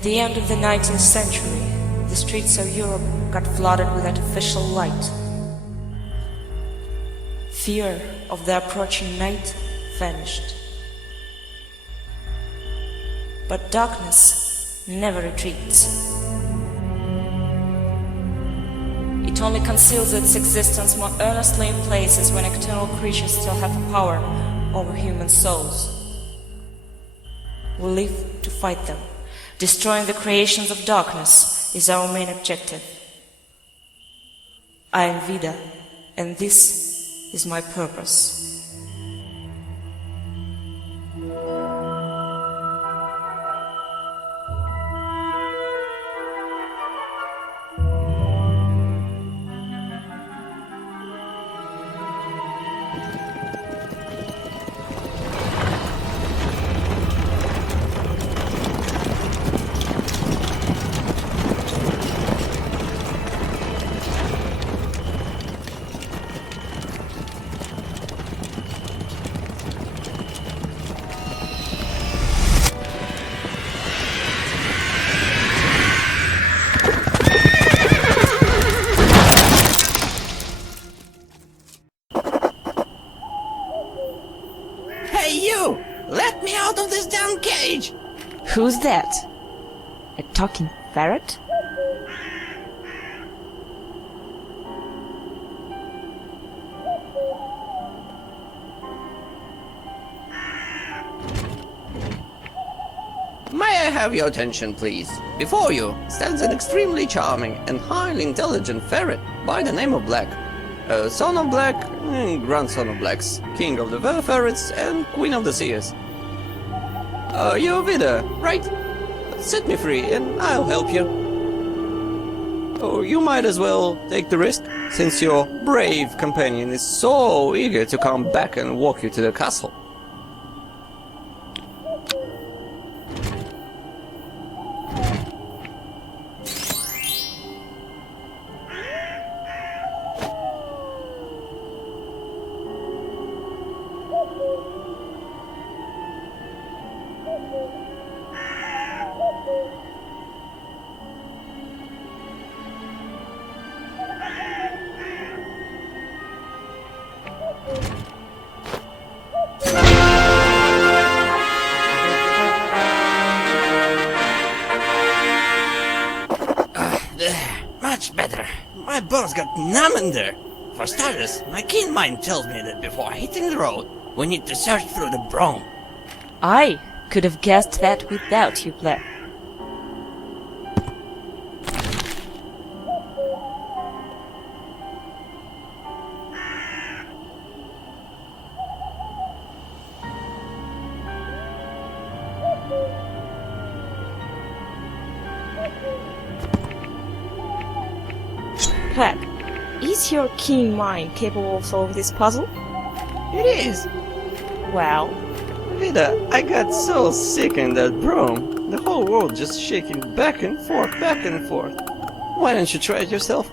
At the end of the 19th century, the streets of Europe got flooded with artificial light. Fear of the approaching night vanished. But darkness never retreats. It only conceals its existence more earnestly in places when external creatures still have power over human souls. We live to fight them. Destroying the creations of darkness is our main objective. I am Vida, and this is my purpose. Let me out of this damn cage! Who's that? A talking ferret? May I have your attention, please? Before you stands an extremely charming and highly intelligent ferret by the name of Black. Son of Black, grandson of Blacks, king of the wereferrets and queen of the seers. You're Vida, right? Set me free and I'll help you. Or you might as well take the risk, since your brave companion is so eager to come back and walk you to the castle. Much better. My bones got numb in there. For starters, my keen mind tells me that before hitting the road, we need to search through the brawn. I could have guessed that without you, Black. Black, is your keen mind capable of solving this puzzle? It is. Well, Vida, I got so sick in that broom. The whole world just shaking back and forth, back and forth. Why don't you try it yourself?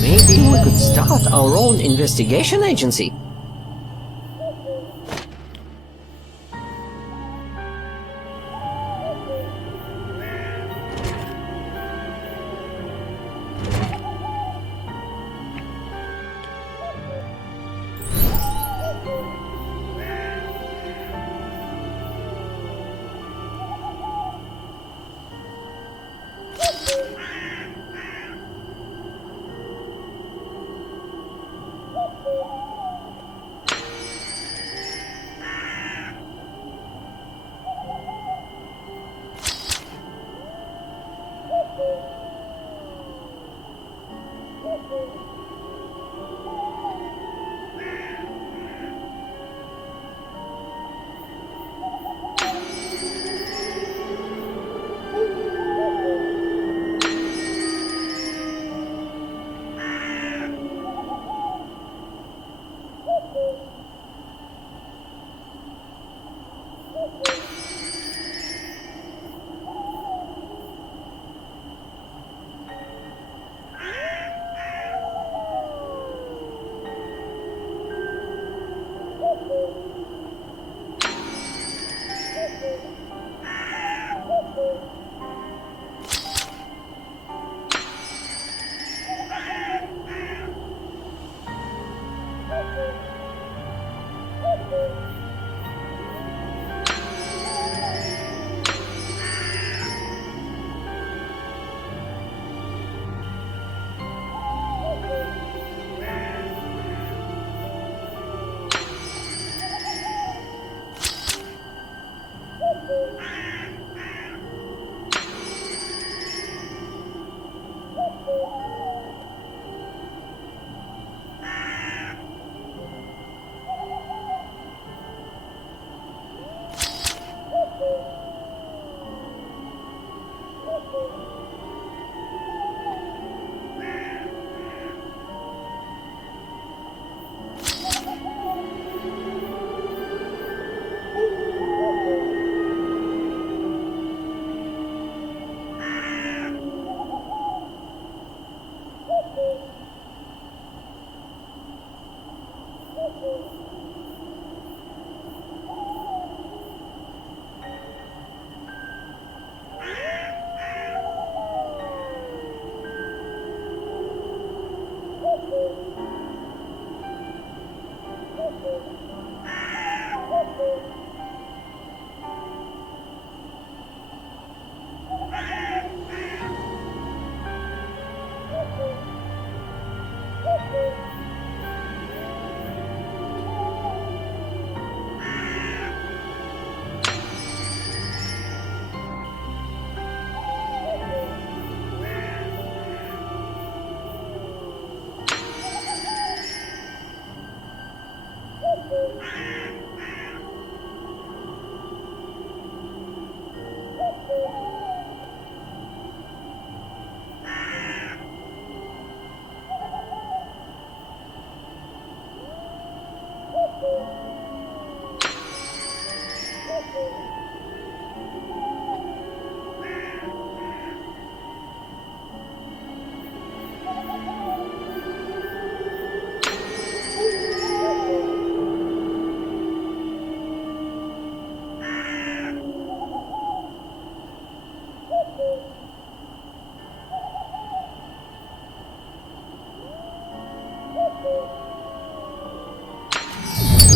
Maybe we could start our own investigation agency.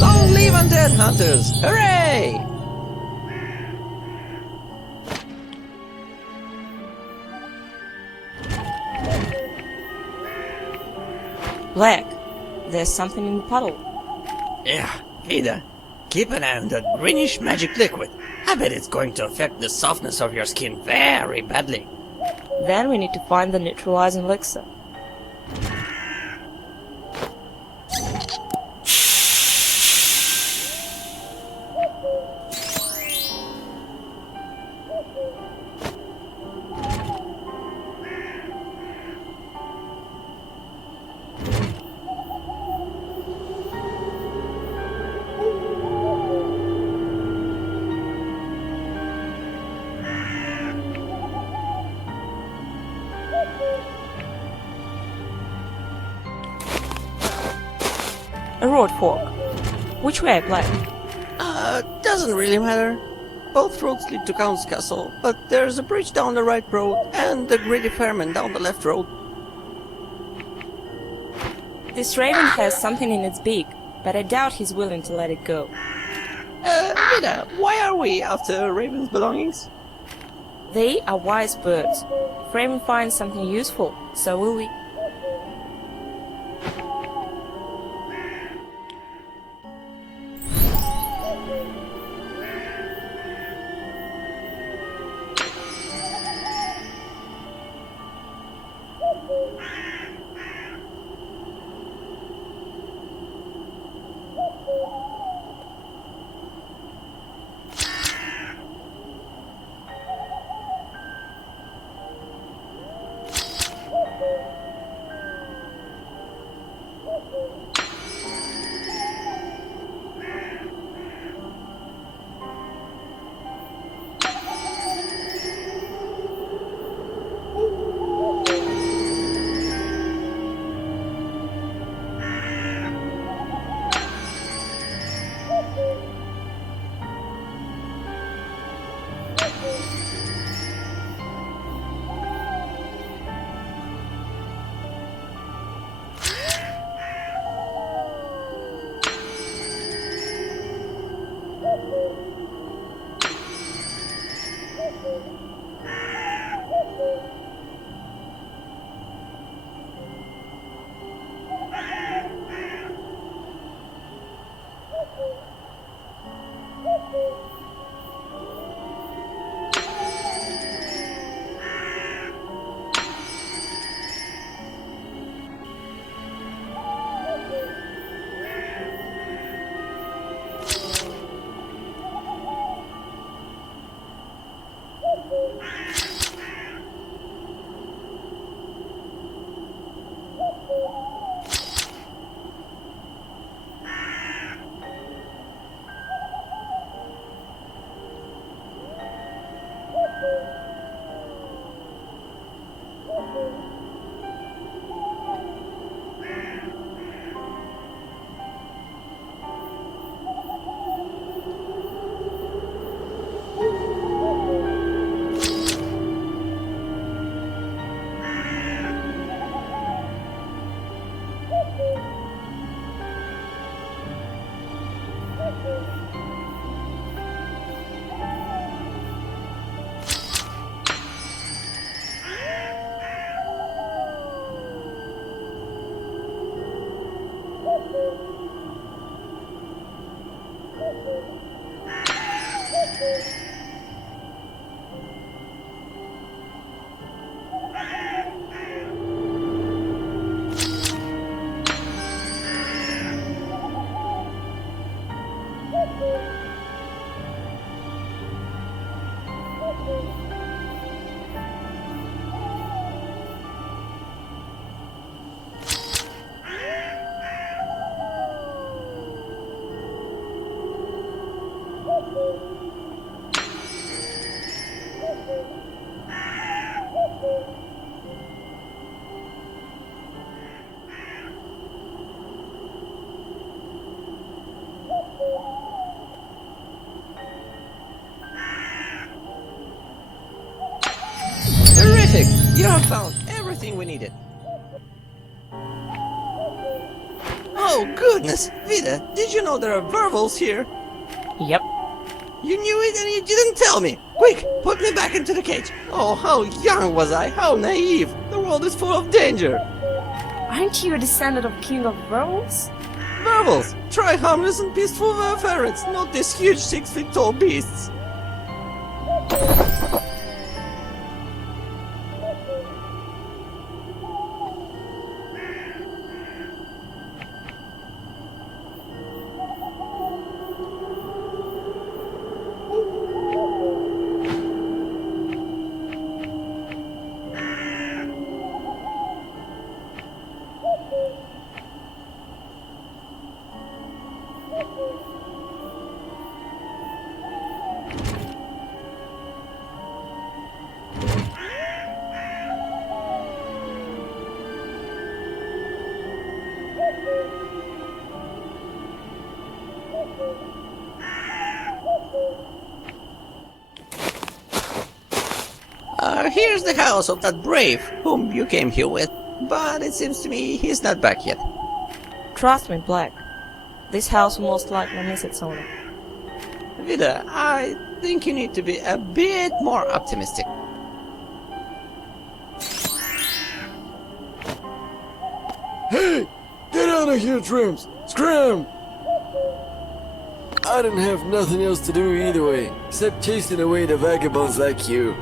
Long live undead hunters! Hooray! Black, there's something in the puddle. Yeah, Vida, keep an eye on that greenish magic liquid. I bet it's going to affect the softness of your skin very badly. Then we need to find the neutralizing elixir. A road fork. Which way, Black? Doesn't really matter. Both roads lead to Count's castle, but there's a bridge down the right road and the greedy fireman down the left road. This raven has something in its beak, but I doubt he's willing to let it go. Vida, why are we after Raven's belongings? They are wise birds. If Raven finds something useful, so will we. Terrific! You have found everything we needed. Oh goodness, Vida, did you know there are werewolves here? Yep. You knew it and you didn't tell me! Quick, put me back into the cage! Oh, how young was I, how naive! The world is full of danger! Aren't you a descendant of King of Werewolves? Werewolves! Try harmless and peaceful wereferrets, not these huge 6 feet tall beasts! Here's the house of that brave whom you came here with, but it seems to me he's not back yet. Trust me, Black. This house will most likely miss its owner. Vida, I think you need to be a bit more optimistic. Hey! Get out of here, tramps! Scram! I didn't have nothing else to do either way, except chasing away the vagabonds like you.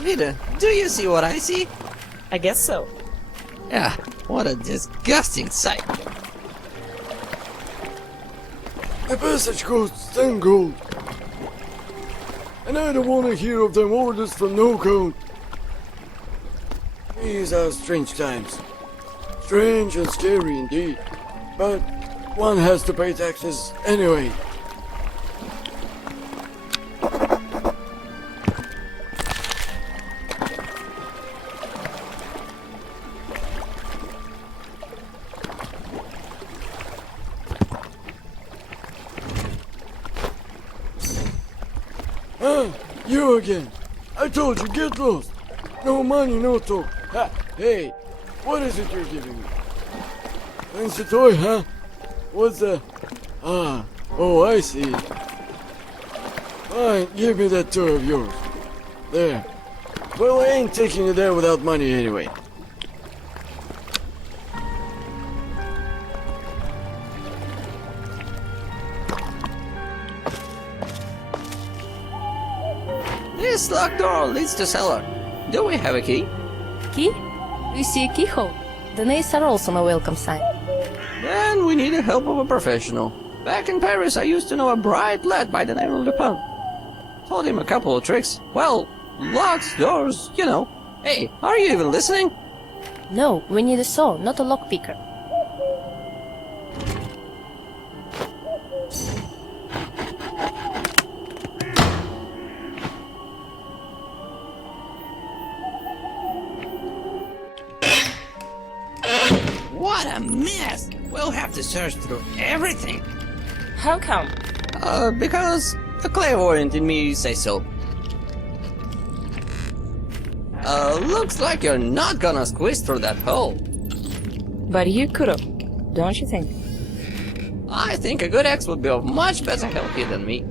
Vida, do you see what I see? I guess so. Yeah, what a disgusting sight. The passage costs 10 gold. And I don't want to hear of them orders from no count. These are strange times. Strange and scary indeed. But one has to pay taxes anyway. Ah, you again. I told you, get lost. No money, no talk. Ha, hey, what is it you're giving me? Fancy toy, huh? What's that? Ah, oh, I see. Fine, give me that toy of yours. There. Well, I ain't taking you there without money anyway. This locked door leads to cellar. Do we have a key? Key? We see a keyhole. The nails are also a welcome sign. Then we need the help of a professional. Back in Paris, I used to know a bright lad by the name of Lupin. Taught him a couple of tricks. Well, locks, doors, you know. Hey, are you even listening? No, we need a saw, not a lockpicker. What a mess! We'll have to search through everything. How come? Because the clairvoyant in me says so. Looks like you're not gonna squeeze through that hole. But you could've, don't you think? I think a good axe would be of much better help here than me.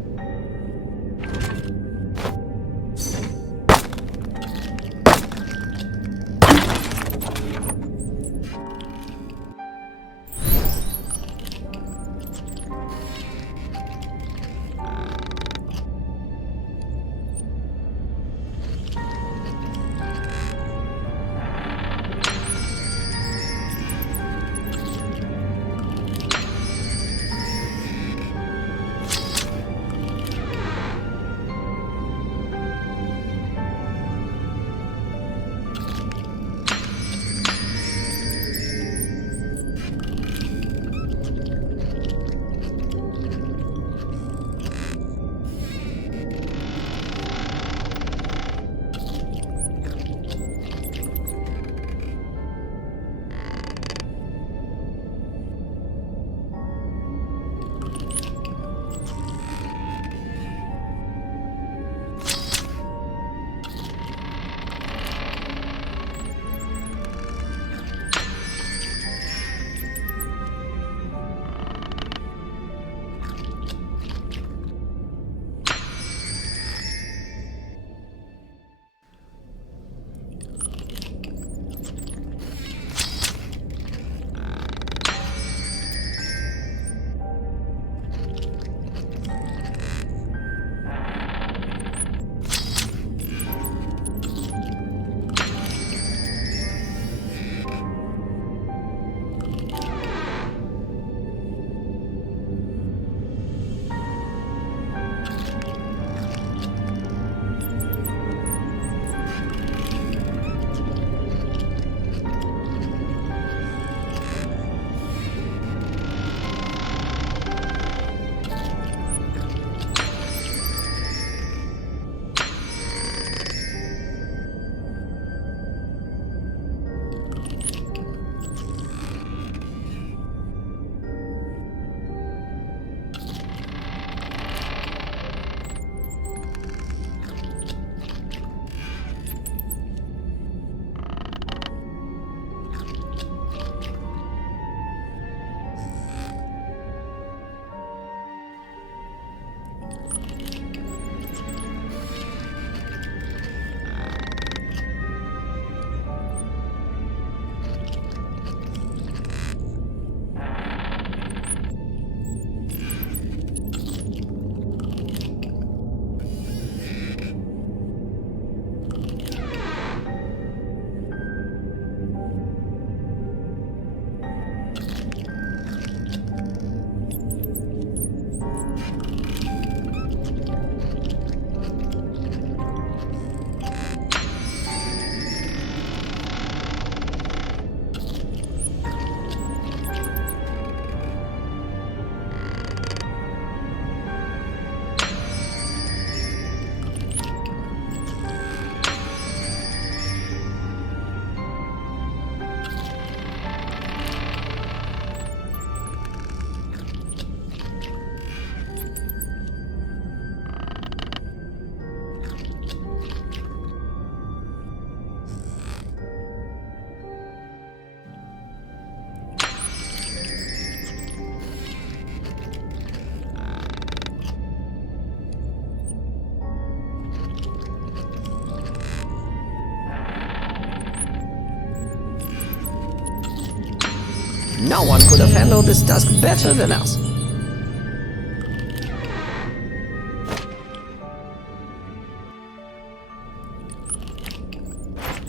No one could have handled this task better than us.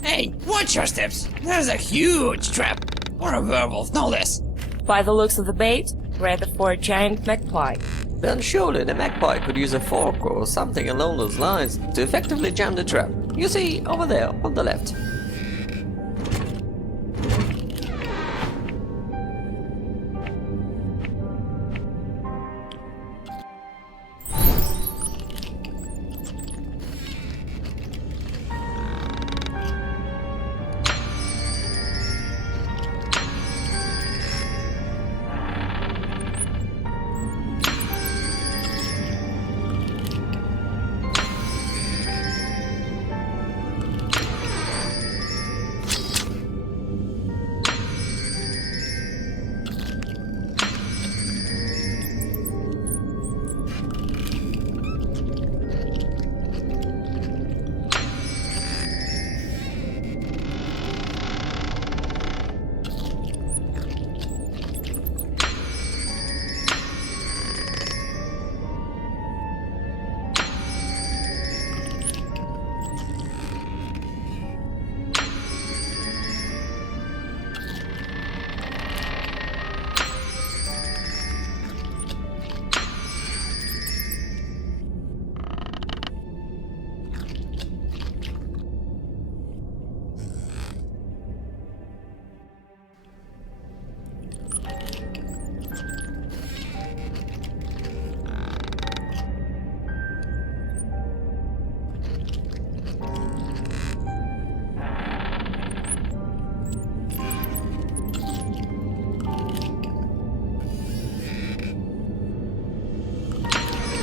Hey, watch your steps! There's a huge trap! Or a werewolf, no less! By the looks of the bait, rather for a giant magpie. Then surely the magpie could use a fork or something along those lines to effectively jam the trap. You see, over there, on the left.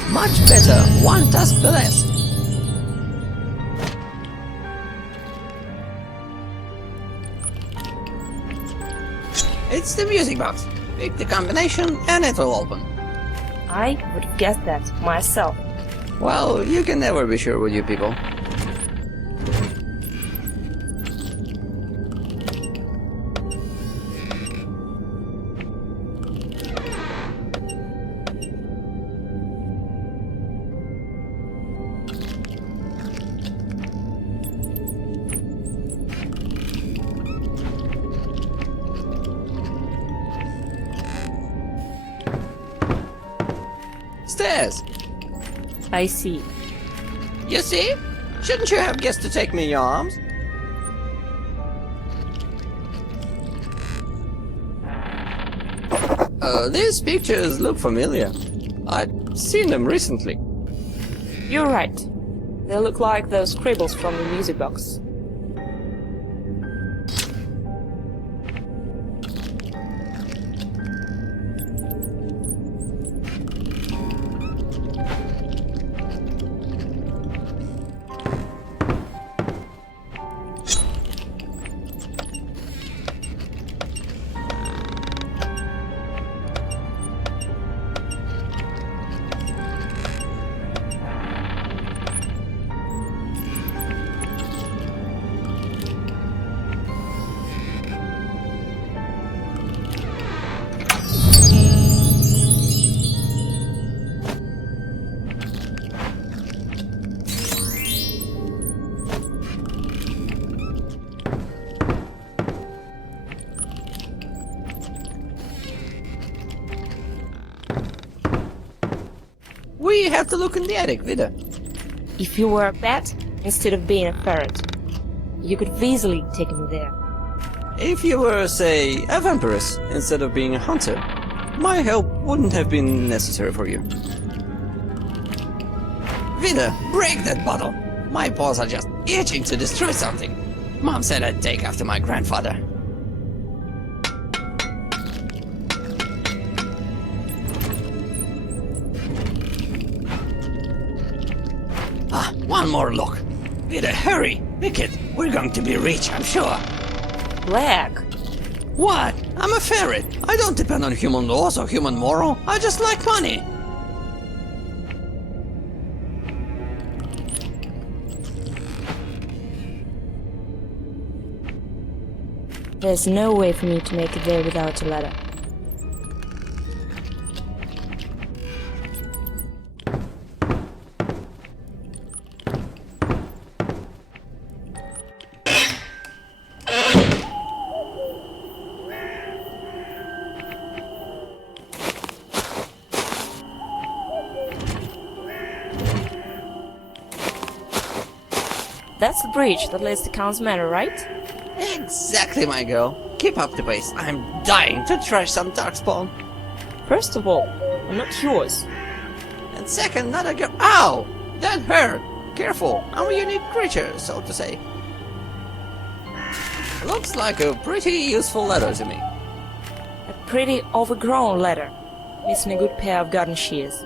Much better, one task less. It's the music box. Pick the combination and it will open. I would have guessed that myself. Well, you can never be sure with you people. Stairs! I see. You see? Shouldn't you have guessed to take me in your arms? These pictures look familiar. I'd seen them recently. You're right. They look like those scribbles from the music box. We have to look in the attic, Vida. If you were a bat instead of being a ferret, you could easily take me there. If you were, say, a vampiress instead of being a hunter, my help wouldn't have been necessary for you. Vida, break that bottle! My paws are just itching to destroy something. Mom said I'd take after my grandfather. One more look. Vida, hurry! Pick it! We're going to be rich, I'm sure. Black! What? I'm a ferret. I don't depend on human laws or human moral. I just like money. There's no way for me to make it there without a ladder. That's the bridge that leads to Count's Manor, right? Exactly, my girl. Keep up the pace. I'm dying to try some darkspawn. First of all, I'm not yours. And second, not a girl. Ow! That hurt. Careful, I'm a unique creature, so to say. Looks like a pretty useful letter to me. A pretty overgrown letter, missing a good pair of garden shears.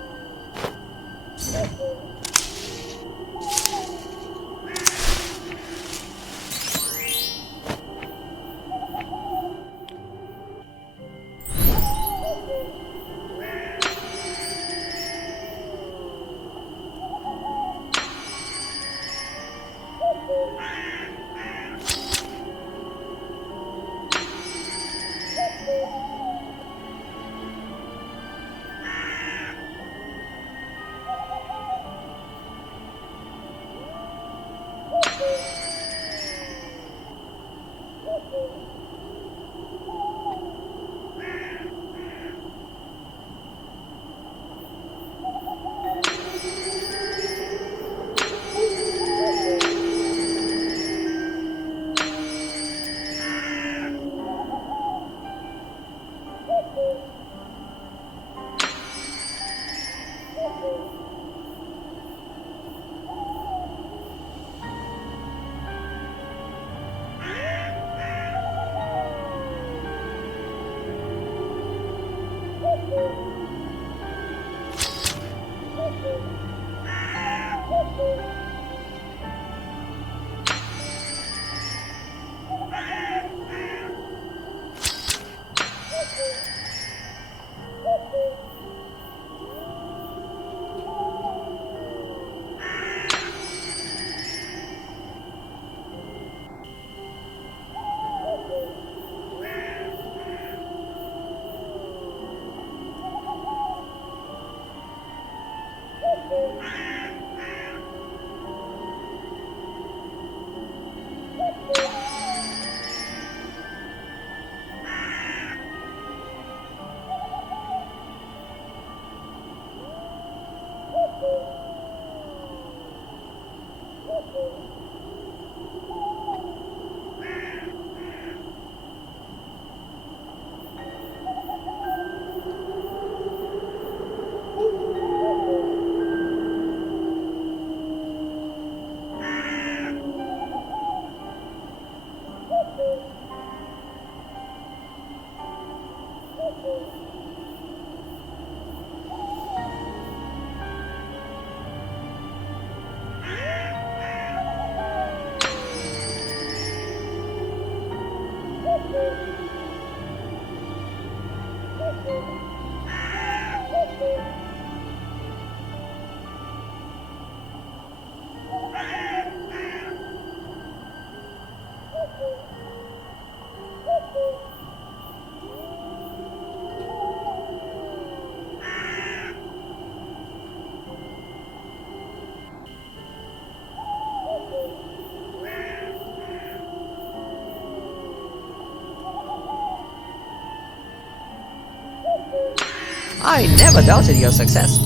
I never doubted your success.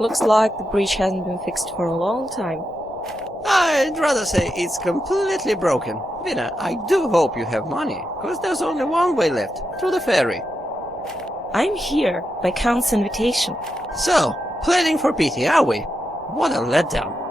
Looks like the bridge hasn't been fixed for a long time. I'd rather say it's completely broken. Vida, I do hope you have money, cause there's only one way left, through the ferry. I'm here by Count's invitation. So, planning for pity, are we? What a letdown.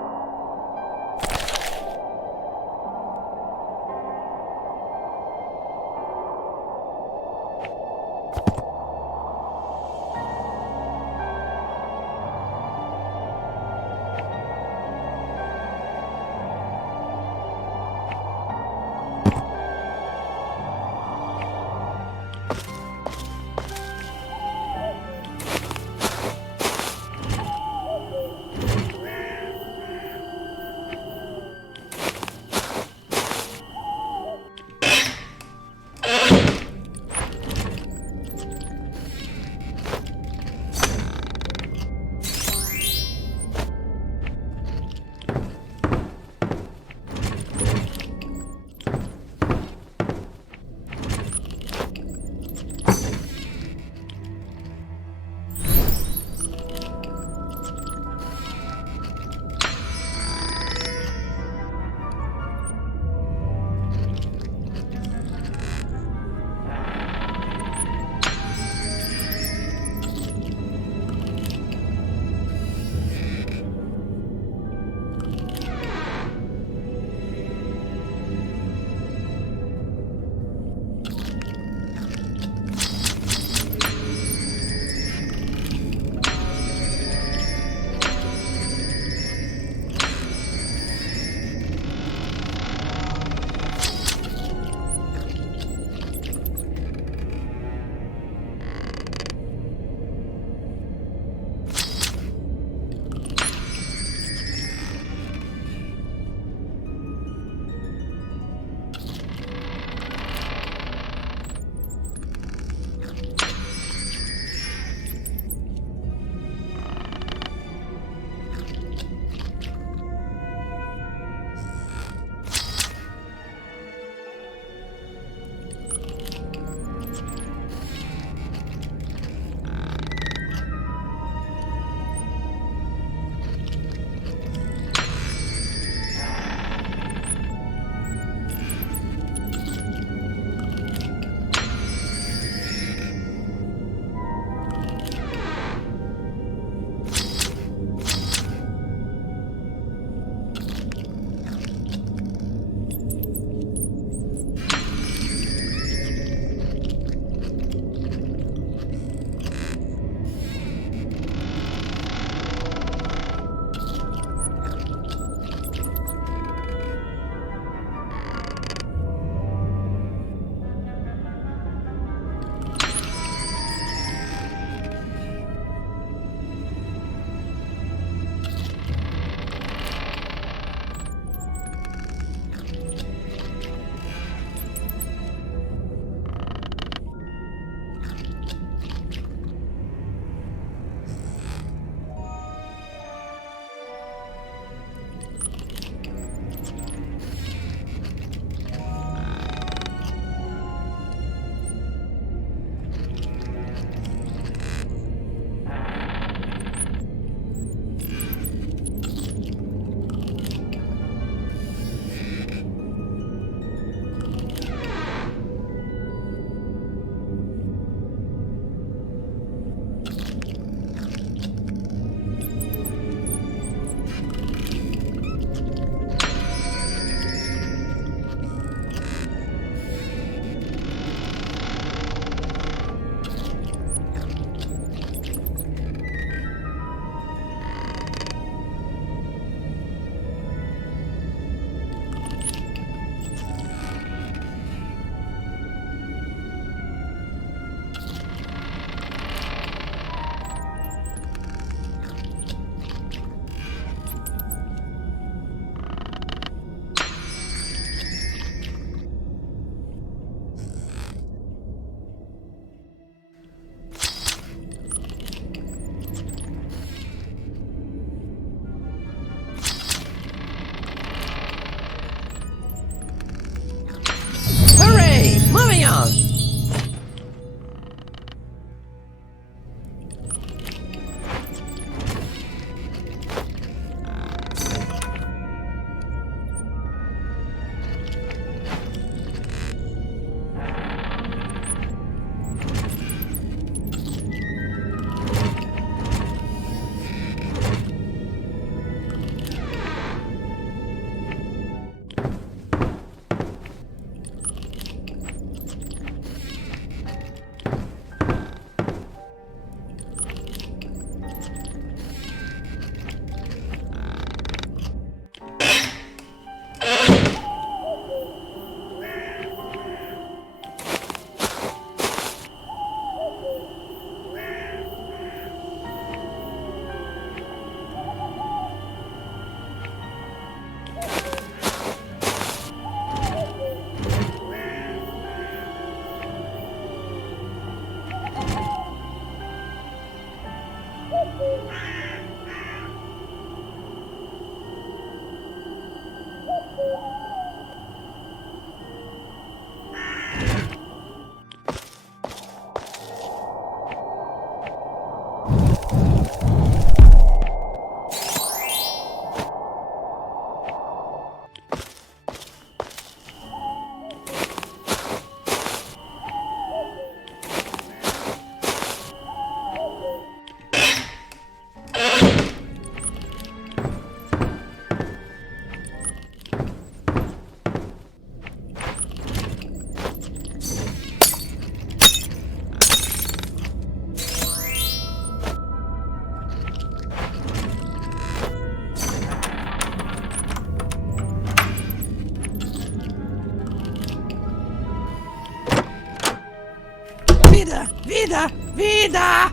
Vida! Vida! Vida!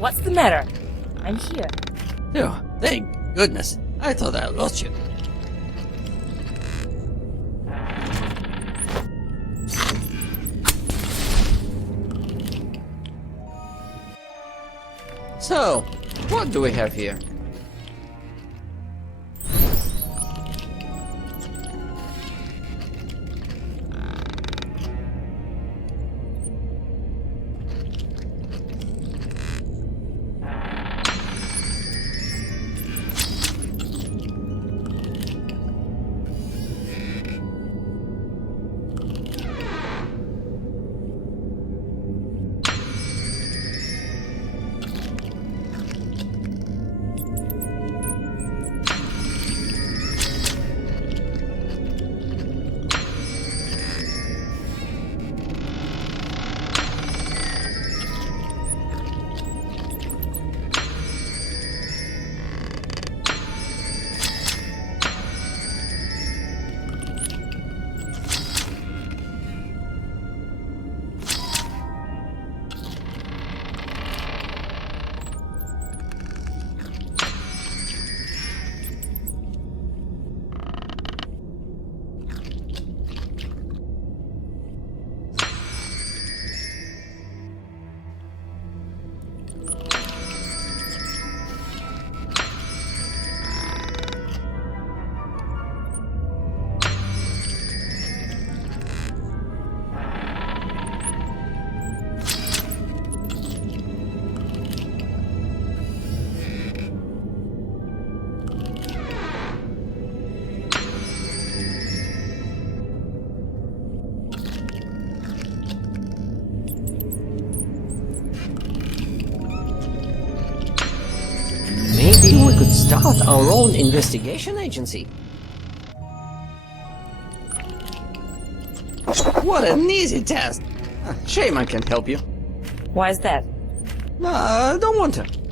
What's the matter? I'm here. Oh, thank goodness. I thought I lost you. So, what do we have here? Maybe we could start our own investigation agency. What an easy task! Shame I can't help you. Why is that? I don't want to.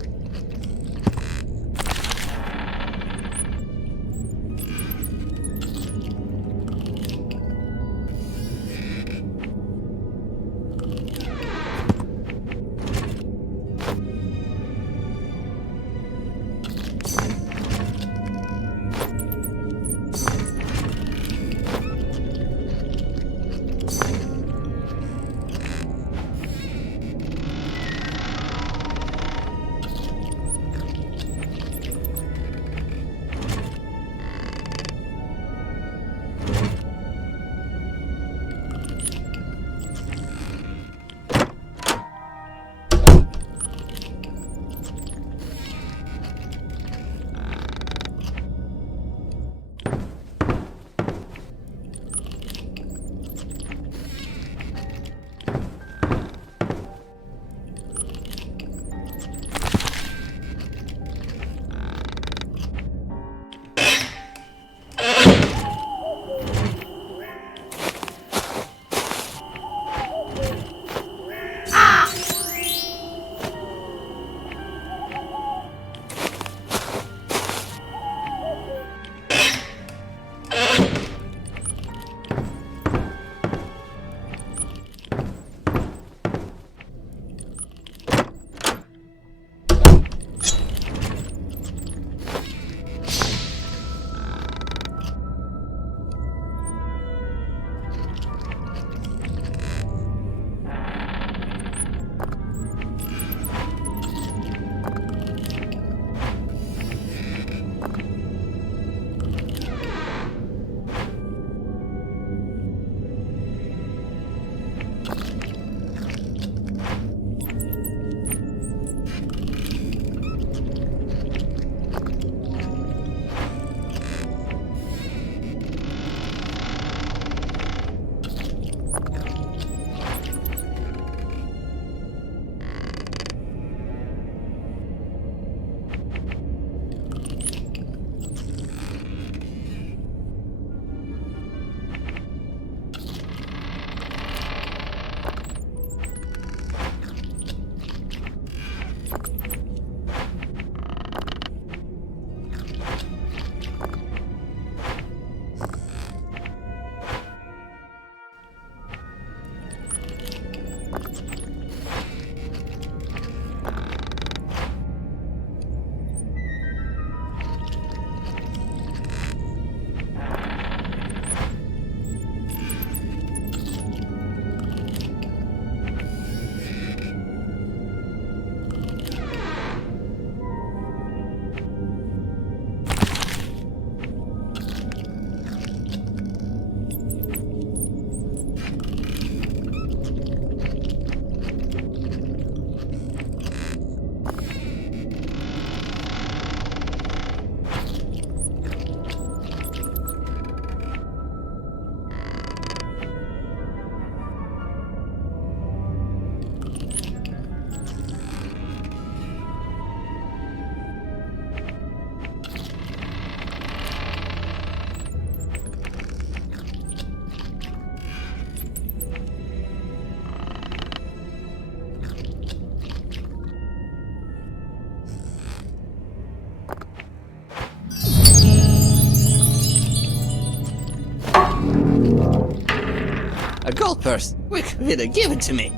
gold purse. Quick, Vida, give it to me.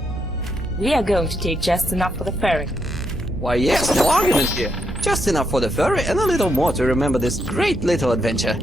We are going to take just enough for the ferry. Why yes, no argument here. Just enough for the ferry and a little more to remember this great little adventure.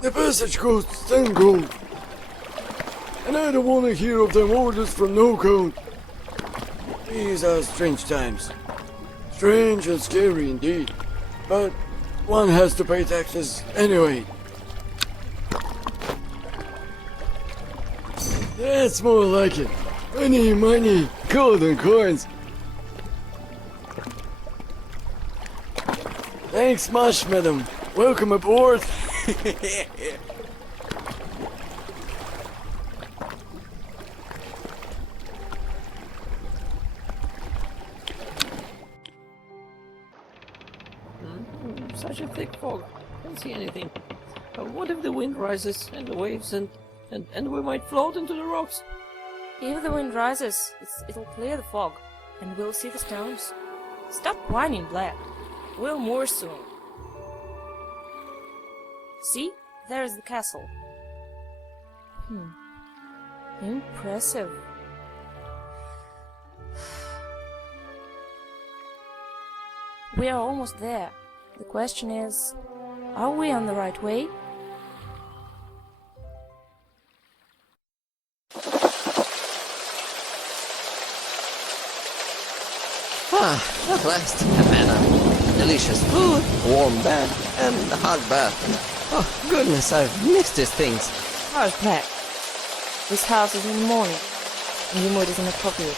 The passage costs 10 gold. And I don't want to hear of them orders from no gold. These are strange times. Strange and scary indeed. But one has to pay taxes anyway. That's more like it. Money, money, golden coins. Thanks much, madam. Welcome aboard. Such a thick fog. Can't see anything. What if the wind rises and the waves and we might float into the rocks? If the wind rises, it'll clear the fog, and we'll see the stones. Stop whining, Black. We'll moor soon. See? There's the castle. Impressive. We are almost there. The question is, are we on the right way? At last, Havana. Delicious food, warm bed, and a hot bath. Oh, goodness, I've missed these things. How's Black? This house is in the morning, and your mood is inappropriate.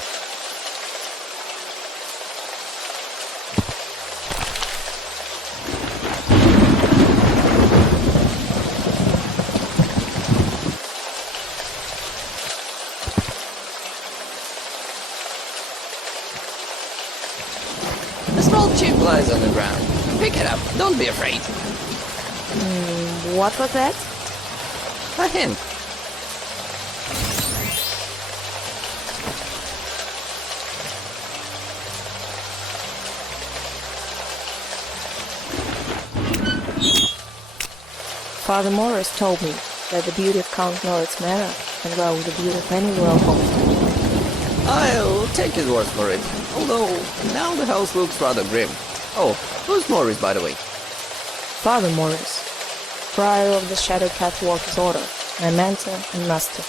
A small chip lies on the ground. Pick it up, don't be afraid. What was that? A hint. Father Morris told me that the beauty of Count Norris Manor can go with the beauty of any royal home. I'll take his word for it. Although, now the house looks rather grim. Oh, who's Morris, by the way? Father Morris, Prior of the Shadow Path Walker's Order, my mentor and master.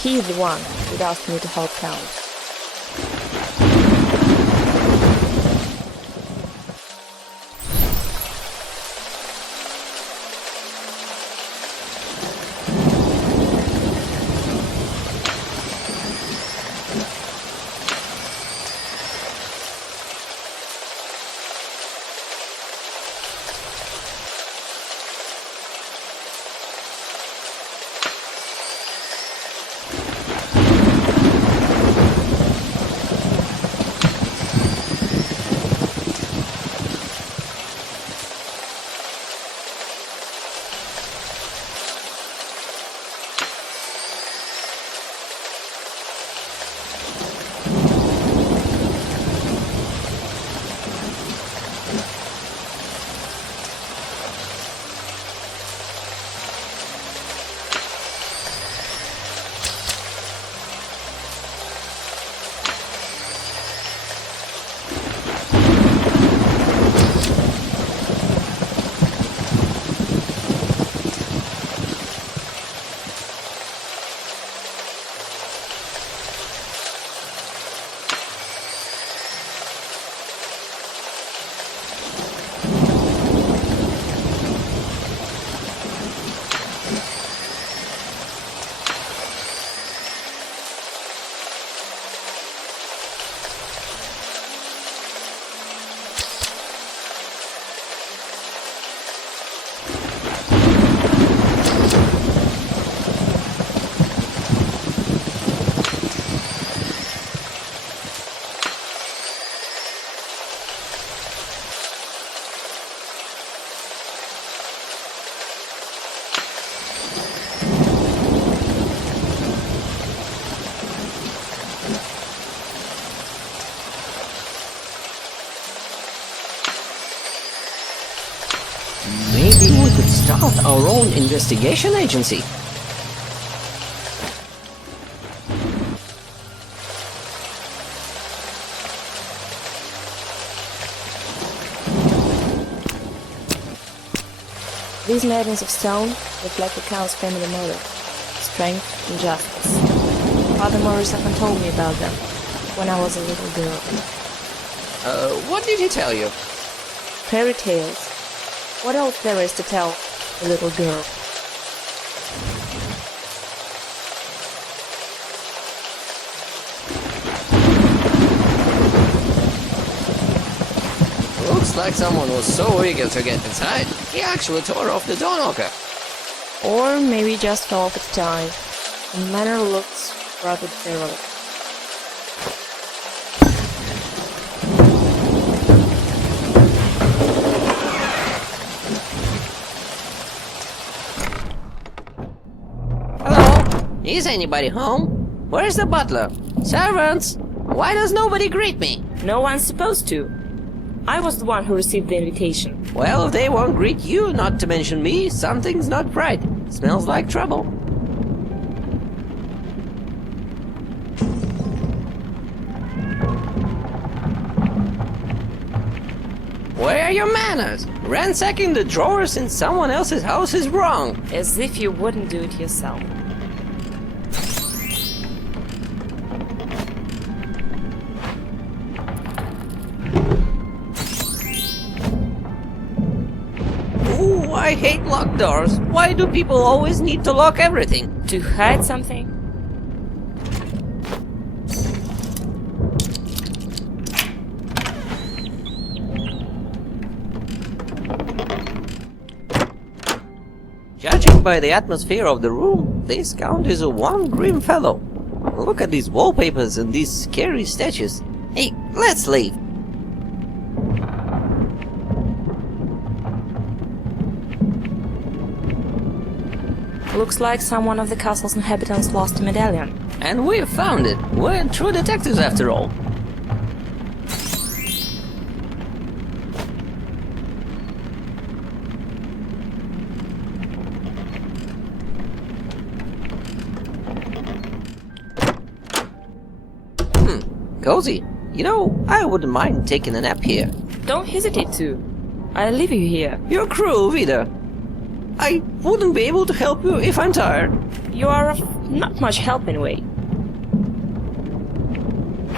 He is the one who asked me to help Count. our own investigation agency. These maidens of stone reflect the Count's family motto, strength and justice. Father Morris often told me about them when I was a little girl. What did he tell you? Fairy tales. What else there is to tell a little girl? Looks like someone was so eager to get inside, he actually tore off the door knocker. Or maybe just fell off its time. The manor looks rather derelict. Hello? Is anybody home? Where's the butler? Servants? Why does nobody greet me? No one's supposed to. I was the one who received the invitation. Well, if they won't greet you, not to mention me, something's not right. Smells like trouble. Where are your manners? Ransacking the drawers in someone else's house is wrong. As if you wouldn't do it yourself. Ooh, I hate locked doors. Why do people always need to lock everything? To hide something? Judging by the atmosphere of the room, this Count is a one grim fellow. Look at these wallpapers and these scary statues. Hey, let's leave. Looks like someone of the castle's inhabitants lost a medallion. And we've found it. We're true detectives after all. Cozy. You know, I wouldn't mind taking a nap here. Don't hesitate to. I'll leave you here. You're cruel, Vida. I wouldn't be able to help you if I'm tired. You are of not much help anyway.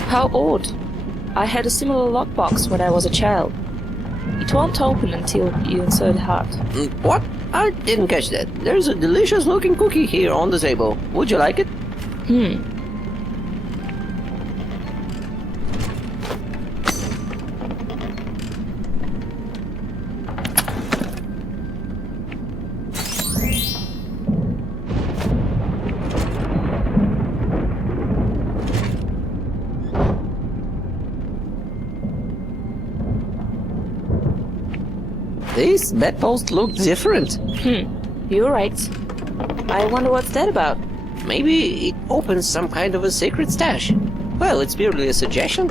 How odd. I had a similar lockbox when I was a child. It won't open until you insert a heart. What? I didn't catch that. There's a delicious looking cookie here on the table. Would you like it? This bedpost looked different. You're right. I wonder what's that about. Maybe it opens some kind of a secret stash. Well, it's purely a suggestion.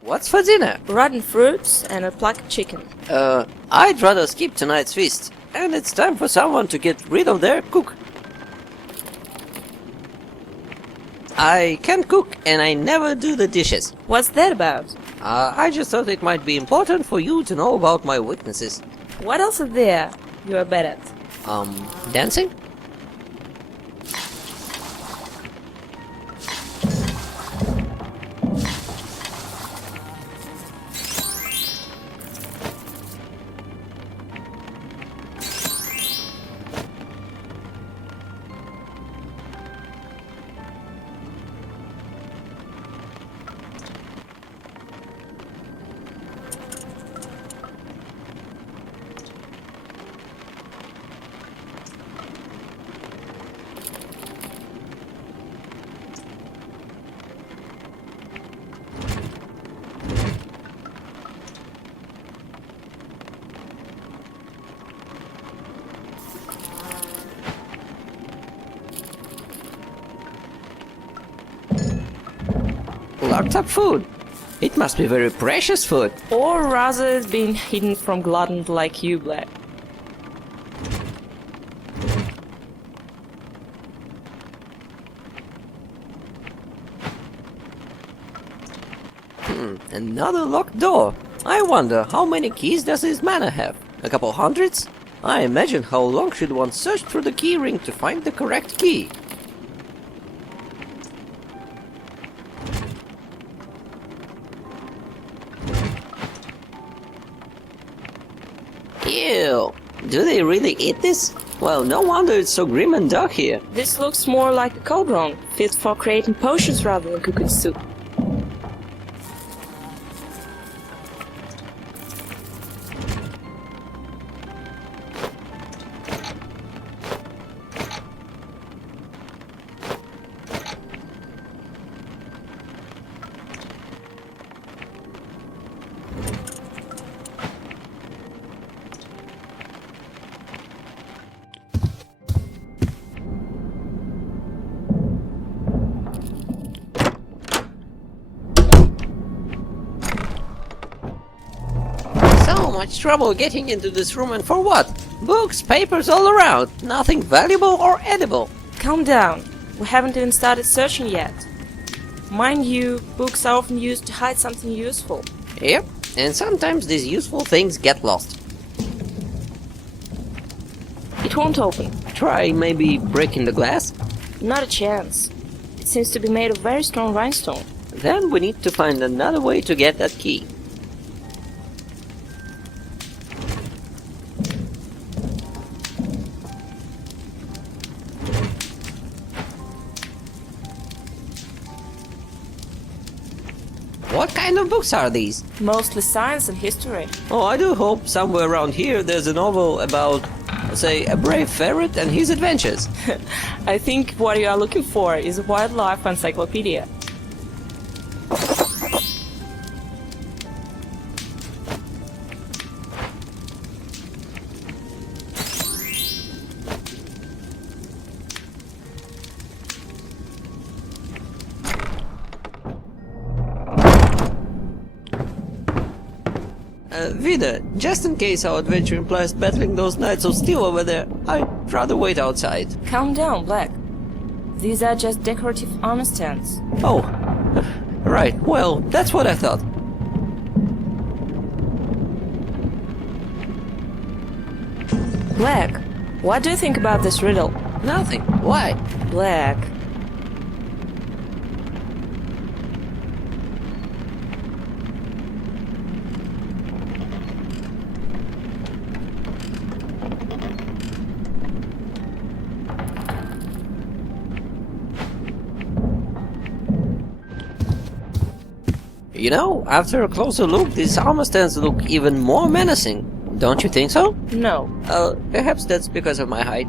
What's for dinner? Rotten fruits and a plucked chicken. I'd rather skip tonight's feast. And it's time for someone to get rid of their cook. I can't cook and I never do the dishes. What's that about? I just thought it might be important for you to know about my weaknesses. What else is there you are bad at? Dancing? locked up food. It must be very precious food. Or rather, it's being hidden from gluttons like you, Black. Another locked door. I wonder how many keys does this manor have? A couple hundreds? I imagine how long should one search through the key ring to find the correct key? Ew! Do they really eat this? Well, no wonder it's so grim and dark here. This looks more like a cauldron, fit for creating potions rather than cooking soup. So much trouble getting into this room, and for what? Books, papers all around. Nothing valuable or edible. Calm down. We haven't even started searching yet. Mind you, books are often used to hide something useful. Yep, and sometimes these useful things get lost. It won't open. Try maybe breaking the glass? Not a chance. It seems to be made of very strong rhinestone. Then we need to find another way to get that key. What kind of books are these? Mostly science and history. Oh, I do hope somewhere around here there's a novel about, say, a brave ferret and his adventures. I think what you are looking for is a wildlife encyclopedia. Vida, just in case our adventure implies battling those knights of steel over there, I'd rather wait outside. Calm down, Black. These are just decorative armor stands. Oh, right, well, that's what I thought. Black, what do you think about this riddle? Nothing. Why? Black. You know, after a closer look, these armor stands look even more menacing. Don't you think so? No. Perhaps that's because of my height.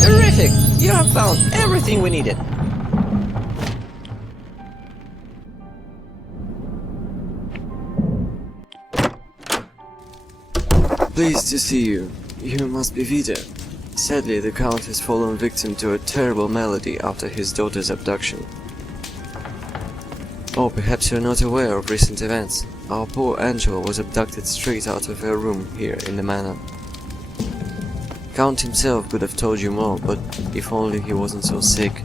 Terrific! You have found everything we needed. Pleased to see you. You must be Vida. Sadly, the Count has fallen victim to a terrible malady after his daughter's abduction. Oh, perhaps you're not aware of recent events. Our poor Angela was abducted straight out of her room here in the manor. Count himself could have told you more, but if only he wasn't so sick.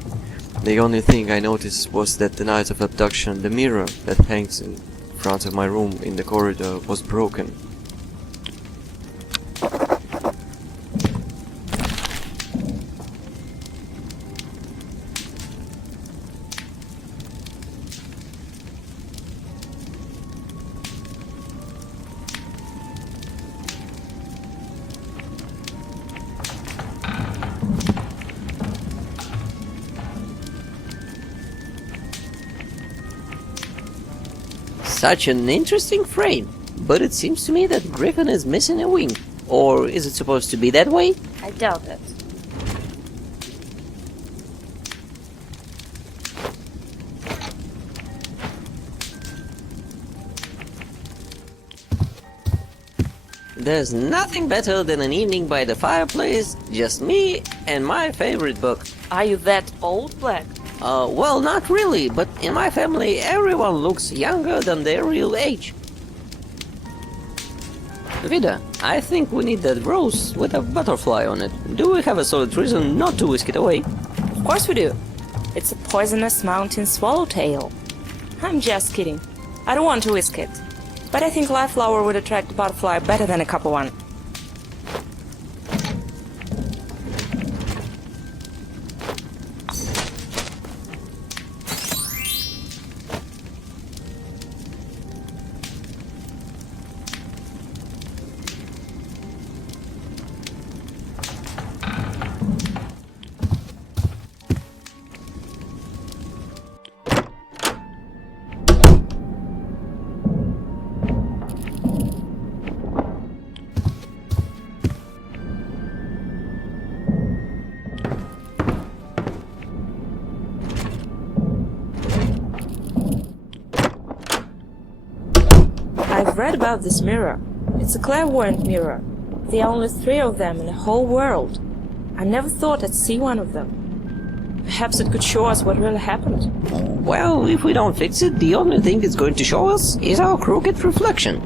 The only thing I noticed was that the night of abduction, the mirror that hangs in front of my room in the corridor was broken. Such an interesting frame, but it seems to me that Griffin is missing a wing. Or is it supposed to be that way? I doubt it. There's nothing better than an evening by the fireplace, just me and my favorite book. Are you that old, Black? Well, not really, but in my family everyone looks younger than their real age. Vida, I think we need that rose with a butterfly on it. Do we have a solid reason not to whisk it away? Of course we do. It's a poisonous mountain swallowtail. I'm just kidding. I don't want to whisk it. But I think live flower would attract the butterfly better than a copper one. I've read about this mirror. It's a clairvoyant mirror. There are only 3 of them in the whole world. I never thought I'd see one of them. Perhaps it could show us what really happened. Well, if we don't fix it, the only thing it's going to show us is our crooked reflection.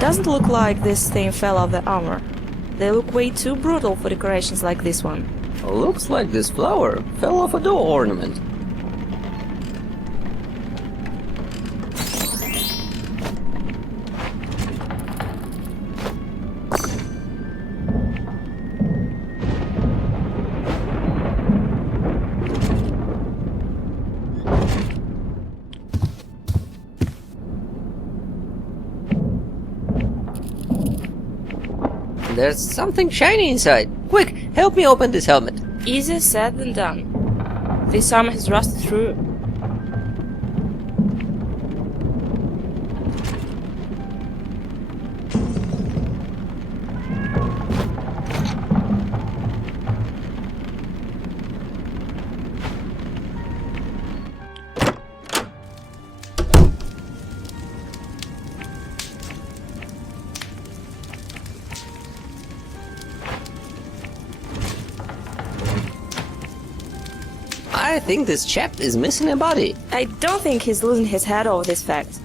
Doesn't look like this thing fell off the armor. They look way too brutal for decorations like this one. Looks like this flower fell off a door ornament. There's something shiny inside. Quick, help me open this helmet. Easier said than done. This armor has rusted through. I think this chap is missing a body. I don't think he's losing his head over this fact.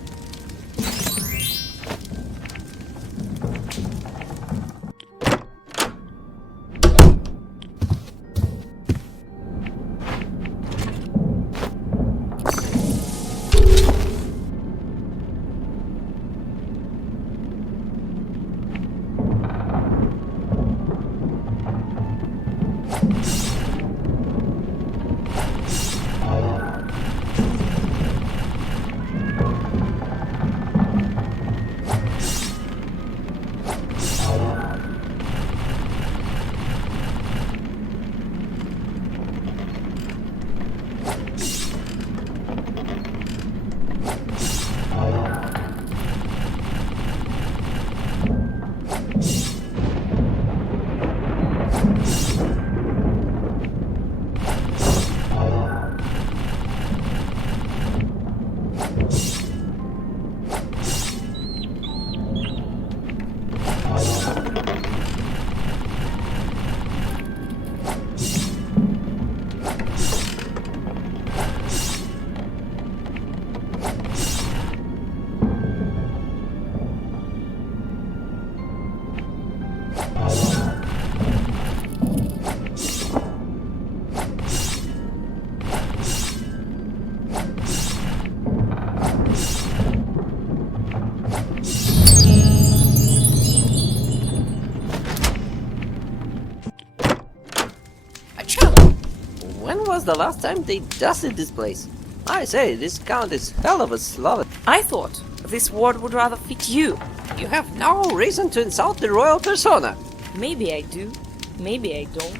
When was the last time they dusted this place? I say, this count is hell of a sloven. I thought this word would rather fit you. You have no reason to insult the royal persona. Maybe I do, maybe I don't.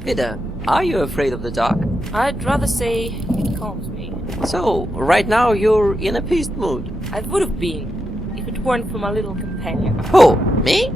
Vida, are you afraid of the dark? I'd rather say it calms me. So, right now you're in a peace mood. I would have been, if it weren't for my little companion. Who? Me?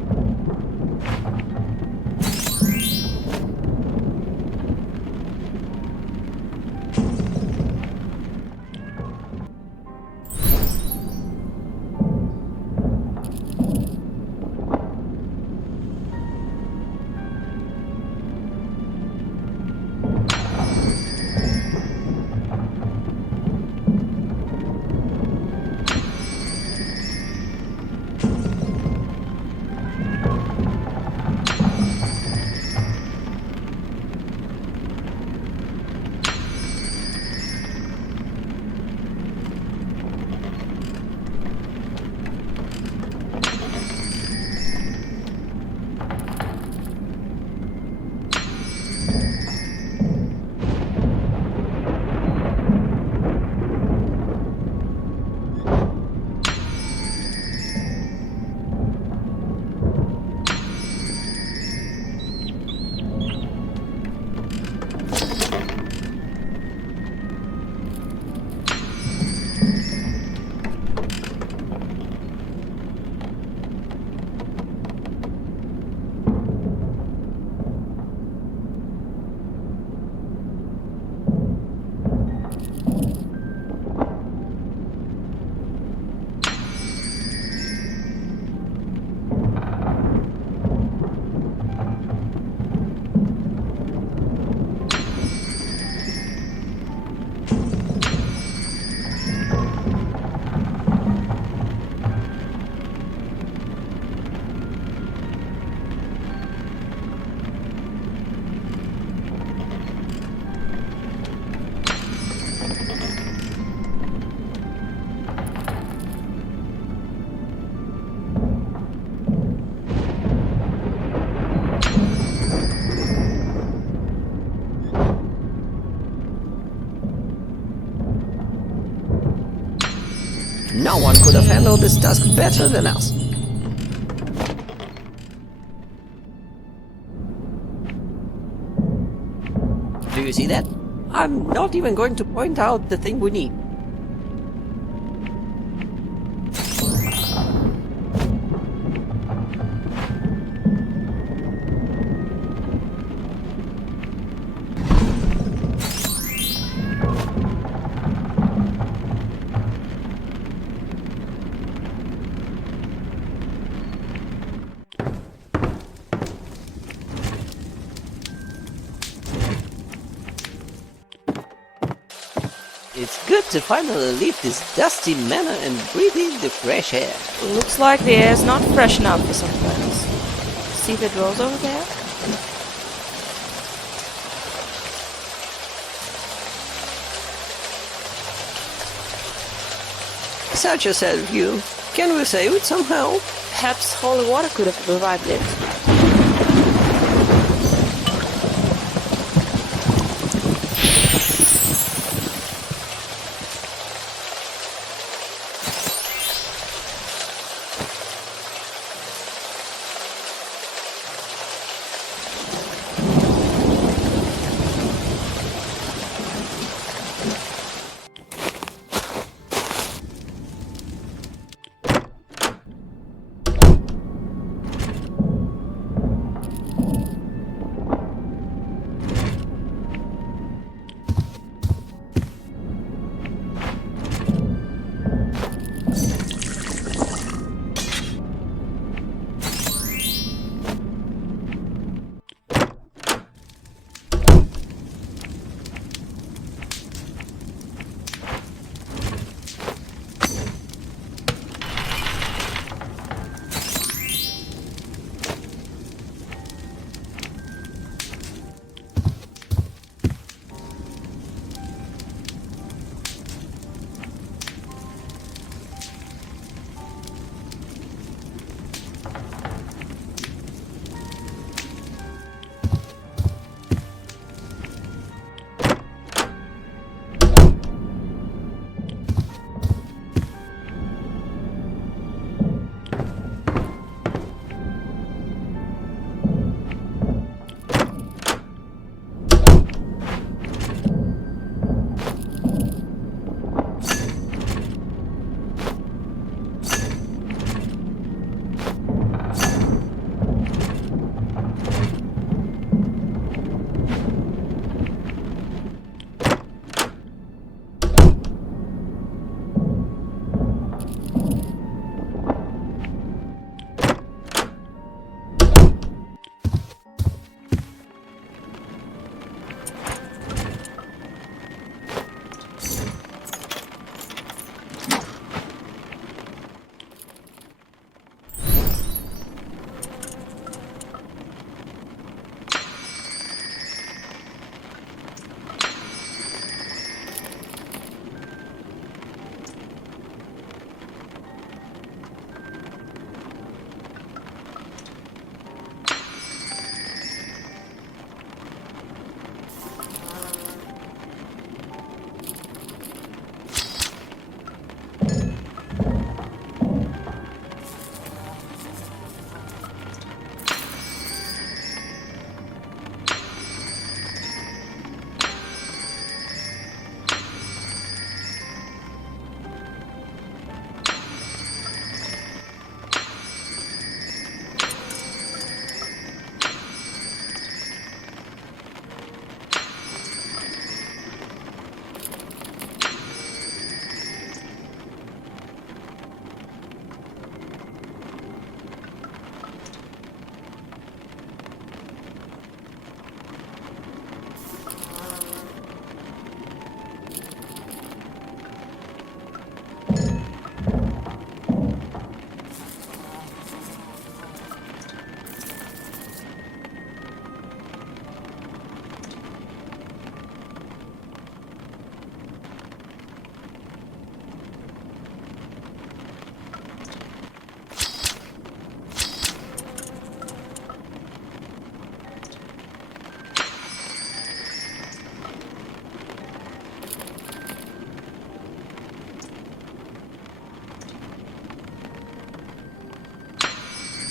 No one could have handled this task better than us. Do you see that? I'm not even going to point out the thing we need. It's good to finally leave this dusty manor and breathe in the fresh air. Looks like the air's not fresh enough for some plants. See the drawers over there? Such a sad view. Can we save it somehow? Perhaps holy water could have revived it.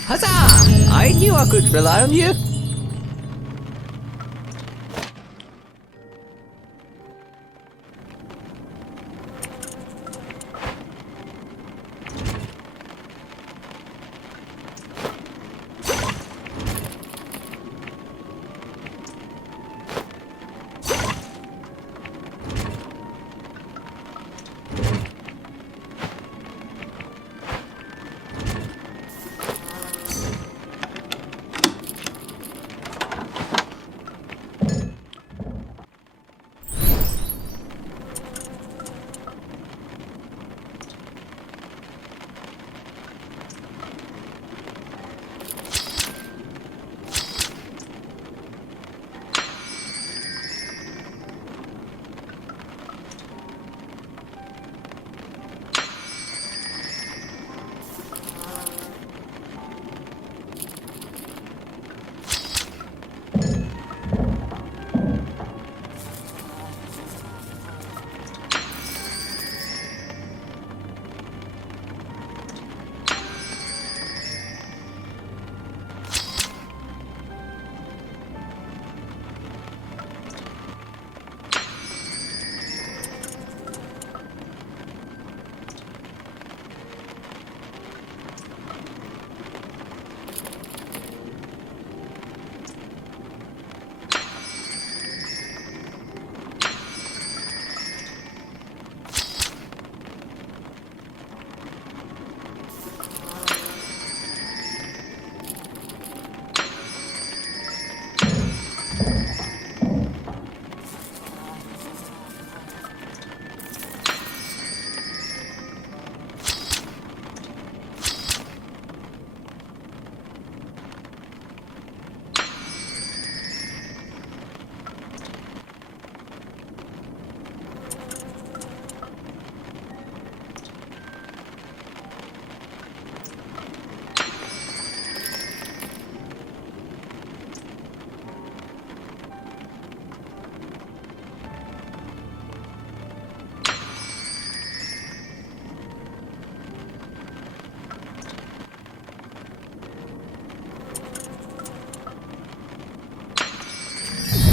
Huzzah! I knew I could rely on you.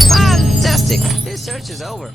Fantastic! This search is over.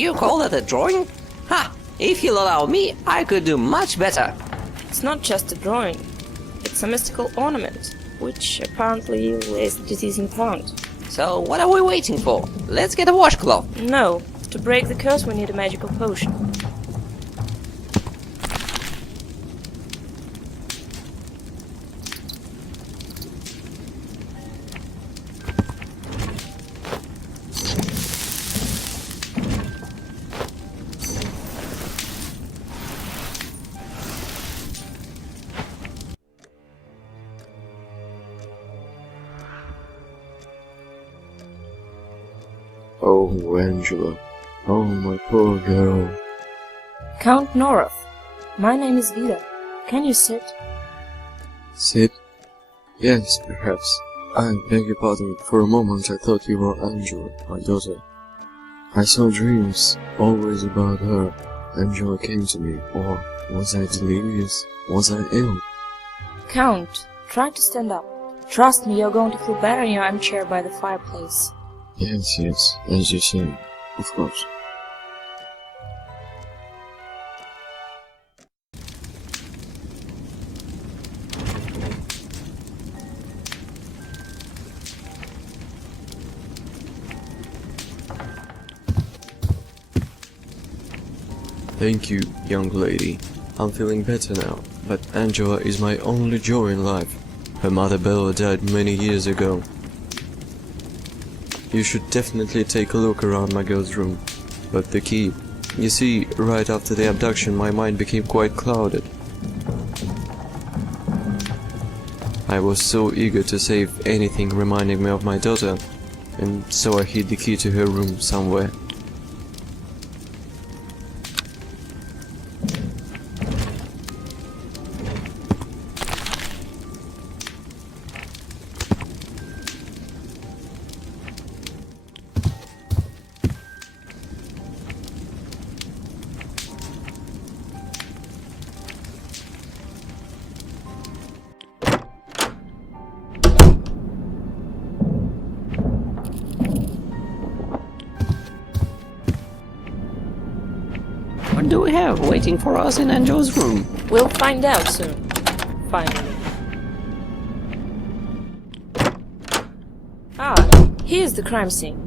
You call that a drawing? Ha! If you'll allow me, I could do much better. It's not just a drawing. It's a mystical ornament, which apparently lays the disease in the plant. So what are we waiting for? Let's get a washcloth. No, to break the curse we need a magical potion. Oh, Angela. Oh, my poor girl. Count Norath, my name is Vida. Can you sit? Sit? Yes, perhaps. I beg your pardon. For a moment I thought you were Angela, my daughter. I saw dreams, always about her. Angela came to me, or was I delirious? Was I ill? Count, try to stand up. Trust me, you're going to feel better in your armchair by the fireplace. Yes, as you say, of course. Thank you, young lady. I'm feeling better now, but Angela is my only joy in life. Her mother Bella died many years ago. You should definitely take a look around my girl's room. But the key... You see, right after the abduction my mind became quite clouded. I was so eager to save anything reminding me of my daughter, and so I hid the key to her room somewhere. What do we have waiting for us in Angela's room? We'll find out soon. Finally. Ah, here's the crime scene.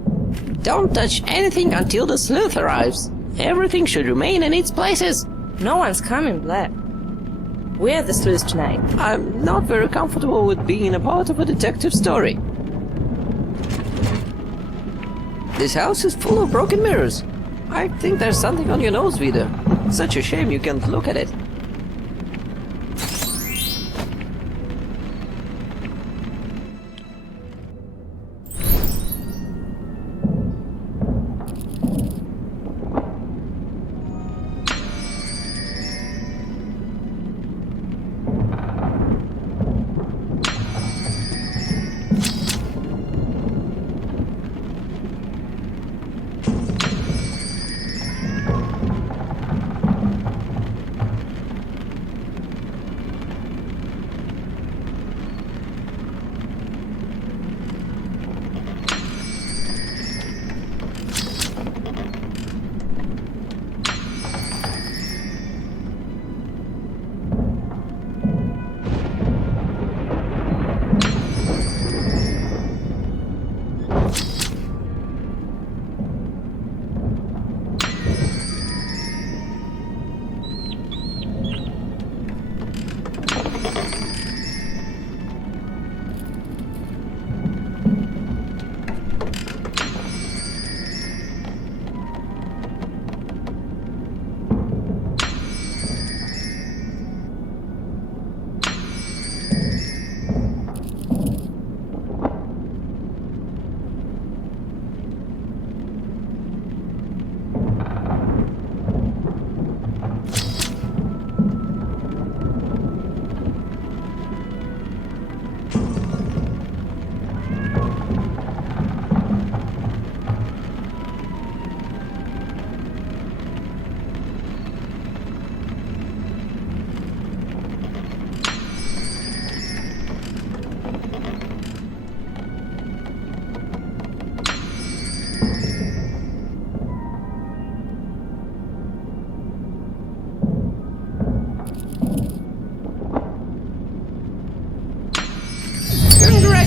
Don't touch anything until the sleuth arrives. Everything should remain in its places. No one's coming, Black. We're the sleuths tonight. I'm not very comfortable with being a part of a detective story. This house is full of broken mirrors. I think there's something on your nose, Vida. Such a shame you can't look at it.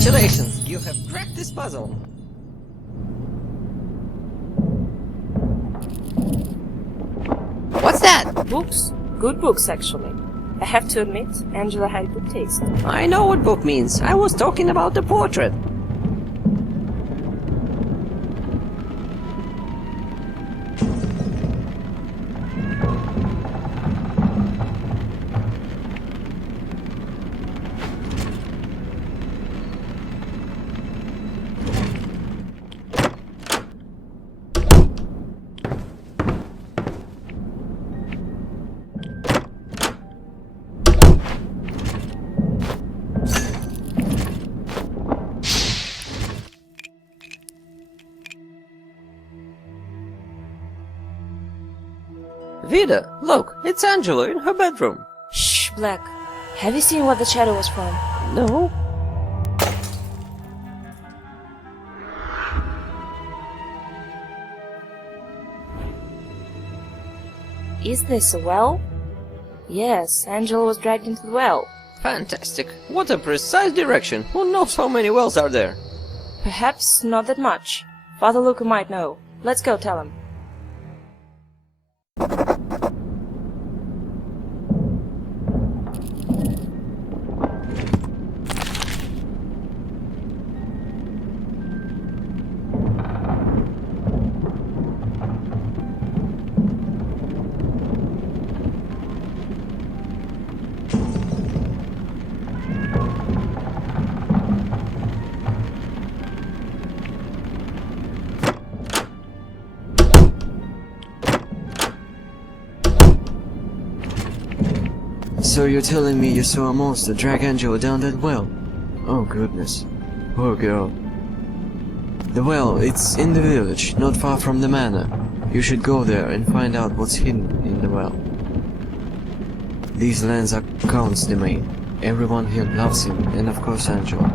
Congratulations! You have cracked this puzzle! What's that? Books. Good books, actually. I have to admit, Angela had good taste. I know what book means. I was talking about the portrait. Vida, look, it's Angela in her bedroom. Shh, Black. Have you seen what the shadow was from? No? Is this a well? Yes, Angela was dragged into the well. Fantastic. What a precise direction. Who knows how many wells are there? Perhaps not that much. Father Luca might know. Let's go tell him. So you're telling me you saw a monster drag Angela down that well? Oh goodness. Poor girl. The well, it's in the village, not far from the manor. You should go there and find out what's hidden in the well. These lands are Count's domain. Everyone here loves him, and of course Angela.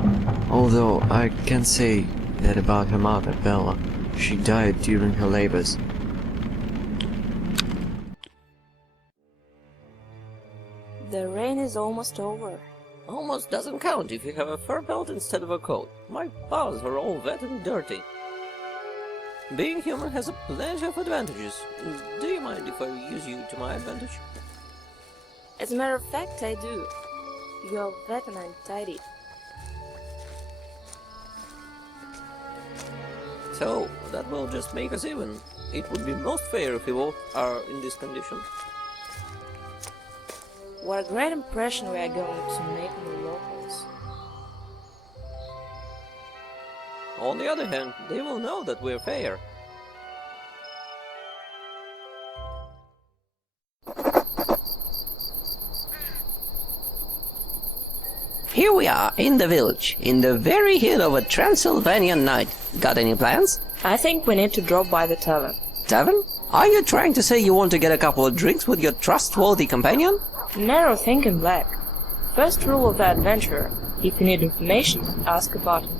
Although I can say that about her mother, Bella. She died during her labors. The rain is almost over. Almost doesn't count if you have a fur belt instead of a coat. My paws are all wet and dirty. Being human has a plenty of advantages. Do you mind if I use you to my advantage? As a matter of fact, I do. You are wet and I'm tidy. So, that will just make us even. It would be most fair if we both are in this condition. What a great impression we are going to make on the locals. On the other hand, they will know that we're fair. Here we are, in the village, in the very heat of a Transylvanian night. Got any plans? I think we need to drop by the tavern. Tavern? Are you trying to say you want to get a couple of drinks with your trustworthy companion? Narrow thinking, Black. First rule of the adventurer: if you need information, ask about him.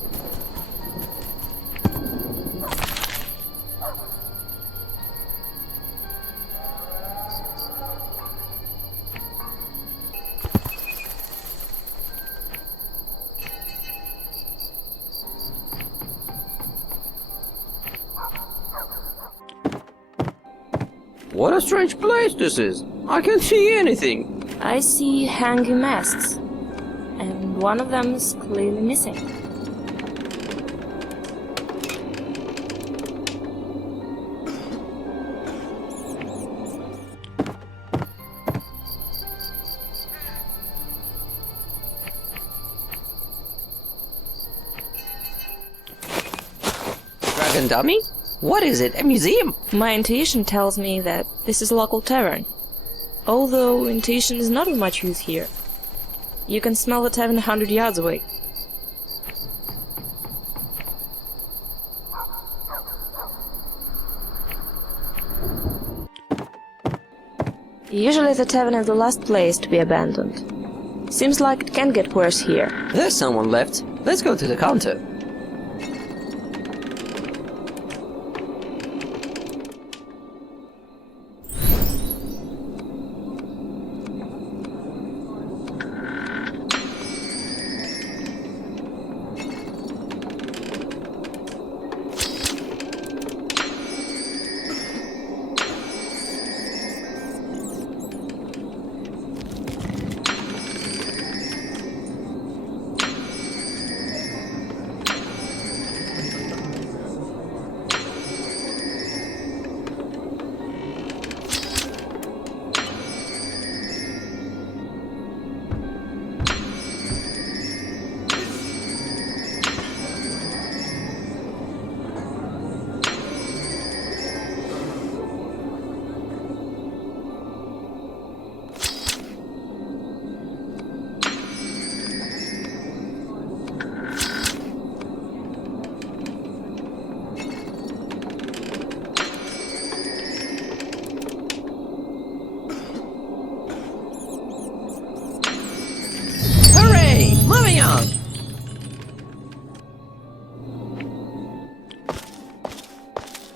What a strange place this is! I can't see anything! I see hanging masks, and one of them is clearly missing. Dragon dummy? What is it, a museum? My intuition tells me that this is a local tavern. Although intuition is not of much use here. You can smell the tavern 100 yards away. Usually the tavern is the last place to be abandoned. Seems like it can get worse here. There's someone left. Let's go to the counter. young.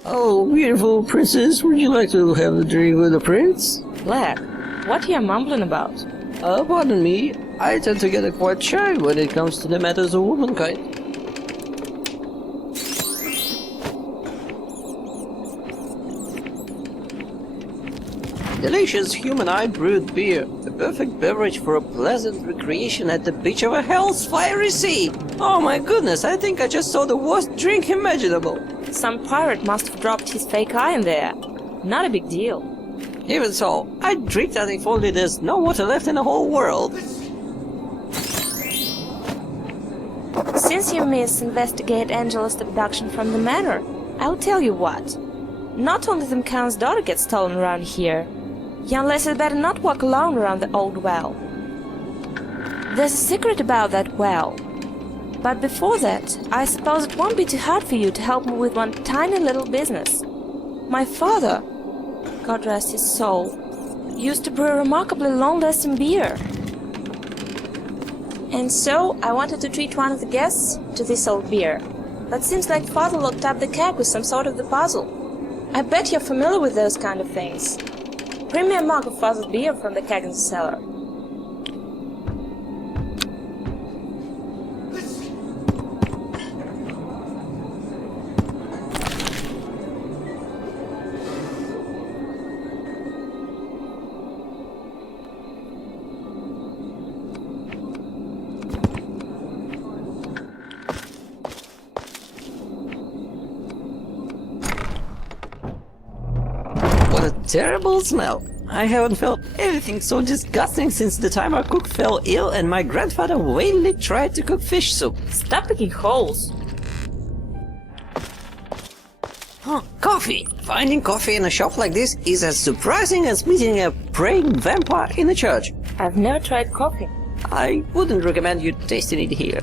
Oh, beautiful princess, would you like to have a drink with the prince? Black, what are you mumbling about? Pardon me, I tend to get quite shy when it comes to the matters of womankind. Delicious human-eye brewed beer, the perfect beverage for a pleasant recreation at the beach of a hell's fiery sea. Oh my goodness, I think I just saw the worst drink imaginable. Some pirate must have dropped his fake eye in there. Not a big deal. Even so, I'd drink that if only there's no water left in the whole world. Since you must investigate Angela's abduction from the manor, I'll tell you what. Not only the Count's daughter gets stolen around here, young lass had better not walk alone around the old well. There's a secret about that well. But before that, I suppose it won't be too hard for you to help me with one tiny little business. My father, God rest his soul, used to brew remarkably long-lasting beer. And so I wanted to treat one of the guests to this old beer. But seems like father locked up the keg with some sort of the puzzle. I bet you're familiar with those kind of things. Bring me a mug of father's beer from the keg in the cellar. What a terrible smell. I haven't felt anything so disgusting since the time our cook fell ill and my grandfather vainly tried to cook fish soup. Stop picking holes. Huh, coffee! Finding coffee in a shop like this is as surprising as meeting a praying vampire in a church. I've never tried coffee. I wouldn't recommend you tasting it here.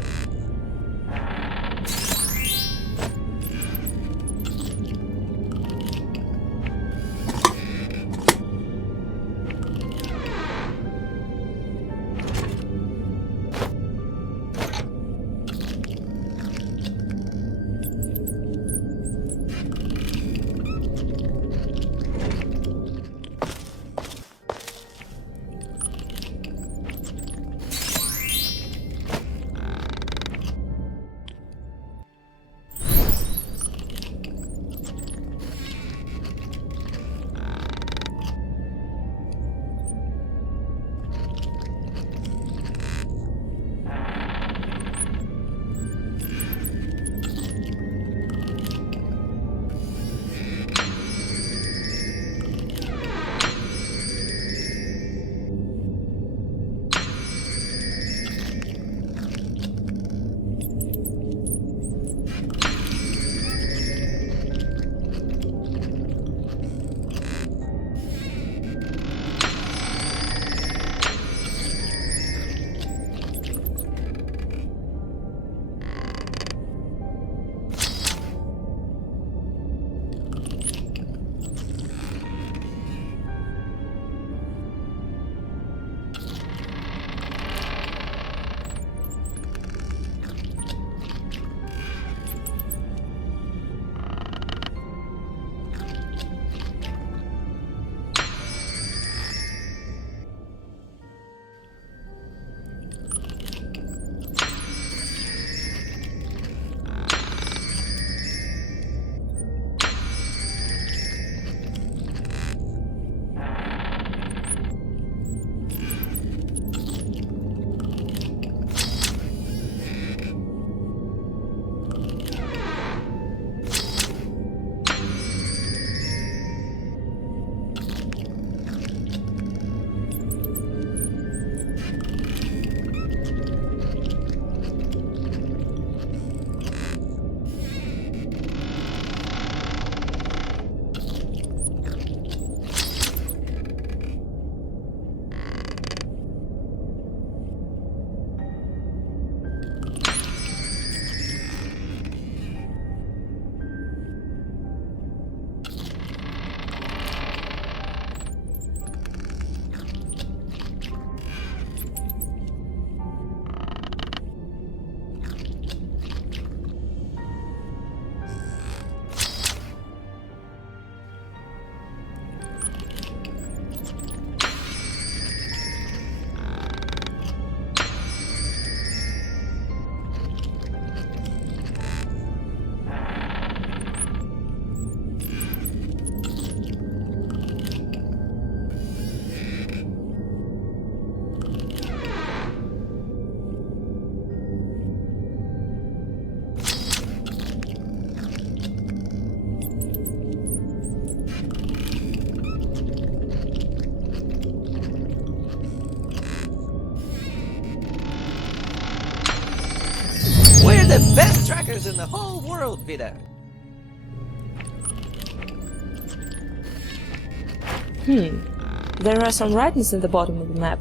the best trackers in the whole world, Vida. There are some writings in the bottom of the map.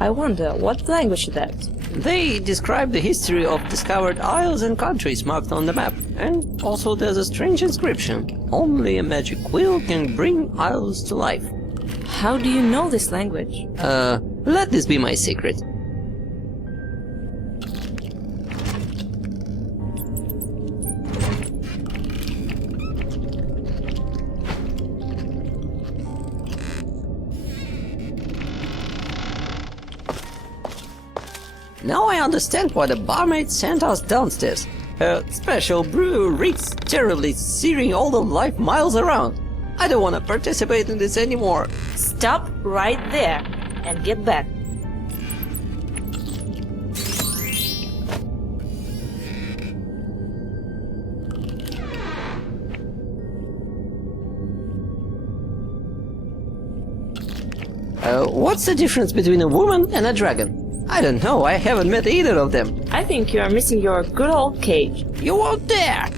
I wonder, what language is that? They describe the history of discovered isles and countries marked on the map. And also there's a strange inscription. Only a magic quill can bring isles to life. How do you know this language? Let this be my secret. Now I understand why the barmaid sent us downstairs. Her special brew reeks terribly, searing all the life miles around. I don't want to participate in this anymore. Stop right there and get back. What's the difference between a woman and a dragon? I don't know, I haven't met either of them. I think you are missing your good old cage. You won't dare!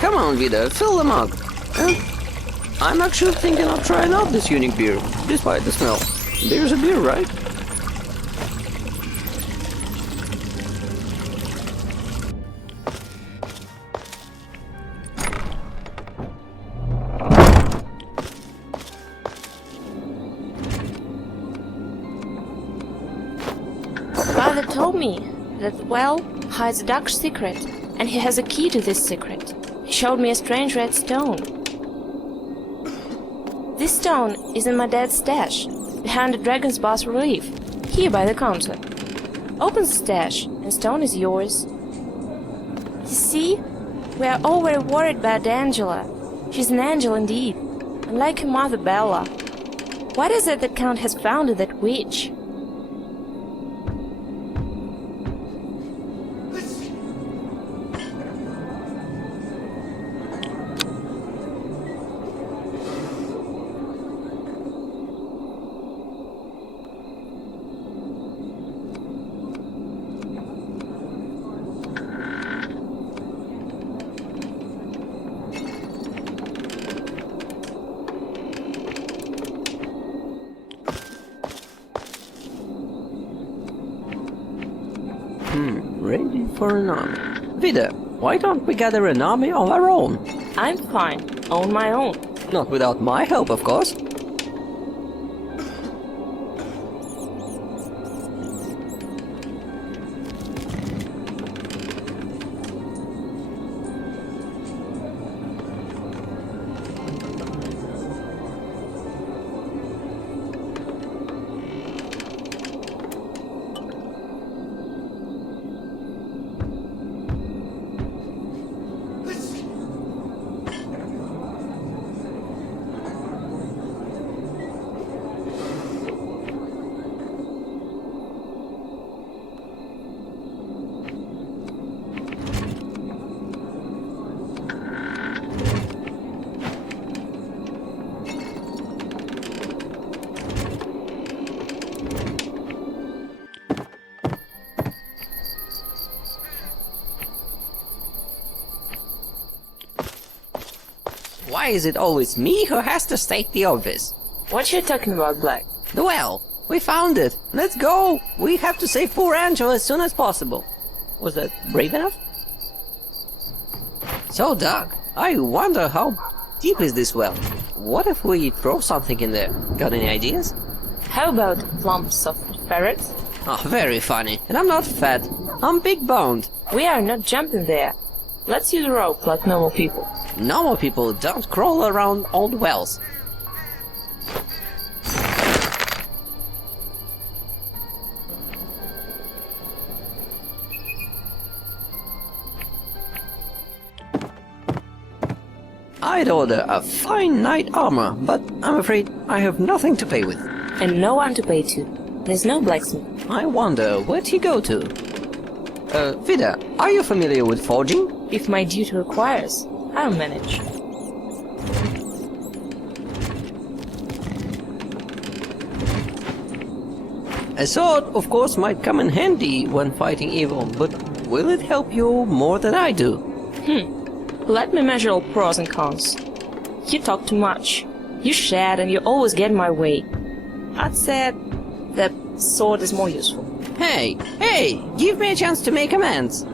Come on, Vida, fill the mug. I'm actually thinking of trying out this unique beer, despite the smell. Beer's a beer, right? Father told me that the well hides a dark secret, and he has a key to this secret. He showed me a strange red stone. This stone is in my dad's stash, behind the dragon's bas-relief, here by the counter. Open the stash, and stone is yours. You see, we are all very worried about Angela. She's an angel indeed, unlike her mother Bella. What is it that Count has found in that witch? Ready for an army. Vida, why don't we gather an army of our own? I'm fine, on my own. Not without my help, of course. Why is it always me who has to state the obvious? What you talking about, Black? The well! We found it! Let's go! We have to save poor Angela as soon as possible. Was that brave enough? So, Doug, I wonder how deep is this well? What if we throw something in there? Got any ideas? How about lumps of ferrets? Oh, very funny. And I'm not fat. I'm big-boned. We are not jumping there. Let's use a rope like normal people. Normal people don't crawl around old wells. I'd order a fine knight armor, but I'm afraid I have nothing to pay with. And no one to pay to. There's no blacksmith. I wonder where'd he go to? Vida, are you familiar with forging? If my duty requires, I'll manage. A sword, of course, might come in handy when fighting evil, but will it help you more than I do? Let me measure all pros and cons. You talk too much. You shed and you always get in my way. I'd say the sword is more useful. Hey, give me a chance to make amends.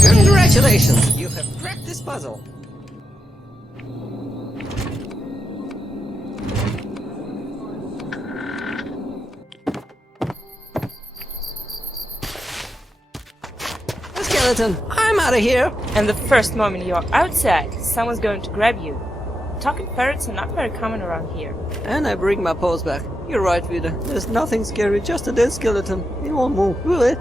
Congratulations! You have cracked this puzzle. A skeleton! I'm out of here! And the first moment you're outside, someone's going to grab you. Talking ferrets are not very common around here. And I bring my paws back. You're right, Vida. There's nothing scary, just a dead skeleton. It won't move, will it?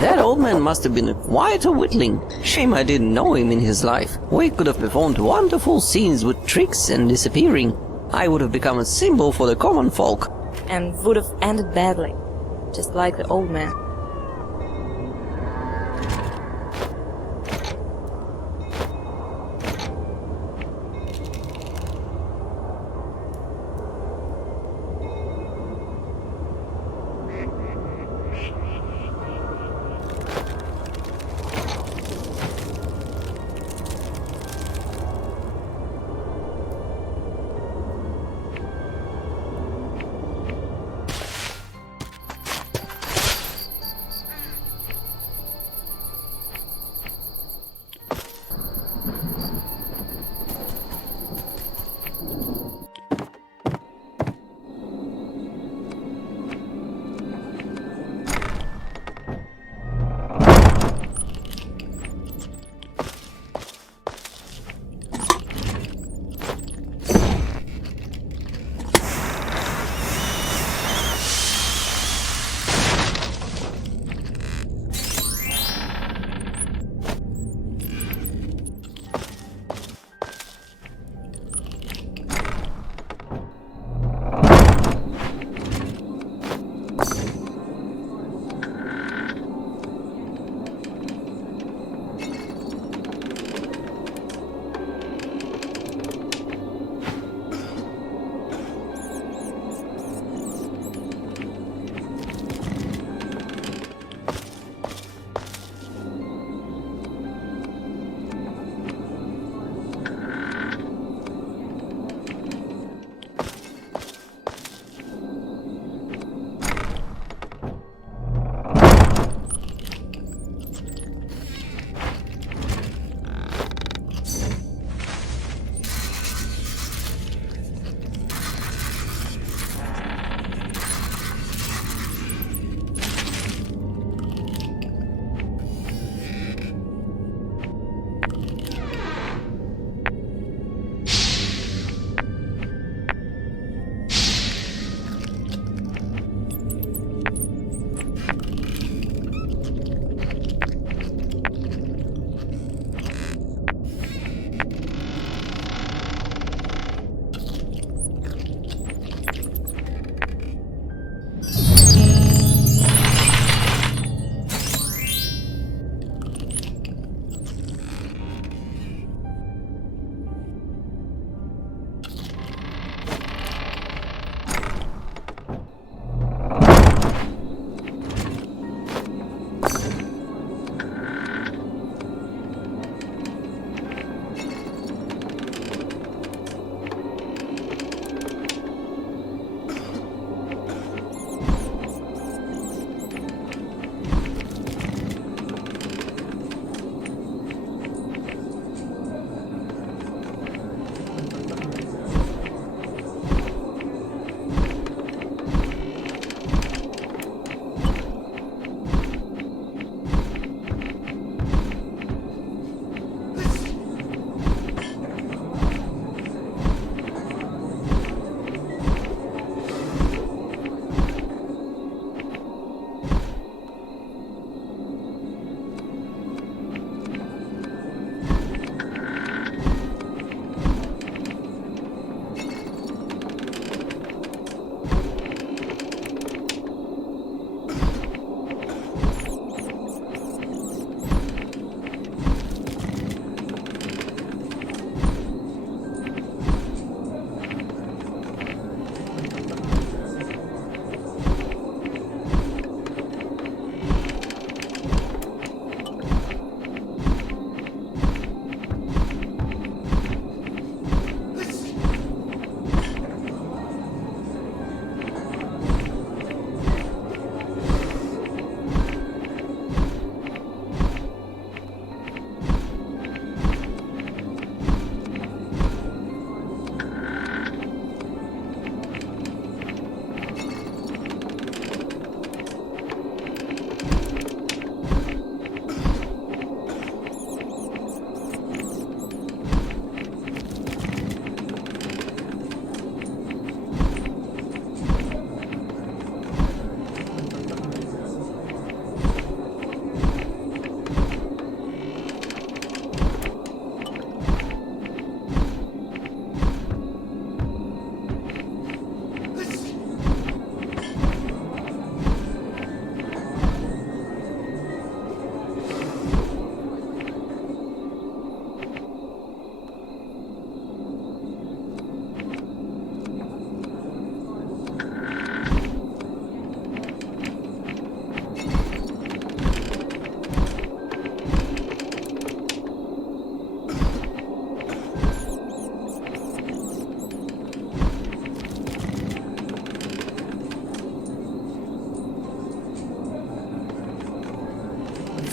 That old man must have been quite a whittling. Shame I didn't know him in his life. We could have performed wonderful scenes with tricks and disappearing. I would have become a symbol for the common folk. And would have ended badly. Just like the old man.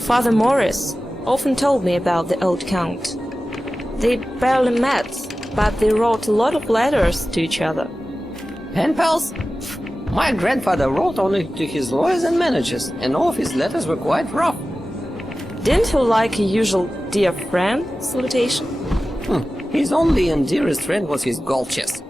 Father Morris often told me about the old count. They barely met, but they wrote a lot of letters to each other. Pen pals? My grandfather wrote only to his lawyers and managers, and all of his letters were quite rough. Didn't he like a usual dear friend salutation? His only and dearest friend was his gold chest.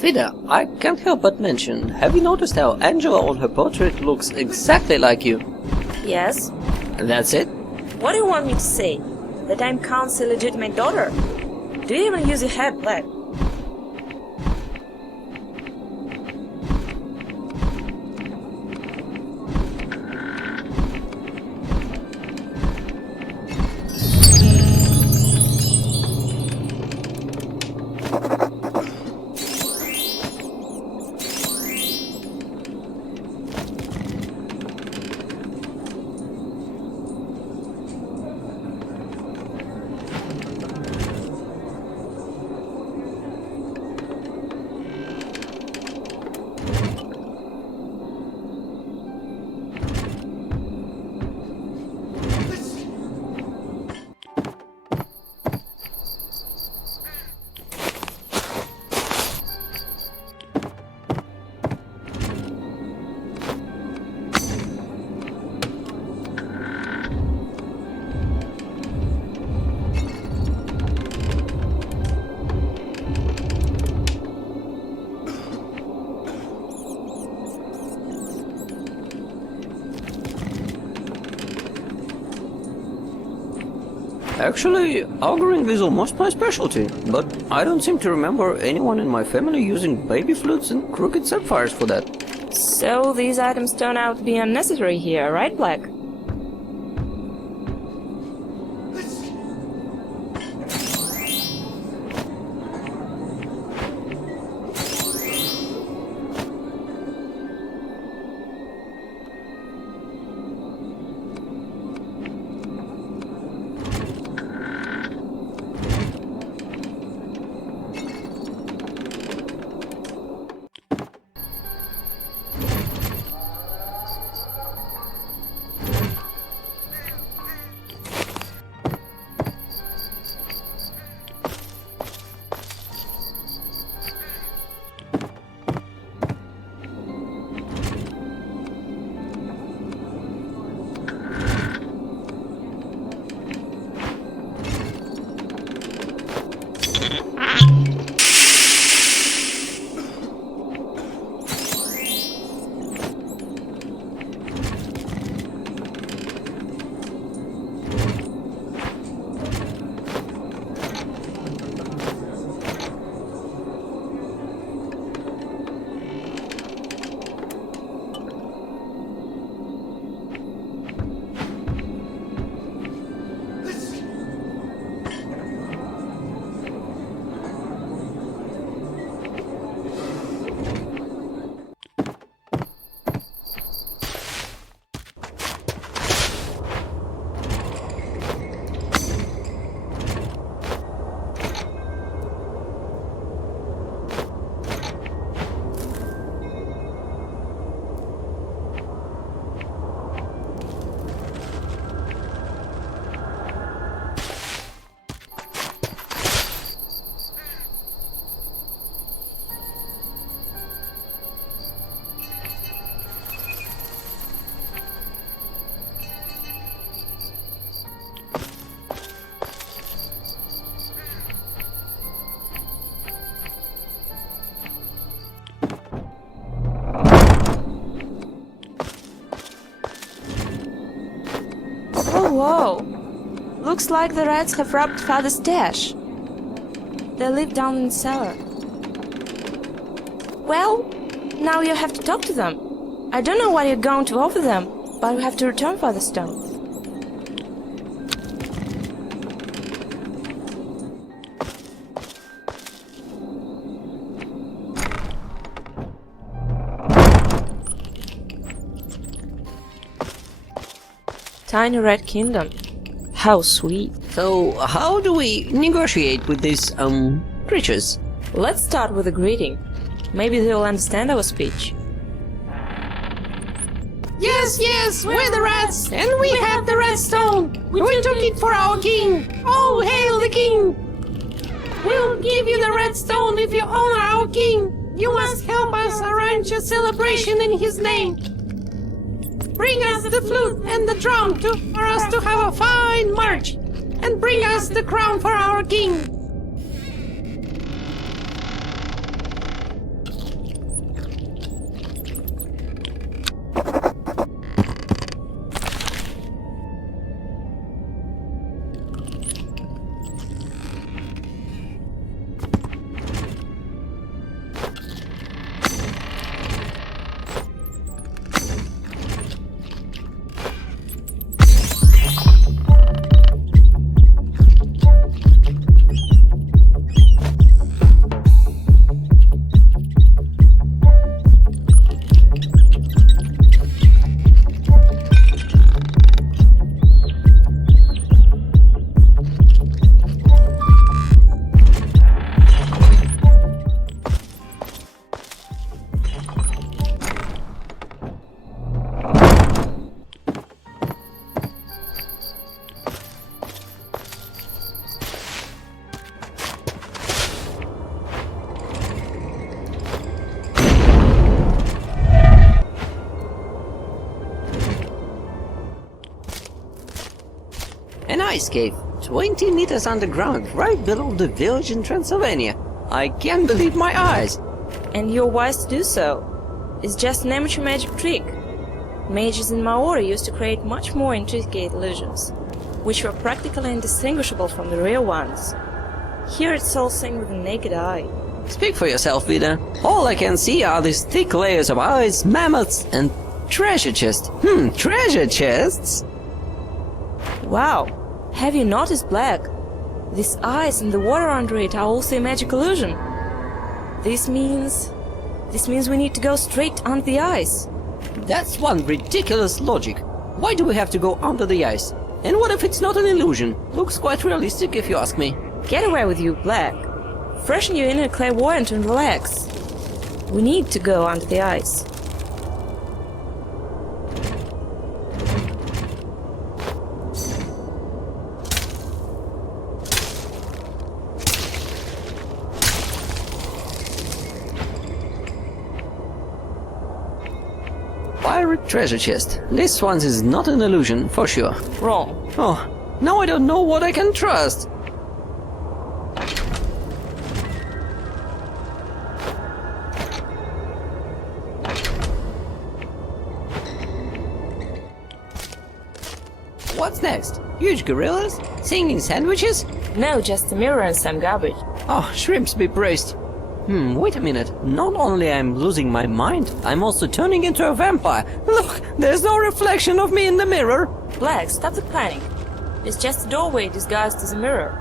Vida, I can't help but mention, have you noticed how Angela on her portrait looks exactly like you? Yes. That's it? What do you want me to say? That I'm Count's illegitimate daughter? Do you even use your head, Black? Actually, auguring is almost my specialty, but I don't seem to remember anyone in my family using baby flutes and crooked sapphires for that. So these items turn out to be unnecessary here, right, Black? Whoa! Looks like the rats have robbed Father's stash. They live down in the cellar. Well, now you have to talk to them. I don't know what you're going to offer them, but we have to return Father's stone. Tiny Red Kingdom. How sweet. So, how do we negotiate with these, creatures? Let's start with a greeting. Maybe they'll understand our speech. Yes, we're the rats, and we have the red stone. We took it for our king. Oh, hail the king! We'll give you the red stone if you honor our king. You must help us arrange a celebration in his name. Bring us the flute and the drum for us to have a fine march, and bring us the crown for our king. An ice cave, 20 meters underground, right below the village in Transylvania. I can't believe my eyes. And you're wise to do so. It's just an amateur magic trick. Mages in V.O.R used to create much more intricate illusions, which were practically indistinguishable from the real ones. Here it's all seen with the naked eye. Speak for yourself, Vida. All I can see are these thick layers of ice, mammoths, and treasure chests. Treasure chests? Wow! Have you noticed, Black? This ice and the water under it are also a magic illusion. This means we need to go straight under the ice. That's one ridiculous logic. Why do we have to go under the ice? And what if it's not an illusion? Looks quite realistic if you ask me. Get away with you, Black. Freshen your inner clairvoyant and relax. We need to go under the ice. Pirate treasure chest. This one is not an illusion, for sure. Wrong. Oh, now I don't know what I can trust. What's next? Huge gorillas? Singing sandwiches? No, just a mirror and some garbage. Oh, shrimps be praised. Wait a minute. Not only I'm losing my mind, I'm also turning into a vampire. Look, there's no reflection of me in the mirror. Black, stop the panic. It's just a doorway disguised as a mirror.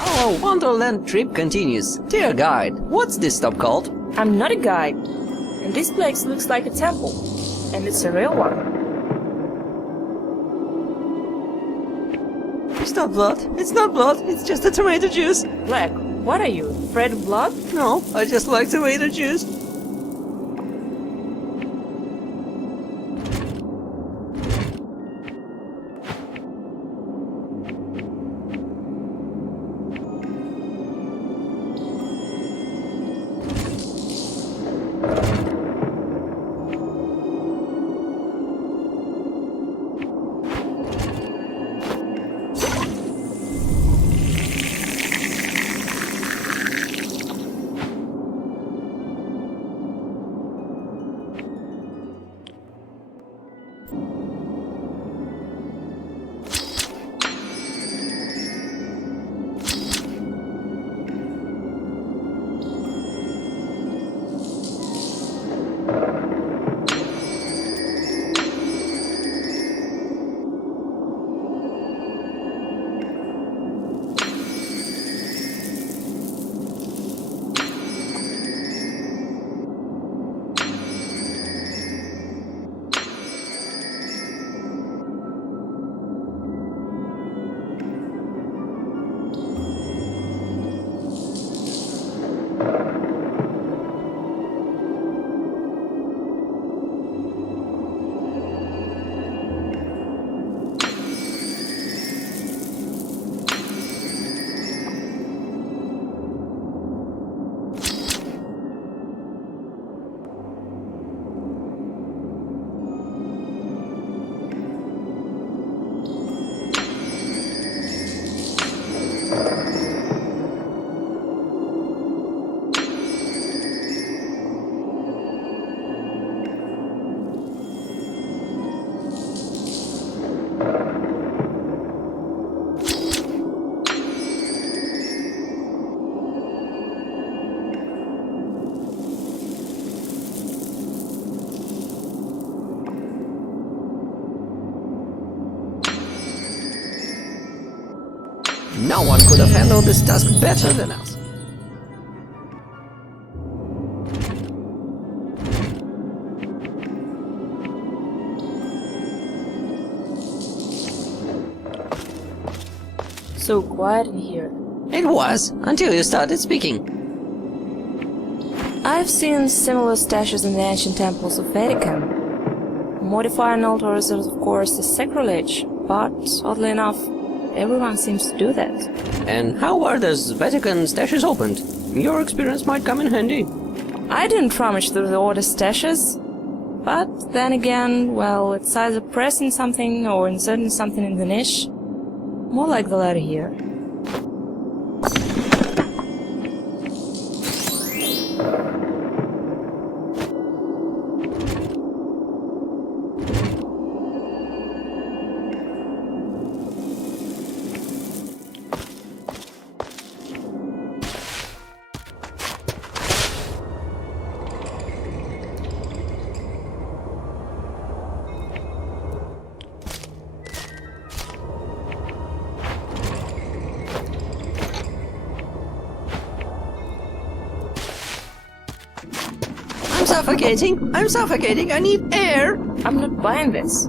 Our Wonderland trip continues. Dear guide, what's this stop called? I'm not a guide. And this place looks like a temple. And it's a real one. It's not blood. It's not blood. It's just a tomato juice. Black, what are you, afraid of blood? No, I just like tomato juice. No one could have handled this task better than us. So quiet in here. It was, until you started speaking. I've seen similar statues in the ancient temples of Vatican. Modifying altars is of course a sacrilege, but oddly enough, everyone seems to do that. And how are those Vatican statues opened? Your experience might come in handy. I didn't rummage through the order stashes, but then again, well, it's either pressing something or inserting something in the niche. More like the latter here. I'm suffocating, I need air! I'm not buying this.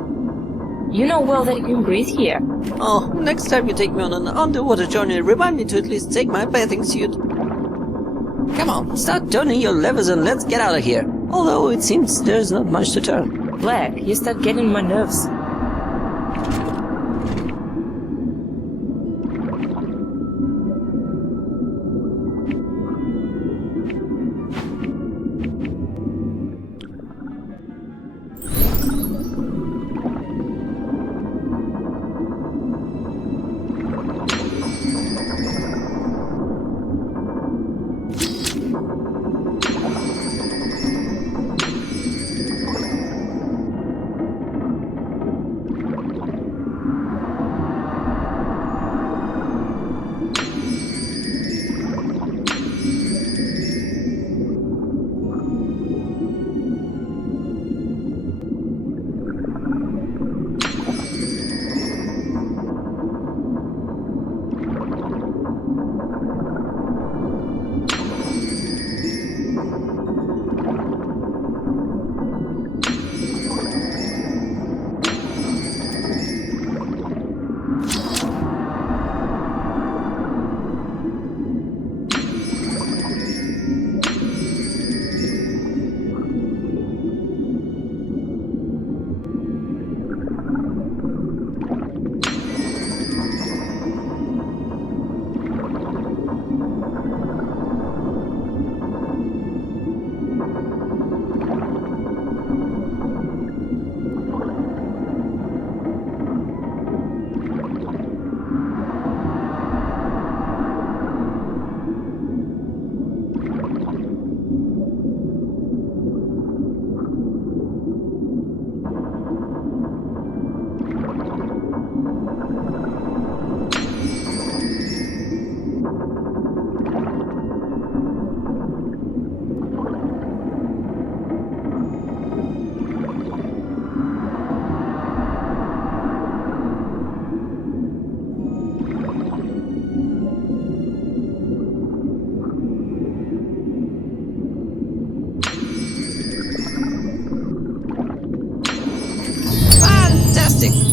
You know well that you can breathe here. Oh, next time you take me on an underwater journey, remind me to at least take my bathing suit. Come on, start turning your levers and let's get out of here. Although it seems there's not much to turn. Black, you start getting my nerves.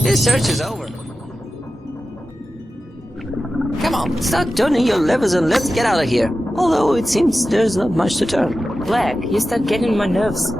This search is over. Come on, start turning your levers and let's get out of here. Although it seems there's not much to turn. Black, you start getting my nerves.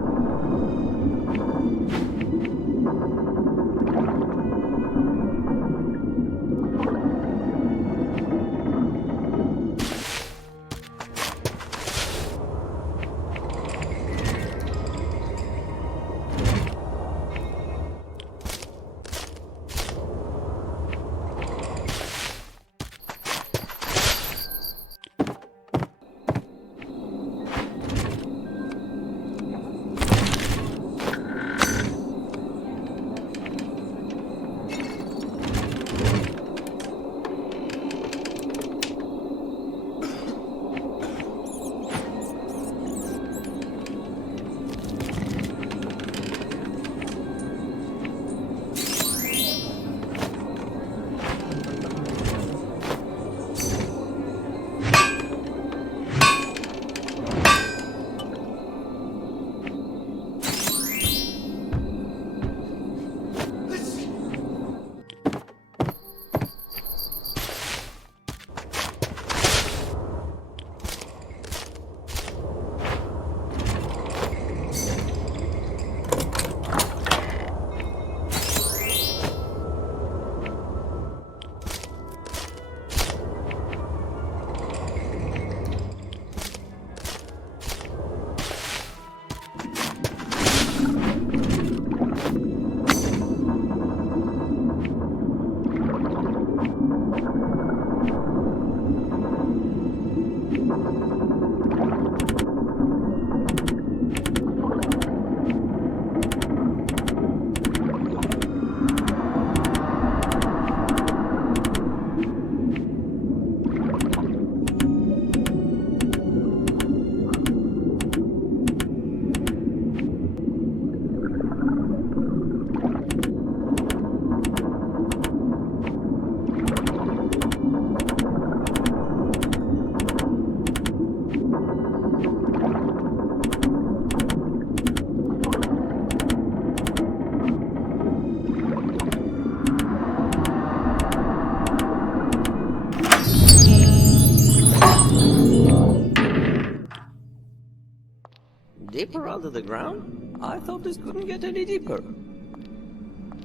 under the ground? I thought this couldn't get any deeper.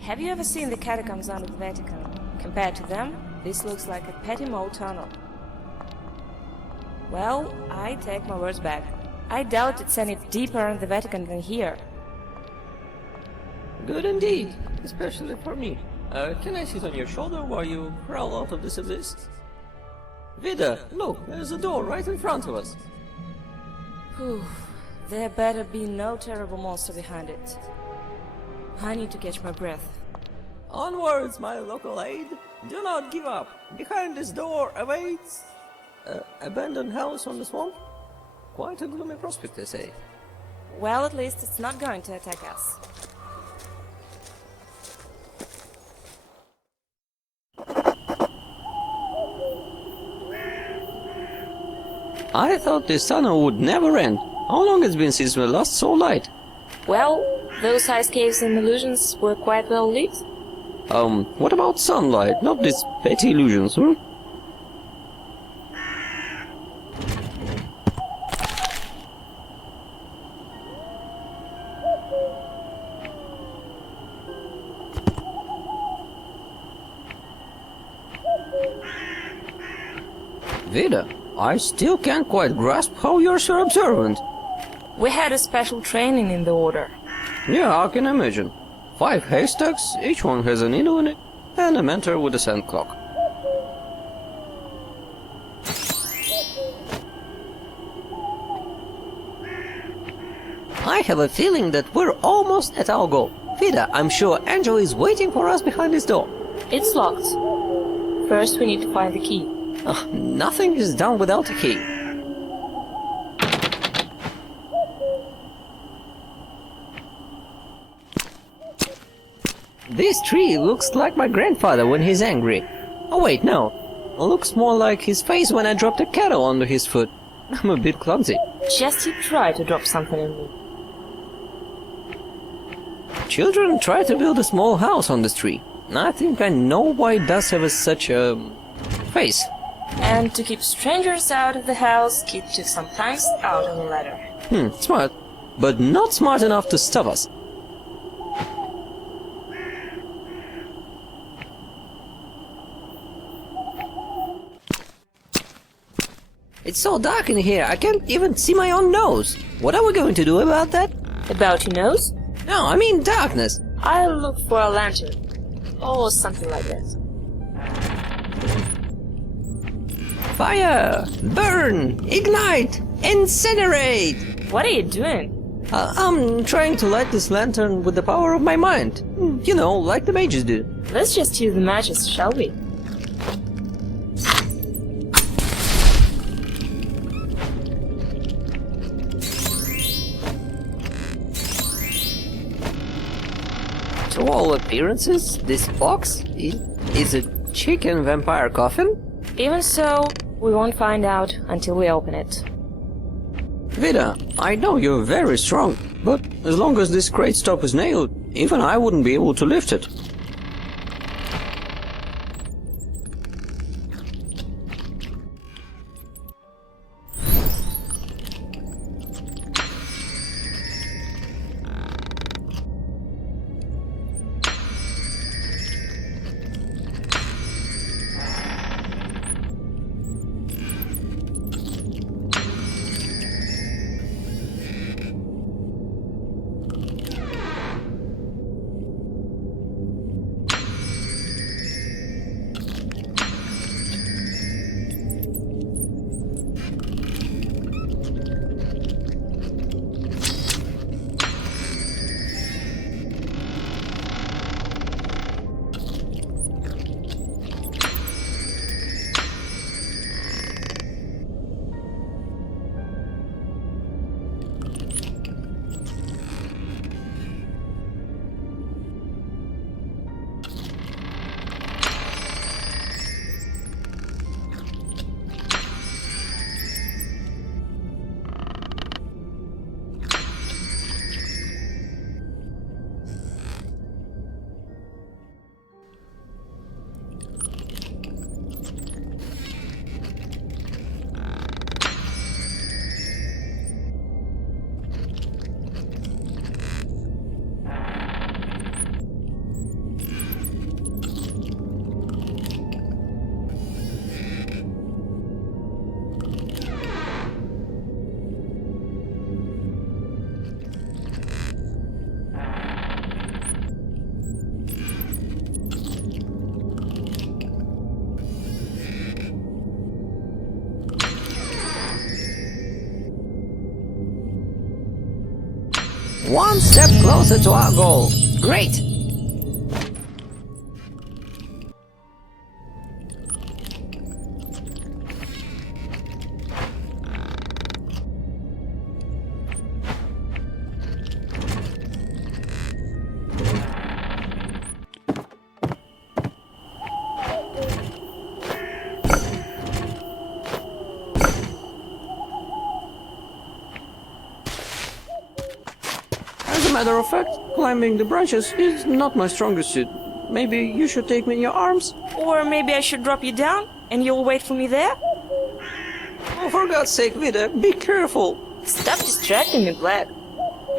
Have you ever seen the catacombs under the Vatican? Compared to them, this looks like a petty mole tunnel. Well, I take my words back. I doubt it's any deeper in the Vatican than here. Good indeed, especially for me. Can I sit on your shoulder while you crawl out of this abyss? Vida, look, there's a door right in front of us. Whew, there better be no terrible monster behind it. I need to catch my breath. Onwards, my local aid. Do not give up. Behind this door awaits... abandoned house on the swamp? Quite a gloomy prospect, I say. Well, at least it's not going to attack us. I thought this tunnel would never end. How long it's been since we last saw light? Well, those ice caves and illusions were quite well lit. What about sunlight? Not these petty illusions, hmm? Vida, I still can't quite grasp how you're so observant. We had a special training in the order. Yeah, I can imagine. 5 haystacks, each one has a needle in it, and a mentor with a sand clock. I have a feeling that we're almost at our goal. Vida, I'm sure Angel is waiting for us behind this door. It's locked. First we need to find the key. Nothing is done without a key. This tree looks like my grandfather when he's angry. Oh wait, no. Looks more like his face when I dropped a kettle under his foot. I'm a bit clumsy. Just you try to drop something in me. Children try to build a small house on this tree. I think I know why it does have such a face. And to keep strangers out of the house, kids took sometimes out on a ladder. Smart. But not smart enough to stop us. It's so dark in here, I can't even see my own nose. What are we going to do about that? About your nose? No, I mean darkness. I'll look for a lantern. Or something like that. Fire! Burn! Ignite! Incinerate! What are you doing? I'm trying to light this lantern with the power of my mind. You know, like the mages do. Let's just use the matches, shall we? To all appearances, this box is a chicken vampire coffin? Even so, we won't find out until we open it. Vida, I know you're very strong, but as long as this crate top is nailed, even I wouldn't be able to lift it. One step closer to our goal. Great! As a matter of fact, climbing the branches is not my strongest suit. Maybe you should take me in your arms? Or maybe I should drop you down and you'll wait for me there? Oh, for God's sake, Vida, be careful! Stop distracting me, Black.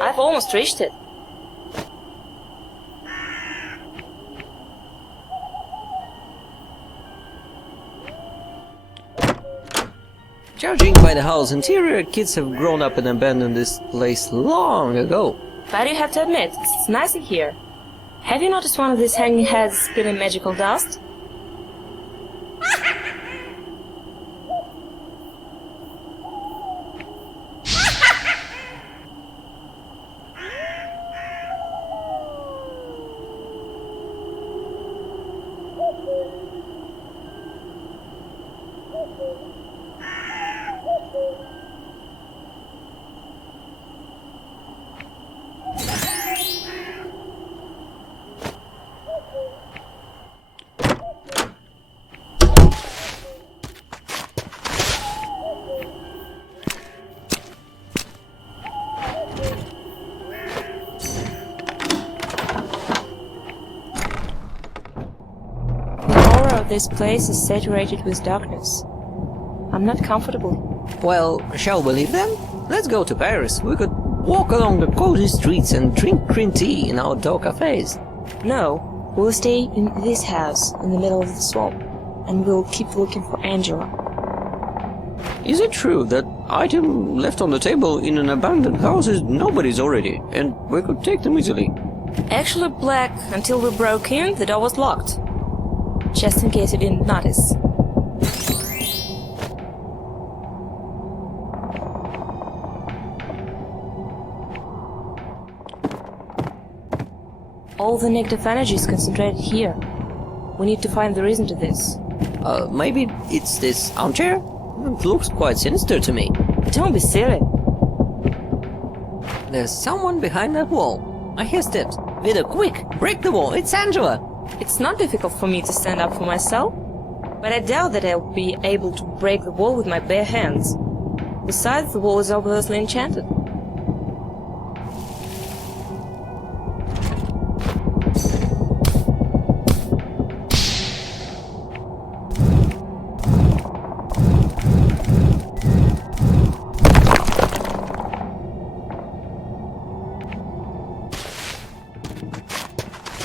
I've almost reached it. Judging by the house interior, kids have grown up and abandoned this place long ago. But you have to admit, it's nice in here. Have you noticed one of these hanging heads spilling magical dust? This place is saturated with darkness. I'm not comfortable. Well, shall we leave then? Let's go to Paris. We could walk along the cozy streets and drink green tea in outdoor cafes. No, we'll stay in this house in the middle of the swamp, and we'll keep looking for Angela. Is it true that item left on the table in an abandoned house is nobody's already, and we could take them easily? Actually, Black, until we broke in, the door was locked. Just in case you didn't notice. All the negative energy is concentrated here. We need to find the reason to this. Maybe it's this armchair? It looks quite sinister to me. Don't be silly. There's someone behind that wall. I hear steps. Vida, quick! Break the wall! It's Angela! It's not difficult for me to stand up for myself, but I doubt that I'll be able to break the wall with my bare hands. Besides, the wall is obviously enchanted.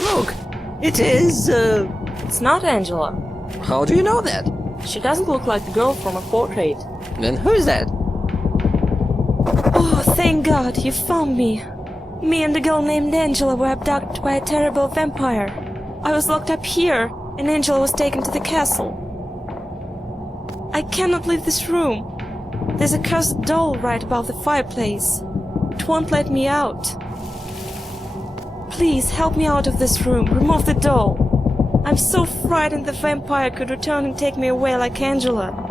Look! It is, It's not Angela. How do you know that? She doesn't look like the girl from a portrait. Then who's that? Oh, thank God, you found me. Me and the girl named Angela were abducted by a terrible vampire. I was locked up here, and Angela was taken to the castle. I cannot leave this room. There's a cursed doll right above the fireplace. It won't let me out. Please help me out of this room. Remove the doll. I'm so frightened the vampire could return and take me away like Angela.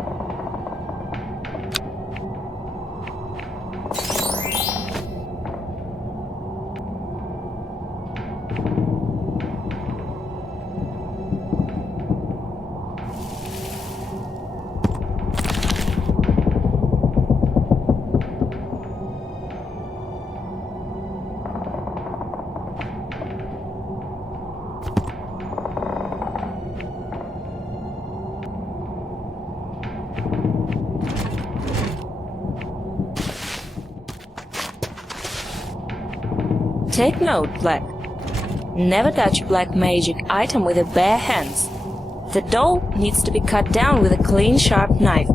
Take note, Black. Never touch a black magic item with your bare hands. The doll needs to be cut down with a clean, sharp knife.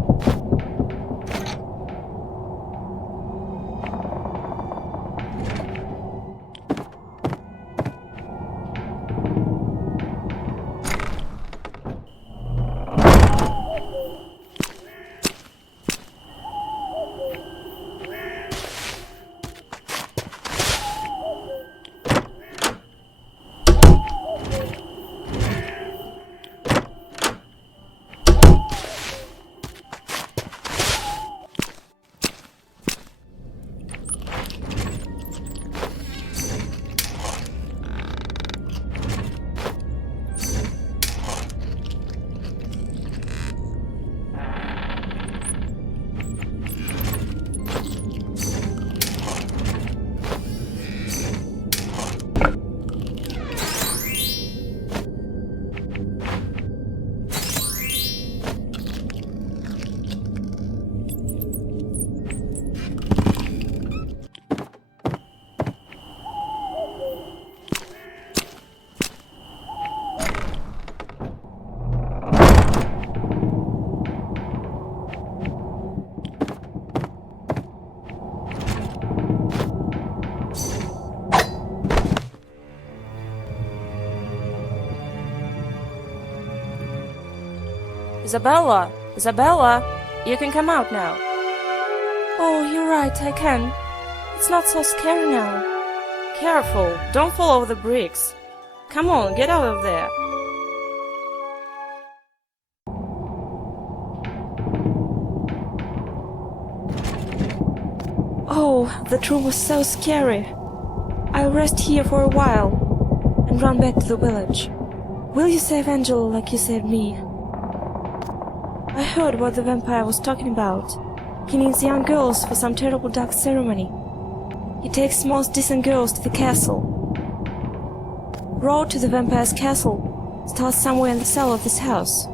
Isabella! Isabella! You can come out now. Oh, you're right, I can. It's not so scary now. Careful, don't fall over the bricks. Come on, get out of there. Oh, that room was so scary. I'll rest here for a while and run back to the village. Will you save Angela like you saved me? I heard what the vampire was talking about. He needs young girls for some terrible dark ceremony. He takes most decent girls to the castle. Road to the vampire's castle starts somewhere in the cellar of this house.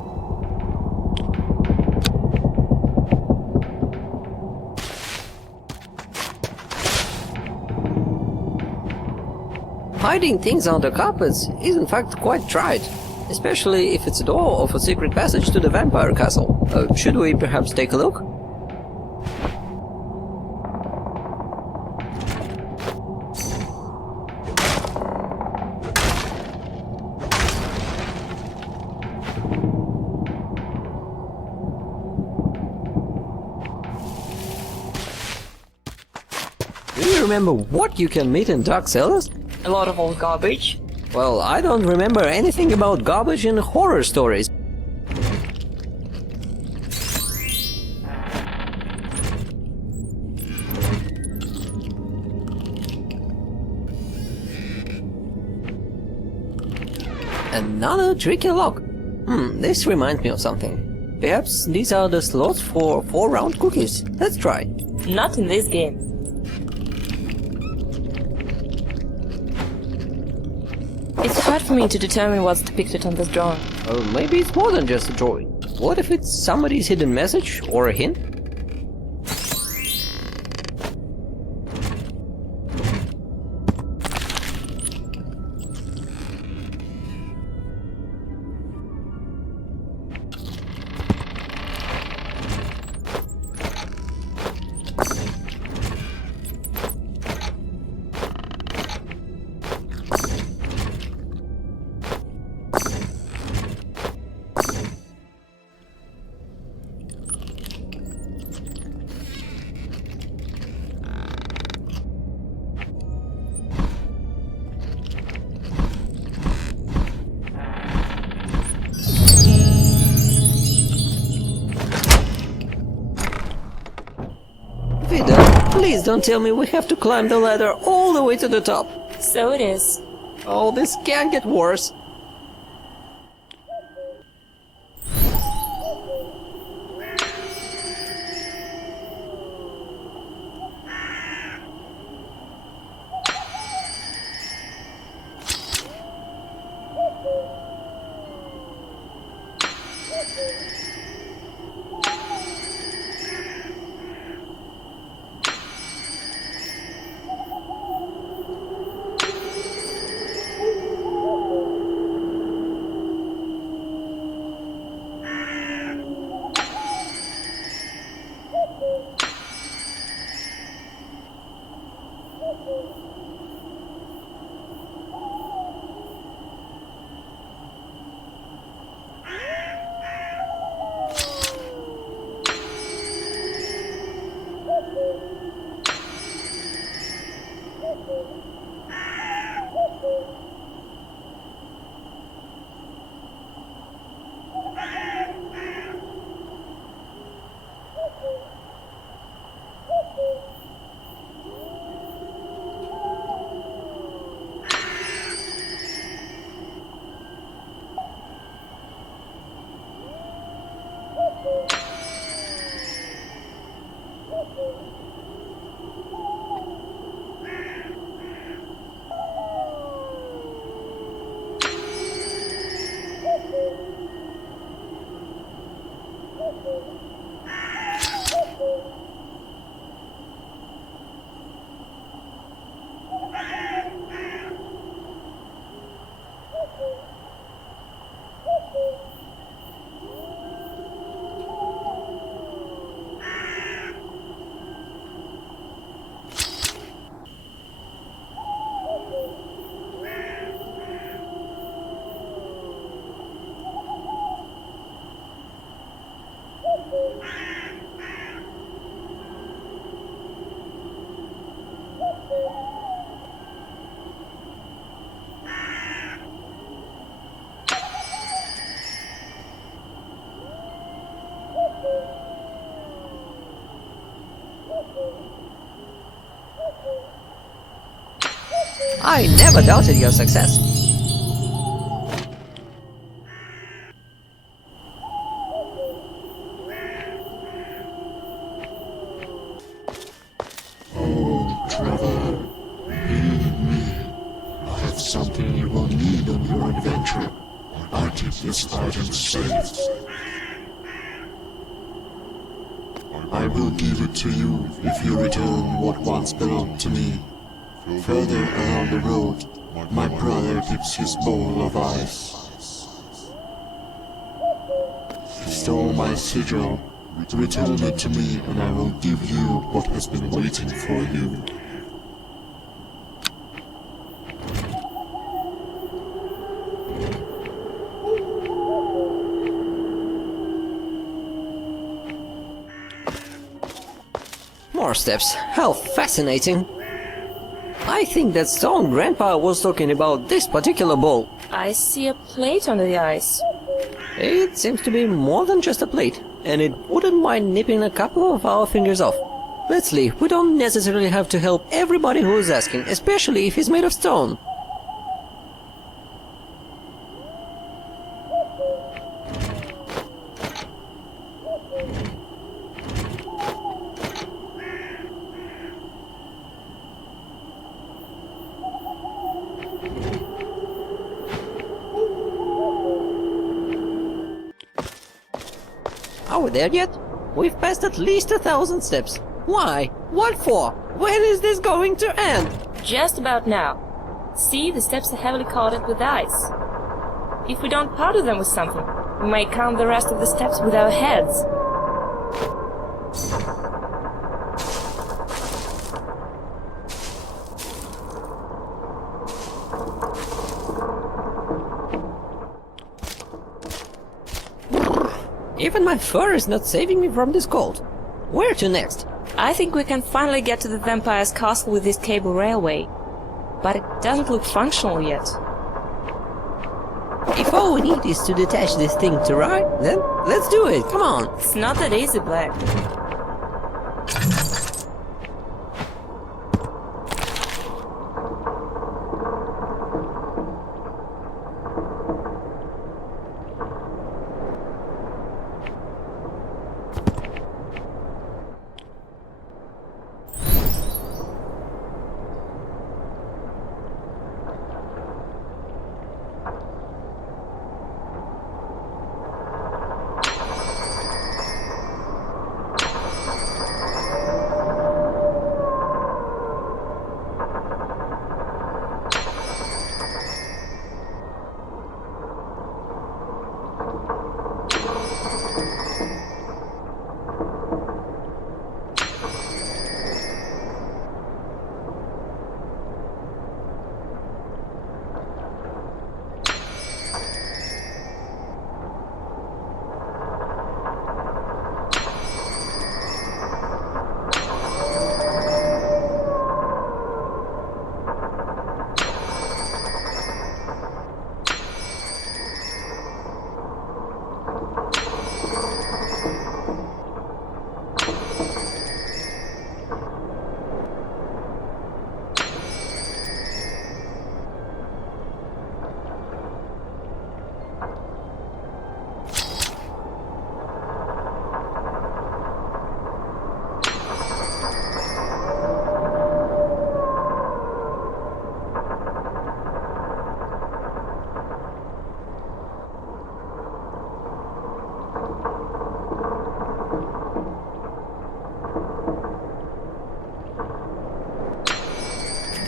Hiding things under carpets is in fact quite tried, especially if it's a door of a secret passage to the vampire castle. Should we perhaps take a look? Do you remember what you can meet in dark cellars? A lot of old garbage. Well, I don't remember anything about garbage in horror stories. Another tricky lock. This reminds me of something. Perhaps these are the slots for 4-round cookies. Let's try. Not in this game. It's hard for me to determine what's depicted on this drawing. Maybe it's more than just a drawing. What if it's somebody's hidden message or a hint? Vida, please don't tell me we have to climb the ladder all the way to the top. So it is. Oh, this can't get worse. I never doubted your success. Something you will need on your adventure. I keep this item safe. I will give it to you if you return what once belonged to me. Further along the road, my brother keeps his bowl of ice. He stole my sigil. Return it to me and I will give you what has been waiting for you. More steps. How fascinating. I think that stone grandpa was talking about this particular bowl. I see a plate under the ice. It seems to be more than just a plate, and it wouldn't mind nipping a couple of our fingers off. Let's leave. We don't necessarily have to help everybody who is asking, especially if he's made of stone. Are we there yet? We've passed at least 1,000 steps. Why? What for? When is this going to end? Just about now. See, the steps are heavily coated with ice. If we don't powder them with something, we may count the rest of the steps with our heads. Even my fur is not saving me from this cold. Where to next? I think we can finally get to the vampire's castle with this cable railway. But it doesn't look functional yet. If all we need is to detach this thing to ride, then let's do it. Come on. It's not that easy, Black.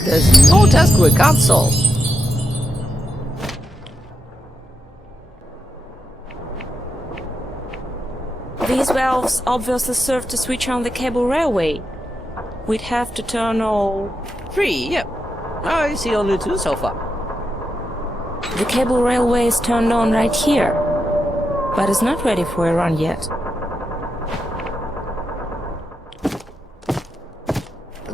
There's no task we can't solve. These valves obviously serve to switch on the cable railway. We'd have to turn all... 3, yep. I see only 2 so far. The cable railway is turned on right here, but it's not ready for a run yet.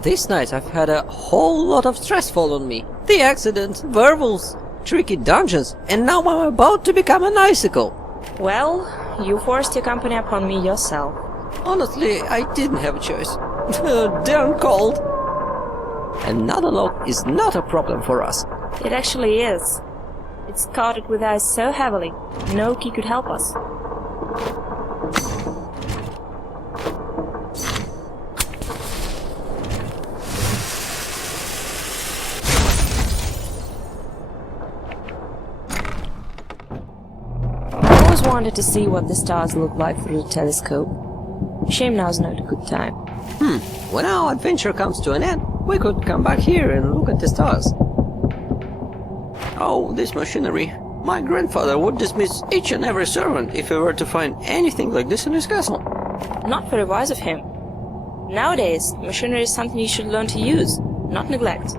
This night I've had a whole lot of stress fall on me. The accident, werewolves, tricky dungeons, and now I'm about to become an icicle. Well, you forced your company upon me yourself. Honestly, I didn't have a choice. Damn cold. Another lock is not a problem for us. It actually is. It's coated with ice so heavily, no key could help us. I always wanted to see what the stars look like through the telescope. Shame now's not a good time. When our adventure comes to an end, we could come back here and look at the stars. Oh, this machinery. My grandfather would dismiss each and every servant if he were to find anything like this in his castle. Not very wise of him. Nowadays, machinery is something you should learn to use, not neglect.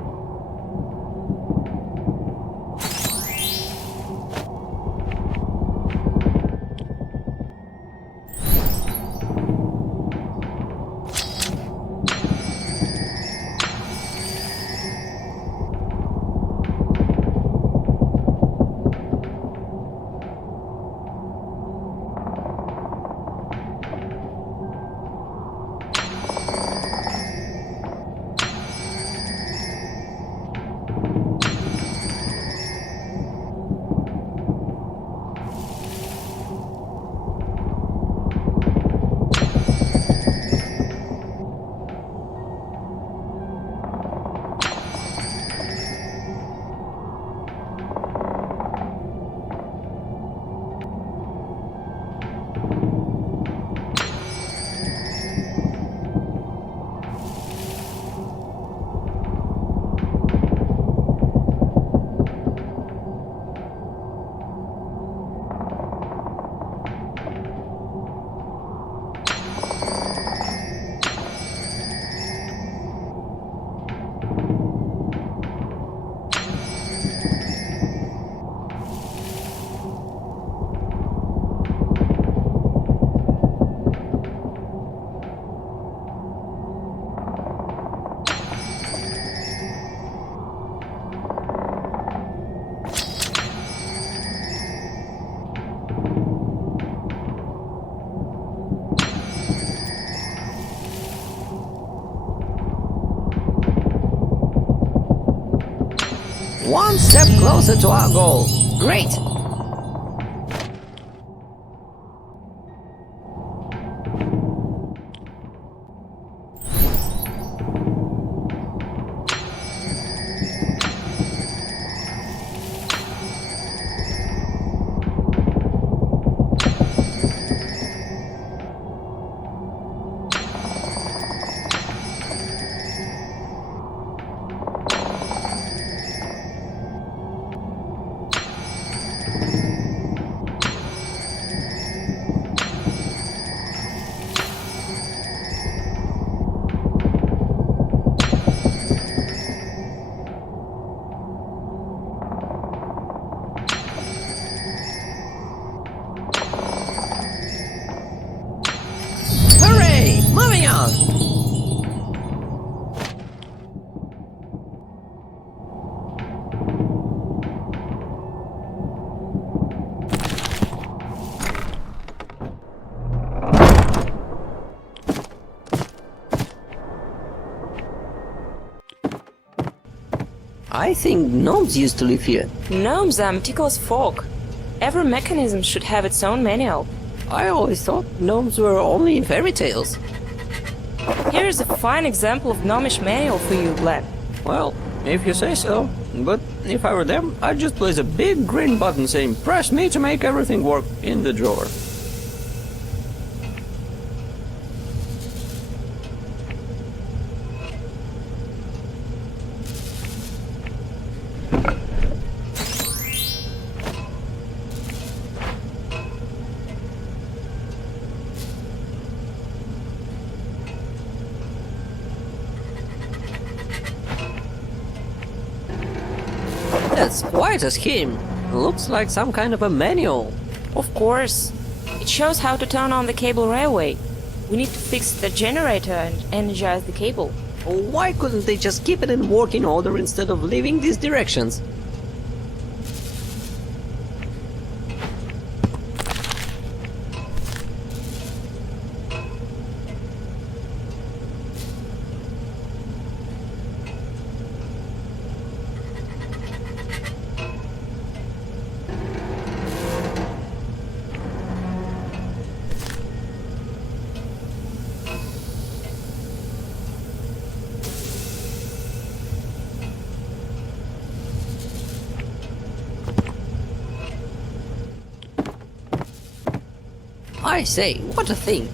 One step closer to our goal. Great! Hooray! Moving on! I think gnomes used to live here. Gnomes are meticulous folk. Every mechanism should have its own manual. I always thought gnomes were only in fairy tales. Here is a fine example of gnomish manual for you, Black. Well, if you say so. But if I were them, I'd just place a big green button saying "Press me to make everything work" in the drawer. That's quite a scheme. Looks like some kind of a manual. Of course. It shows how to turn on the cable railway. We need to fix the generator and energize the cable. Why couldn't they just keep it in working order instead of leaving these directions? I say, what a thing.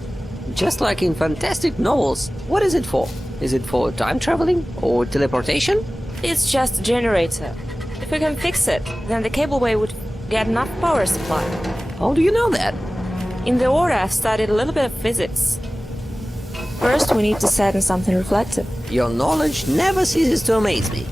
Just like in fantastic novels. What is it for? Is it for time traveling or teleportation? It's just a generator. If we can fix it, then the cableway would get enough power supply. How do you know that? In the V.O.R. I've studied a little bit of physics. First, we need to set in something reflective. Your knowledge never ceases to amaze me.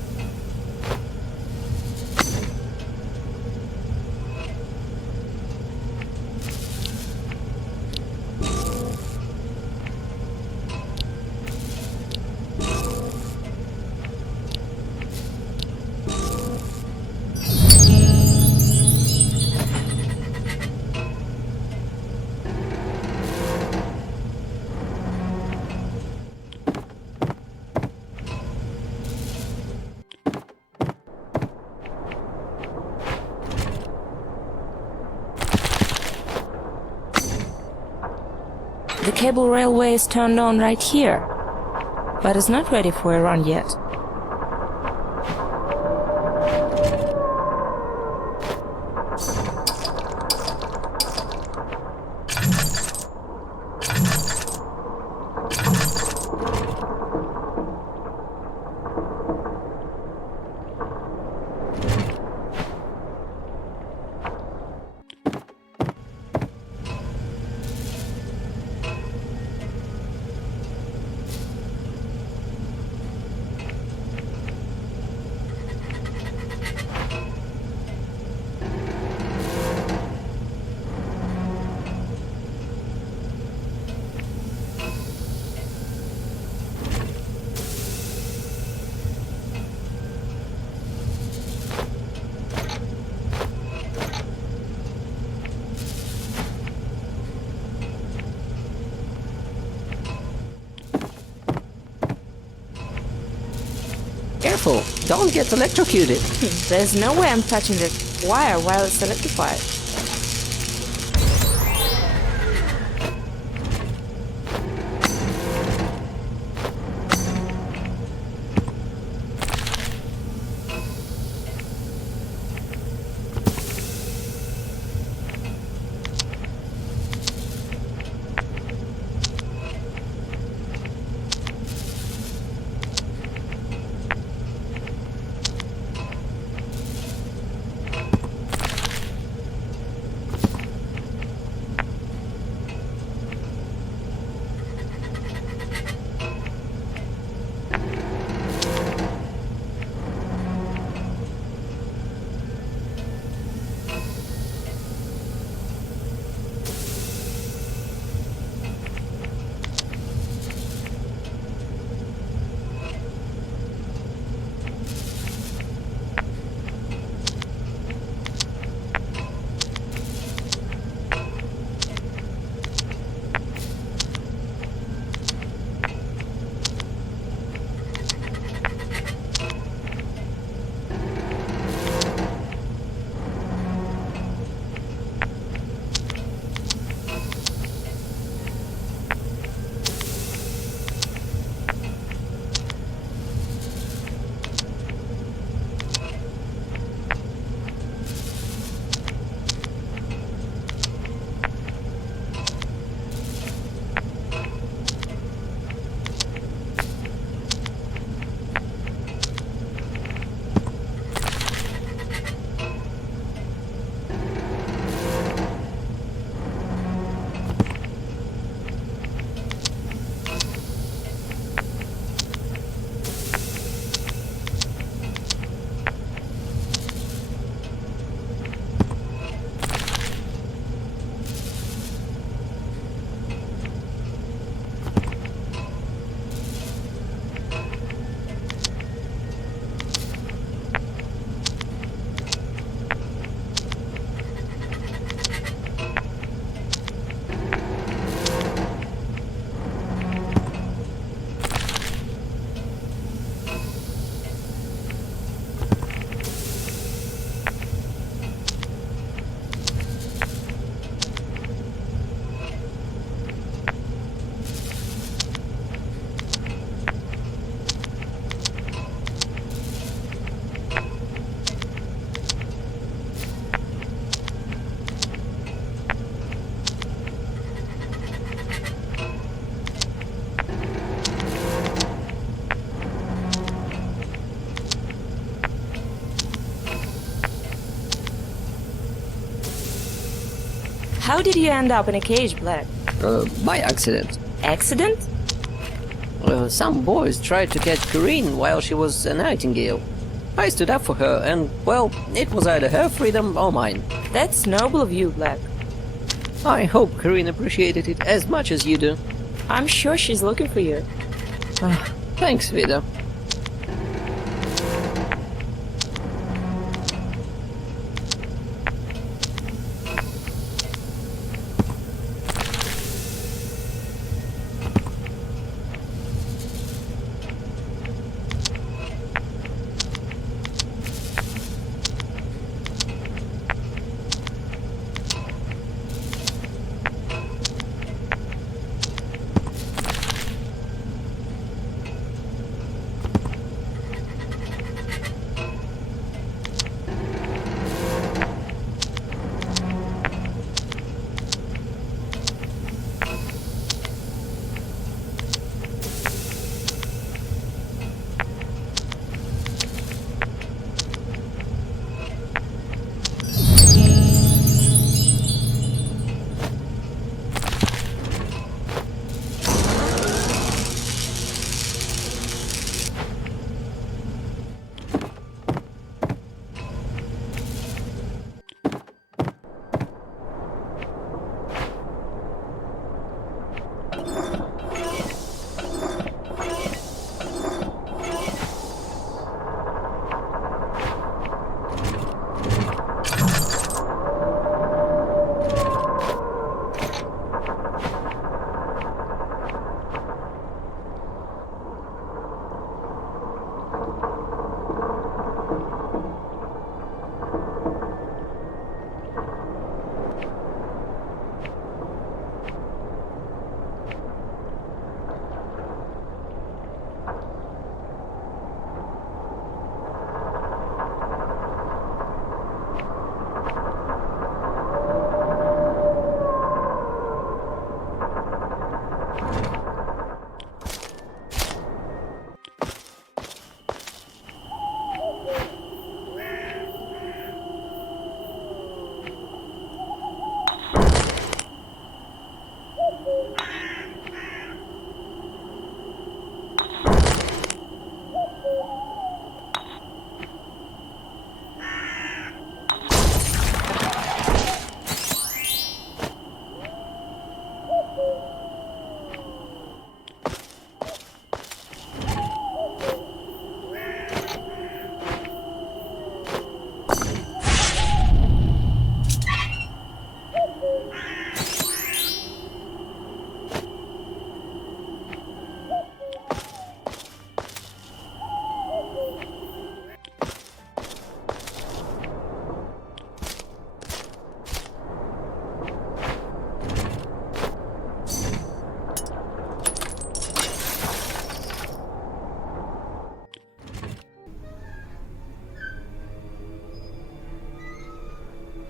The cable railway is turned on right here, but it's not ready for a run yet. Careful, don't get electrocuted. There's no way I'm touching the wire while it's electrified. How did you end up in a cage, Black? By accident. Accident? Some boys tried to catch Corinne while she was a nightingale. I stood up for her and, well, it was either her freedom or mine. That's noble of you, Black. I hope Corinne appreciated it as much as you do. I'm sure she's looking for you. Thanks, Vida.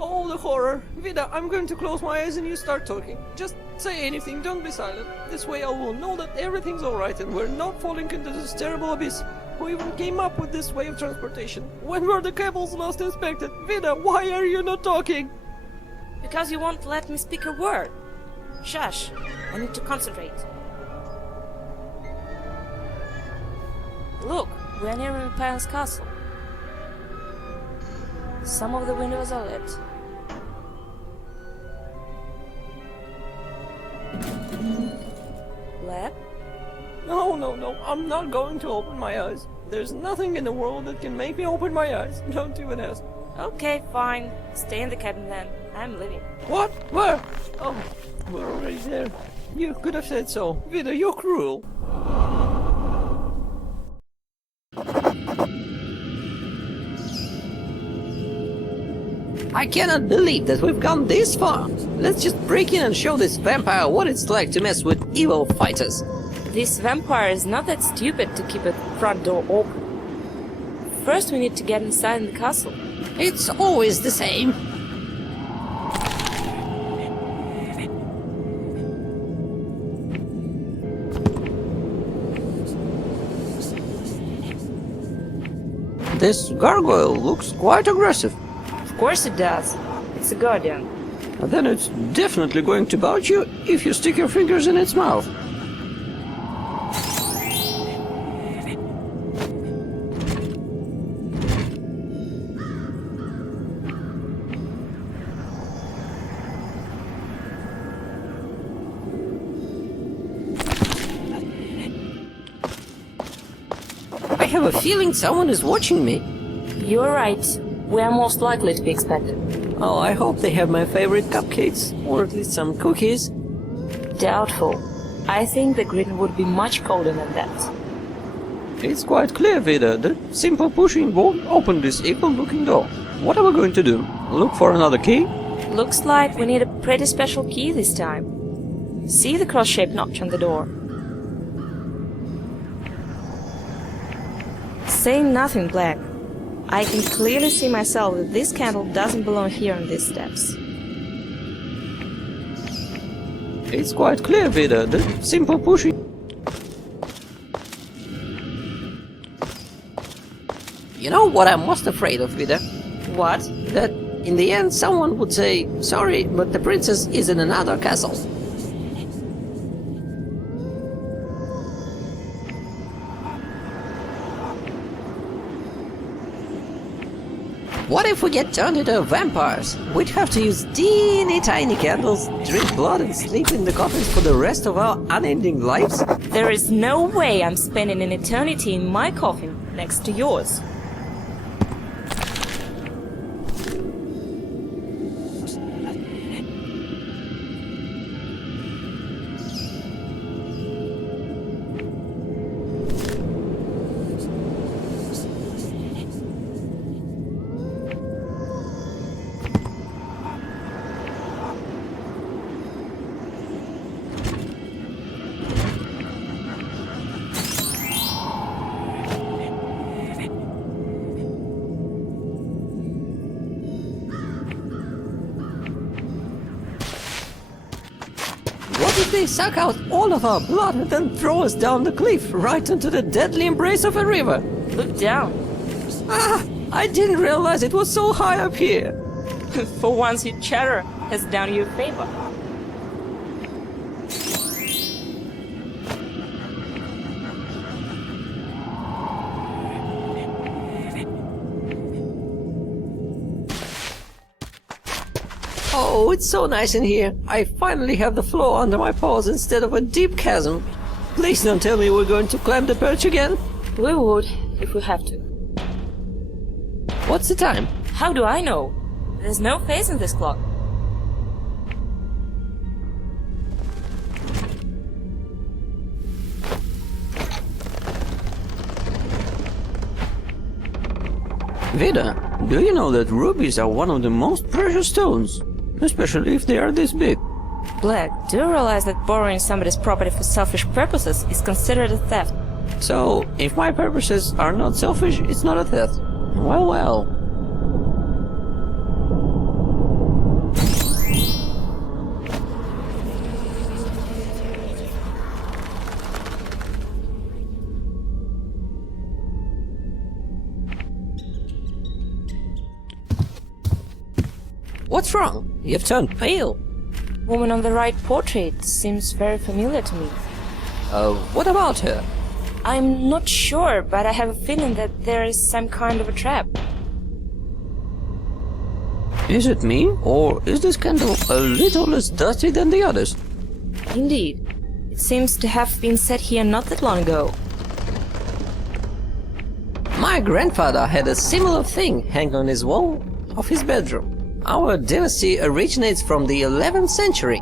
Oh, the horror. Vida, I'm going to close my eyes and you start talking. Just say anything, don't be silent. This way I will know that everything's alright and we're not falling into this terrible abyss. Who even came up with this way of transportation? When were the cables last inspected? Vida, why are you not talking? Because you won't let me speak a word. Shush, I need to concentrate. Look, we are near Empire's castle. Some of the windows are lit. Black? No, I'm not going to open my eyes. There's nothing in the world that can make me open my eyes. Don't even ask. Okay, fine. Stay in the cabin then. I'm leaving. What? Where? Oh, we're already there. You could have said so. Vida, you're cruel. I cannot believe that we've gone this far. Let's just break in and show this vampire what it's like to mess with evil fighters. This vampire is not that stupid to keep the front door open. First we need to get inside the castle. It's always the same. This gargoyle looks quite aggressive. Of course it does. It's a guardian. then it's definitely going to bite you if you stick your fingers in its mouth. I have a feeling someone is watching me. You're right. We are most likely to be expected. Oh, I hope they have my favorite cupcakes, or at least some cookies. Doubtful. I think the grid would be much colder than that. It's quite clear, Vida. The simple pushing won't open this evil-looking door. What are we going to do? Look for another key? Looks like we need a pretty special key this time. See the cross-shaped notch on the door? Say nothing, Black. I can clearly see myself that this candle doesn't belong here on these steps. It's quite clear, Vida. The simple pushing... You know what I'm most afraid of, Vida? What? That in the end someone would say, sorry, but the princess is in another castle. What if we get turned into vampires? We'd have to use teeny tiny candles, drink blood and sleep in the coffins for the rest of our unending lives? There is no way I'm spending an eternity in my coffin next to yours. What if they suck out all of our blood and then throw us down the cliff, right into the deadly embrace of a river? Look down. Ah! I didn't realize it was so high up here. For once your chatter has done you a favor. Oh, it's so nice in here. I finally have the floor under my paws instead of a deep chasm. Please don't tell me we're going to climb the perch again. We would, if we have to. What's the time? How do I know? There's no face in this clock. Vida, do you know that rubies are one of the most precious stones? Especially if they are this big. Black, do you realize that borrowing somebody's property for selfish purposes is considered a theft? So, if my purposes are not selfish, it's not a theft. Well, well. What's wrong? You've turned pale. Woman on the right portrait seems very familiar to me. What about her? I'm not sure, but I have a feeling that there is some kind of a trap. Is it me, or is this candle a little less dusty than the others? Indeed. It seems to have been set here not that long ago. My grandfather had a similar thing hanging on his wall of his bedroom. Our dynasty originates from the 11th century.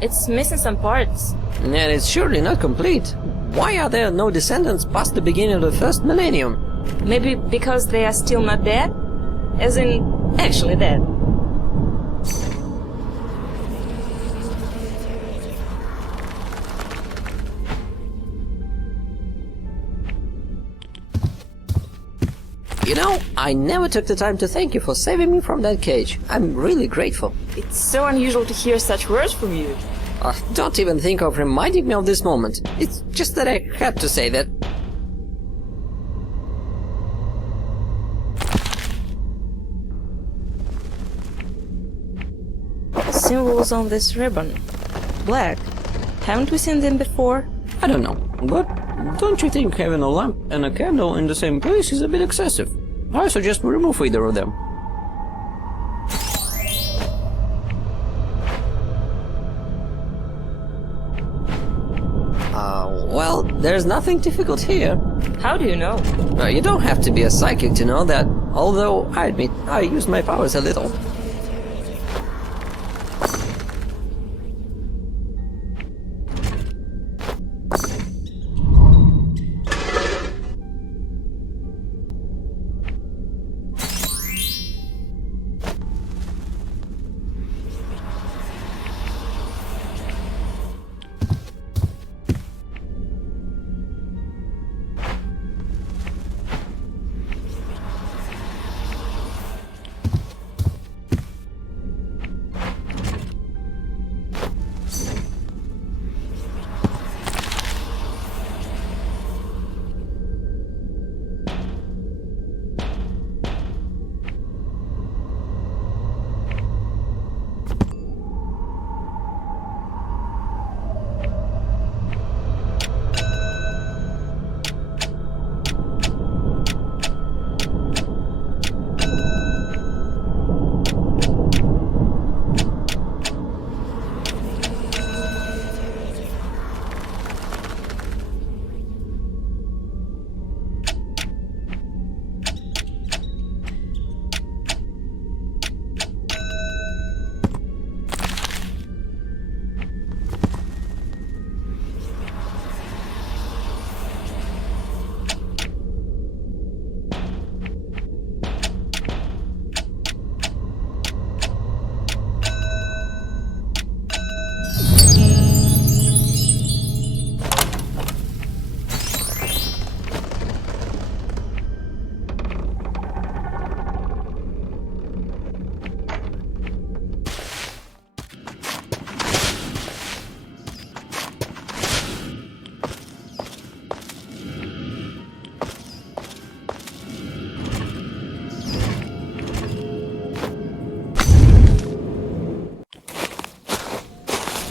It's missing some parts. And it's surely not complete. Why are there no descendants past the beginning of the first millennium? Maybe because they are still not dead? As in, actually dead. You know, I never took the time to thank you for saving me from that cage. I'm really grateful. It's so unusual to hear such words from you. Don't even think of reminding me of this moment. It's just that I had to say that. symbols on this ribbon. Black. Haven't we seen them before? I don't know, but don't you think having a lamp and a candle in the same place is a bit excessive? I suggest we remove either of them. Well, there's nothing difficult here. How do you know? You don't have to be a psychic to know that, although I admit I use my powers a little.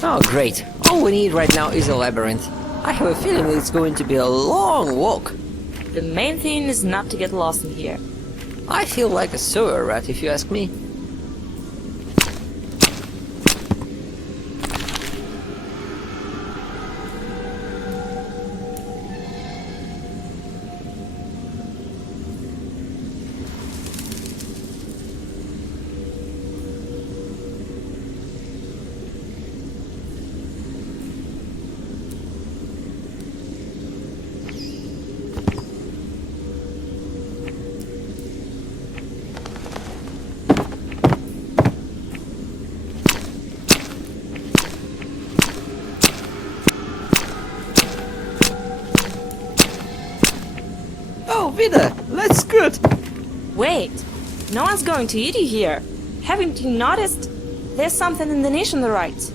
Oh great, all we need right now is a labyrinth. I have a feeling it's going to be a long walk. The main thing is not to get lost in here. I feel like a sewer rat if you ask me. Oh, Vida, that's good! Wait, no one's going to eat you here. Haven't you noticed? There's something in the niche on the right.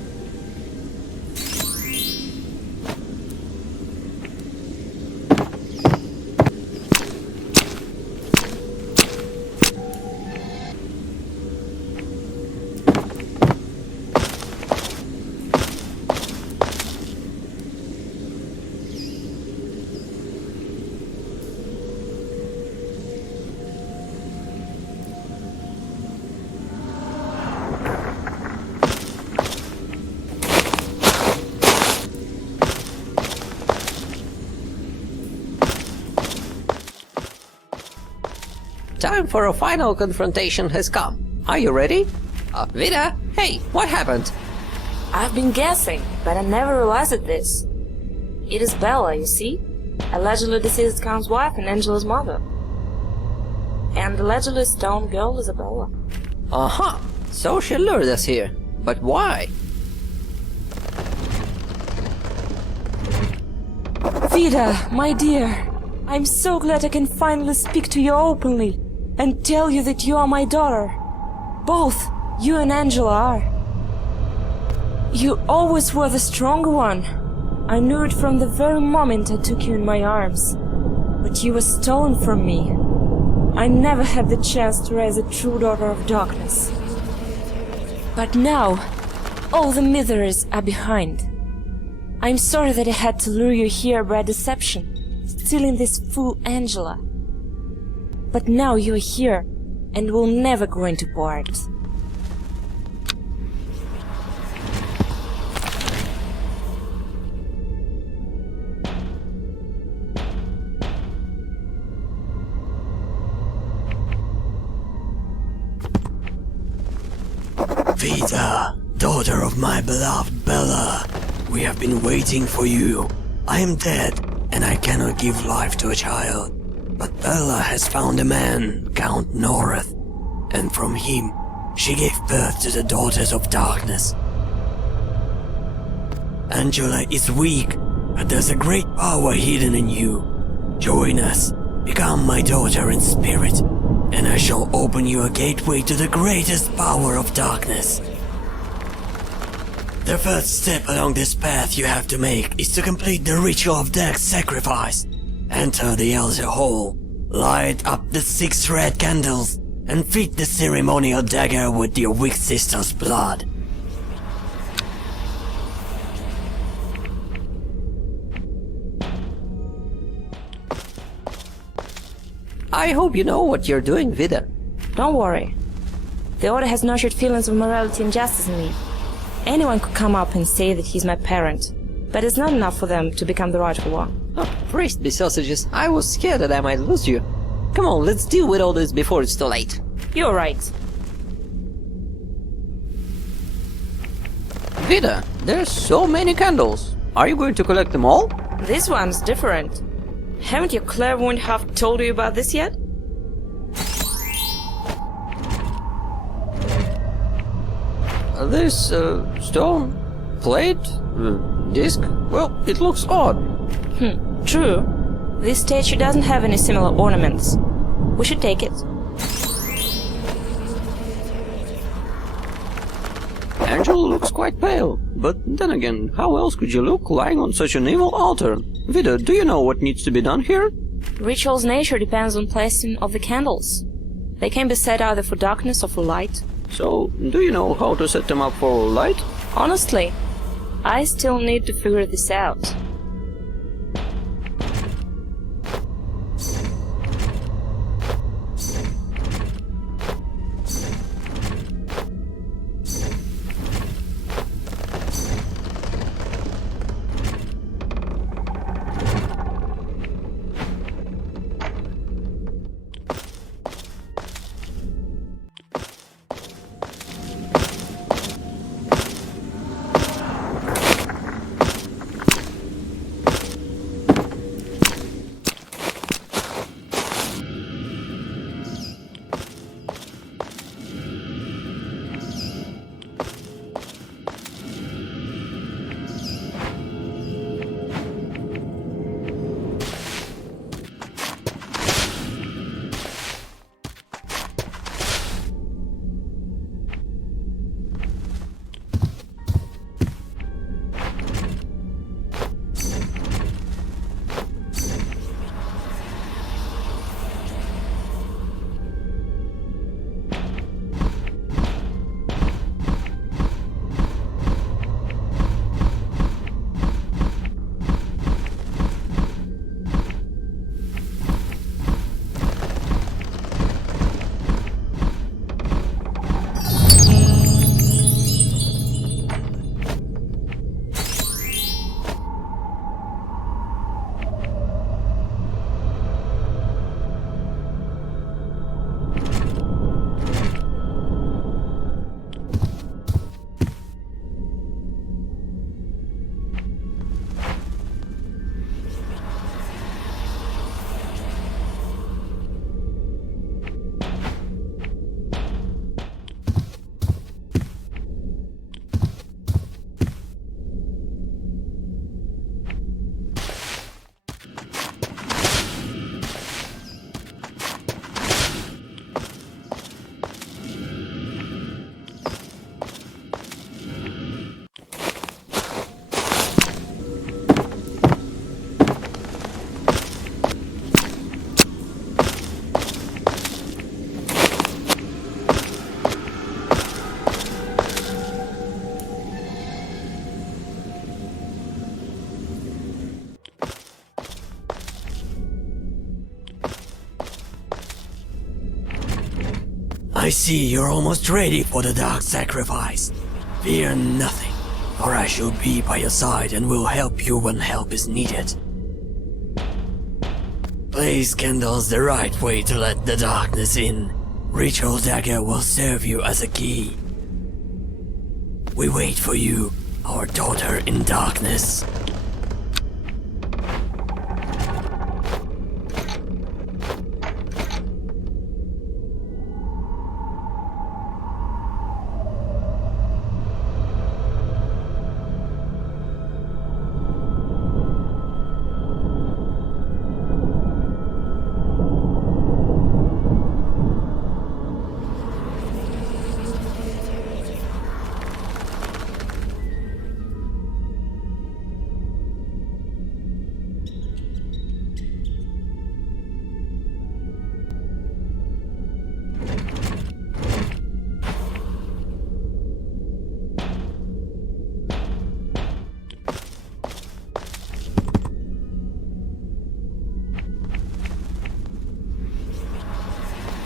Time for a final confrontation has come. Are you ready? Vida, hey, what happened? I've been guessing, but I never realized this. It is Bella, you see? Allegedly deceased Count's wife and Angela's mother. And allegedly stoned girl Isabella. Uh-huh, so she lured us here. But why? Vida, my dear, I'm so glad I can finally speak to you openly and tell you that you are my daughter. Both you and Angela are. You always were the stronger one. I knew it from the very moment I took you in my arms. But you were stolen from me. I never had the chance to raise a true daughter of darkness. But now, all the Mithers are behind. I'm sorry that I had to lure you here by deception, stealing this fool Angela. But now you're here, and we're never going to part. Vida, daughter of my beloved Bella, we have been waiting for you. I am dead, and I cannot give life to a child. But Bella has found a man, Count Noreth, and from him she gave birth to the daughters of darkness. Angela is weak, but there's a great power hidden in you. Join us, become my daughter in spirit, and I shall open you a gateway to the greatest power of darkness. The first step along this path you have to make is to complete the ritual of Death's sacrifice. Enter the Elder Hall, light up the 6 red candles, and feed the ceremonial dagger with your weak sister's blood. I hope you know what you're doing, Vida. Don't worry. The Order has nurtured feelings of morality and justice in me. Anyone could come up and say that he's my parent, but it's not enough for them to become the rightful one. Oh, praise be sausages. I was scared that I might lose you. Come on, let's deal with all this before it's too late. You're right. Vida, there's so many candles. Are you going to collect them all? This one's different. Haven't your clairvoyant half told you about this yet? This, stone, plate, disc, well, it looks odd. True. This statue doesn't have any similar ornaments. We should take it. Angela looks quite pale, but then again, how else could you look lying on such an evil altar? Vida, do you know what needs to be done here? Ritual's nature depends on placing of the candles. They can be set either for darkness or for light. So, do you know how to set them up for light? Honestly, I still need to figure this out. I see you're almost ready for the dark sacrifice. Fear nothing, for I shall be by your side and will help you when help is needed. Blaze candles the right way to let the darkness in. Ritual dagger will serve you as a key. We wait for you, our daughter in darkness.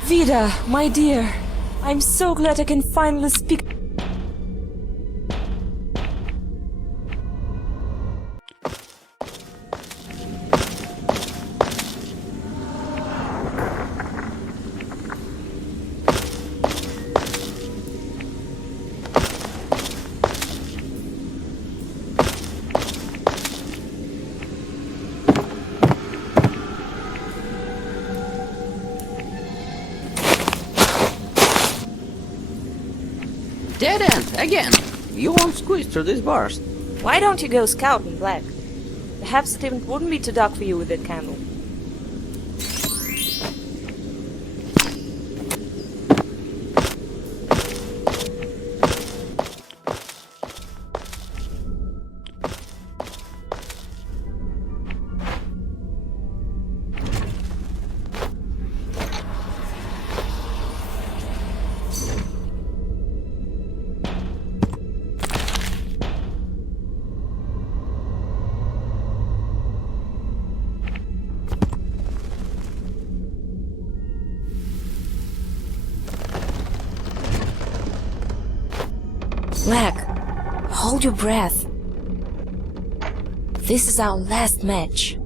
Vida, my dear, I'm so glad I can finally speak. Dead end, again! You won't squeeze through these bars. Why don't you go scouting, Black? Perhaps it even wouldn't be too dark for you with that candle. Black, hold your breath. This is our last match.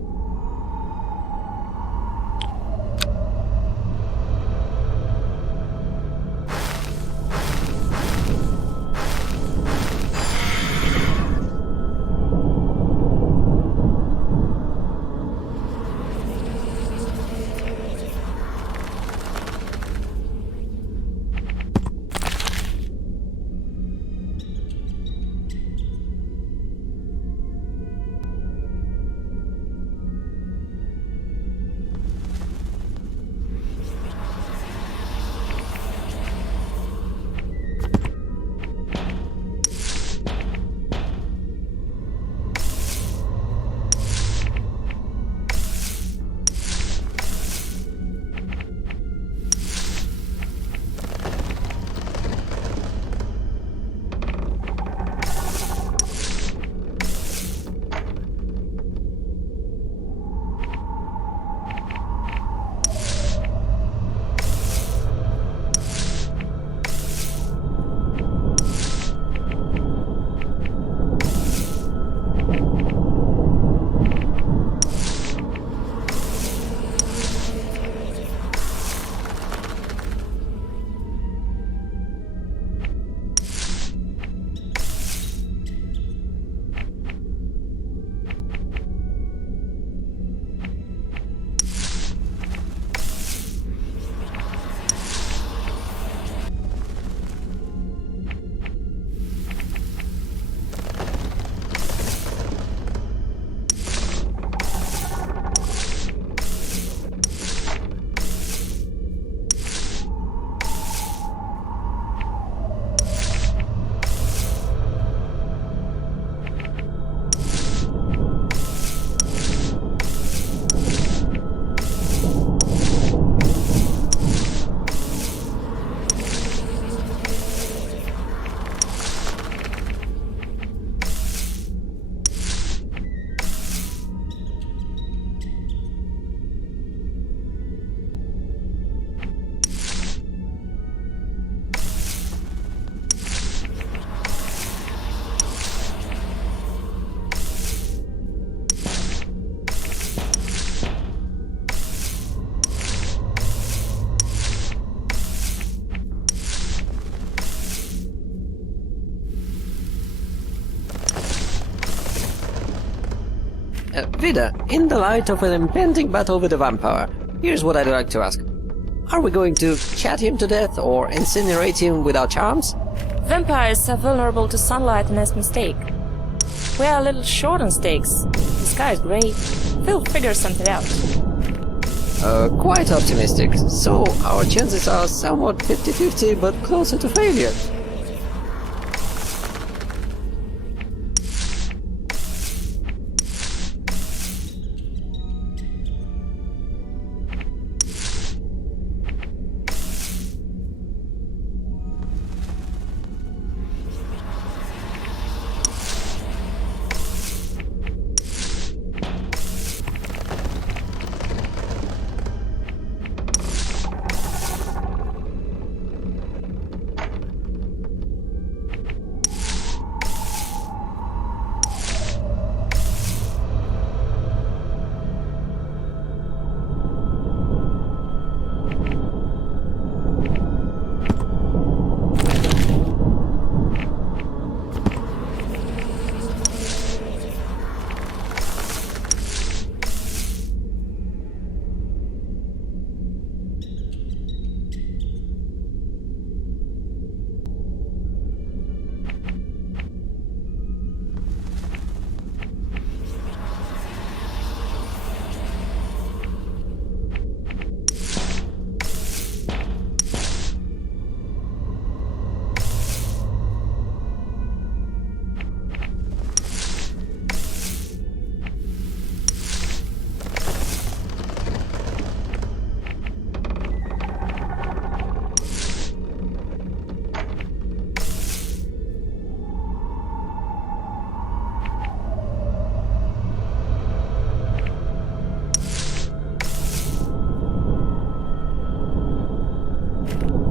Vida, in the light of an impending battle with a vampire, here's what I'd like to ask. Are we going to chat him to death or incinerate him with our charms? Vampires are vulnerable to sunlight and its mistake. We are a little short on stakes. The sky is grey. We'll figure something out. Quite optimistic, so our chances are somewhat 50-50, but closer to failure.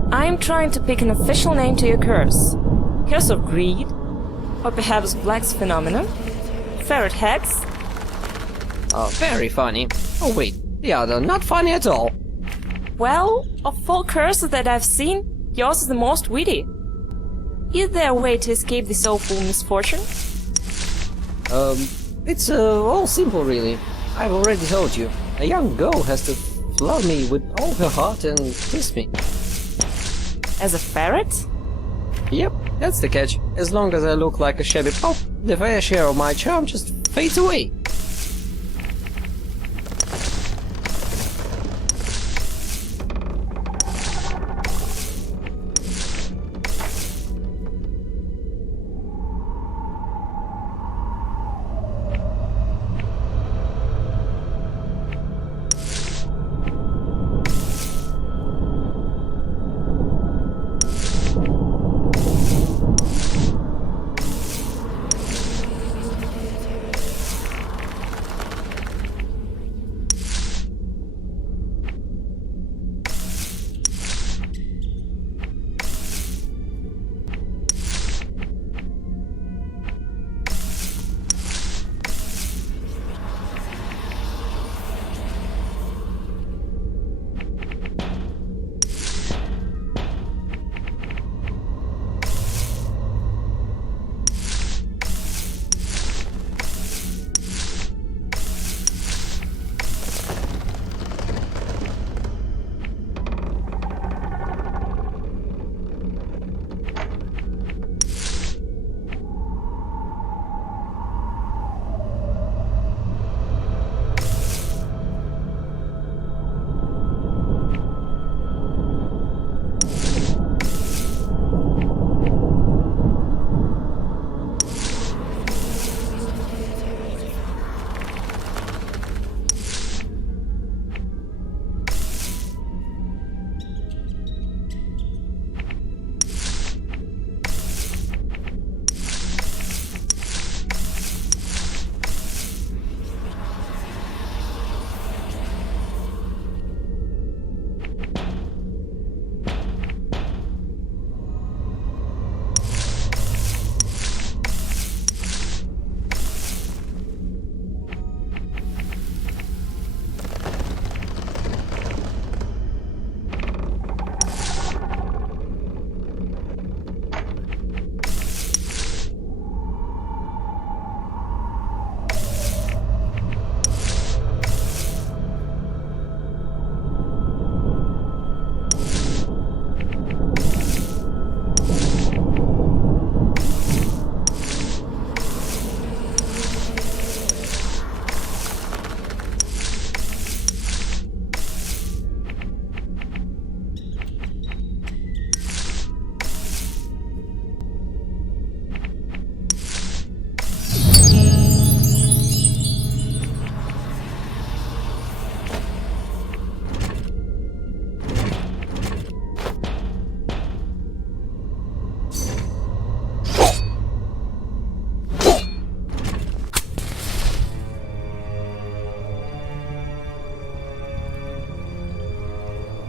I'm trying to pick an official name to your curse. Curse of Greed? Or perhaps Black's Phenomenon? Ferret Hex? Oh, very funny. Oh wait, the other, not funny at all. Well, of all curses that I've seen, yours is the most witty. Is there a way to escape this awful misfortune? It's all simple really. I've already told you. A young girl has to love me with all her heart and kiss me. As a ferret? Yep, that's the catch. As long as I look like a shabby pop, the fair share of my charm just fades away.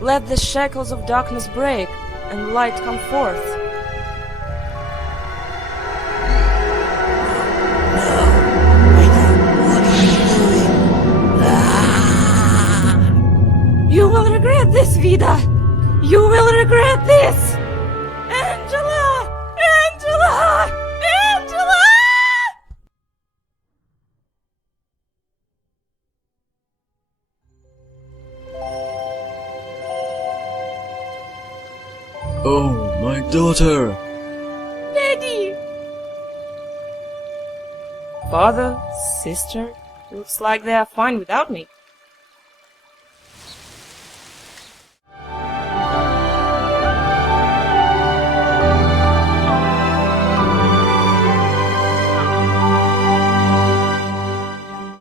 Let the shackles of darkness break, and light come forth. You will regret this, Vida! You will regret this! Angela! Angela! Angela! Oh, my daughter! Daddy! Father, sister, looks like they are fine without me.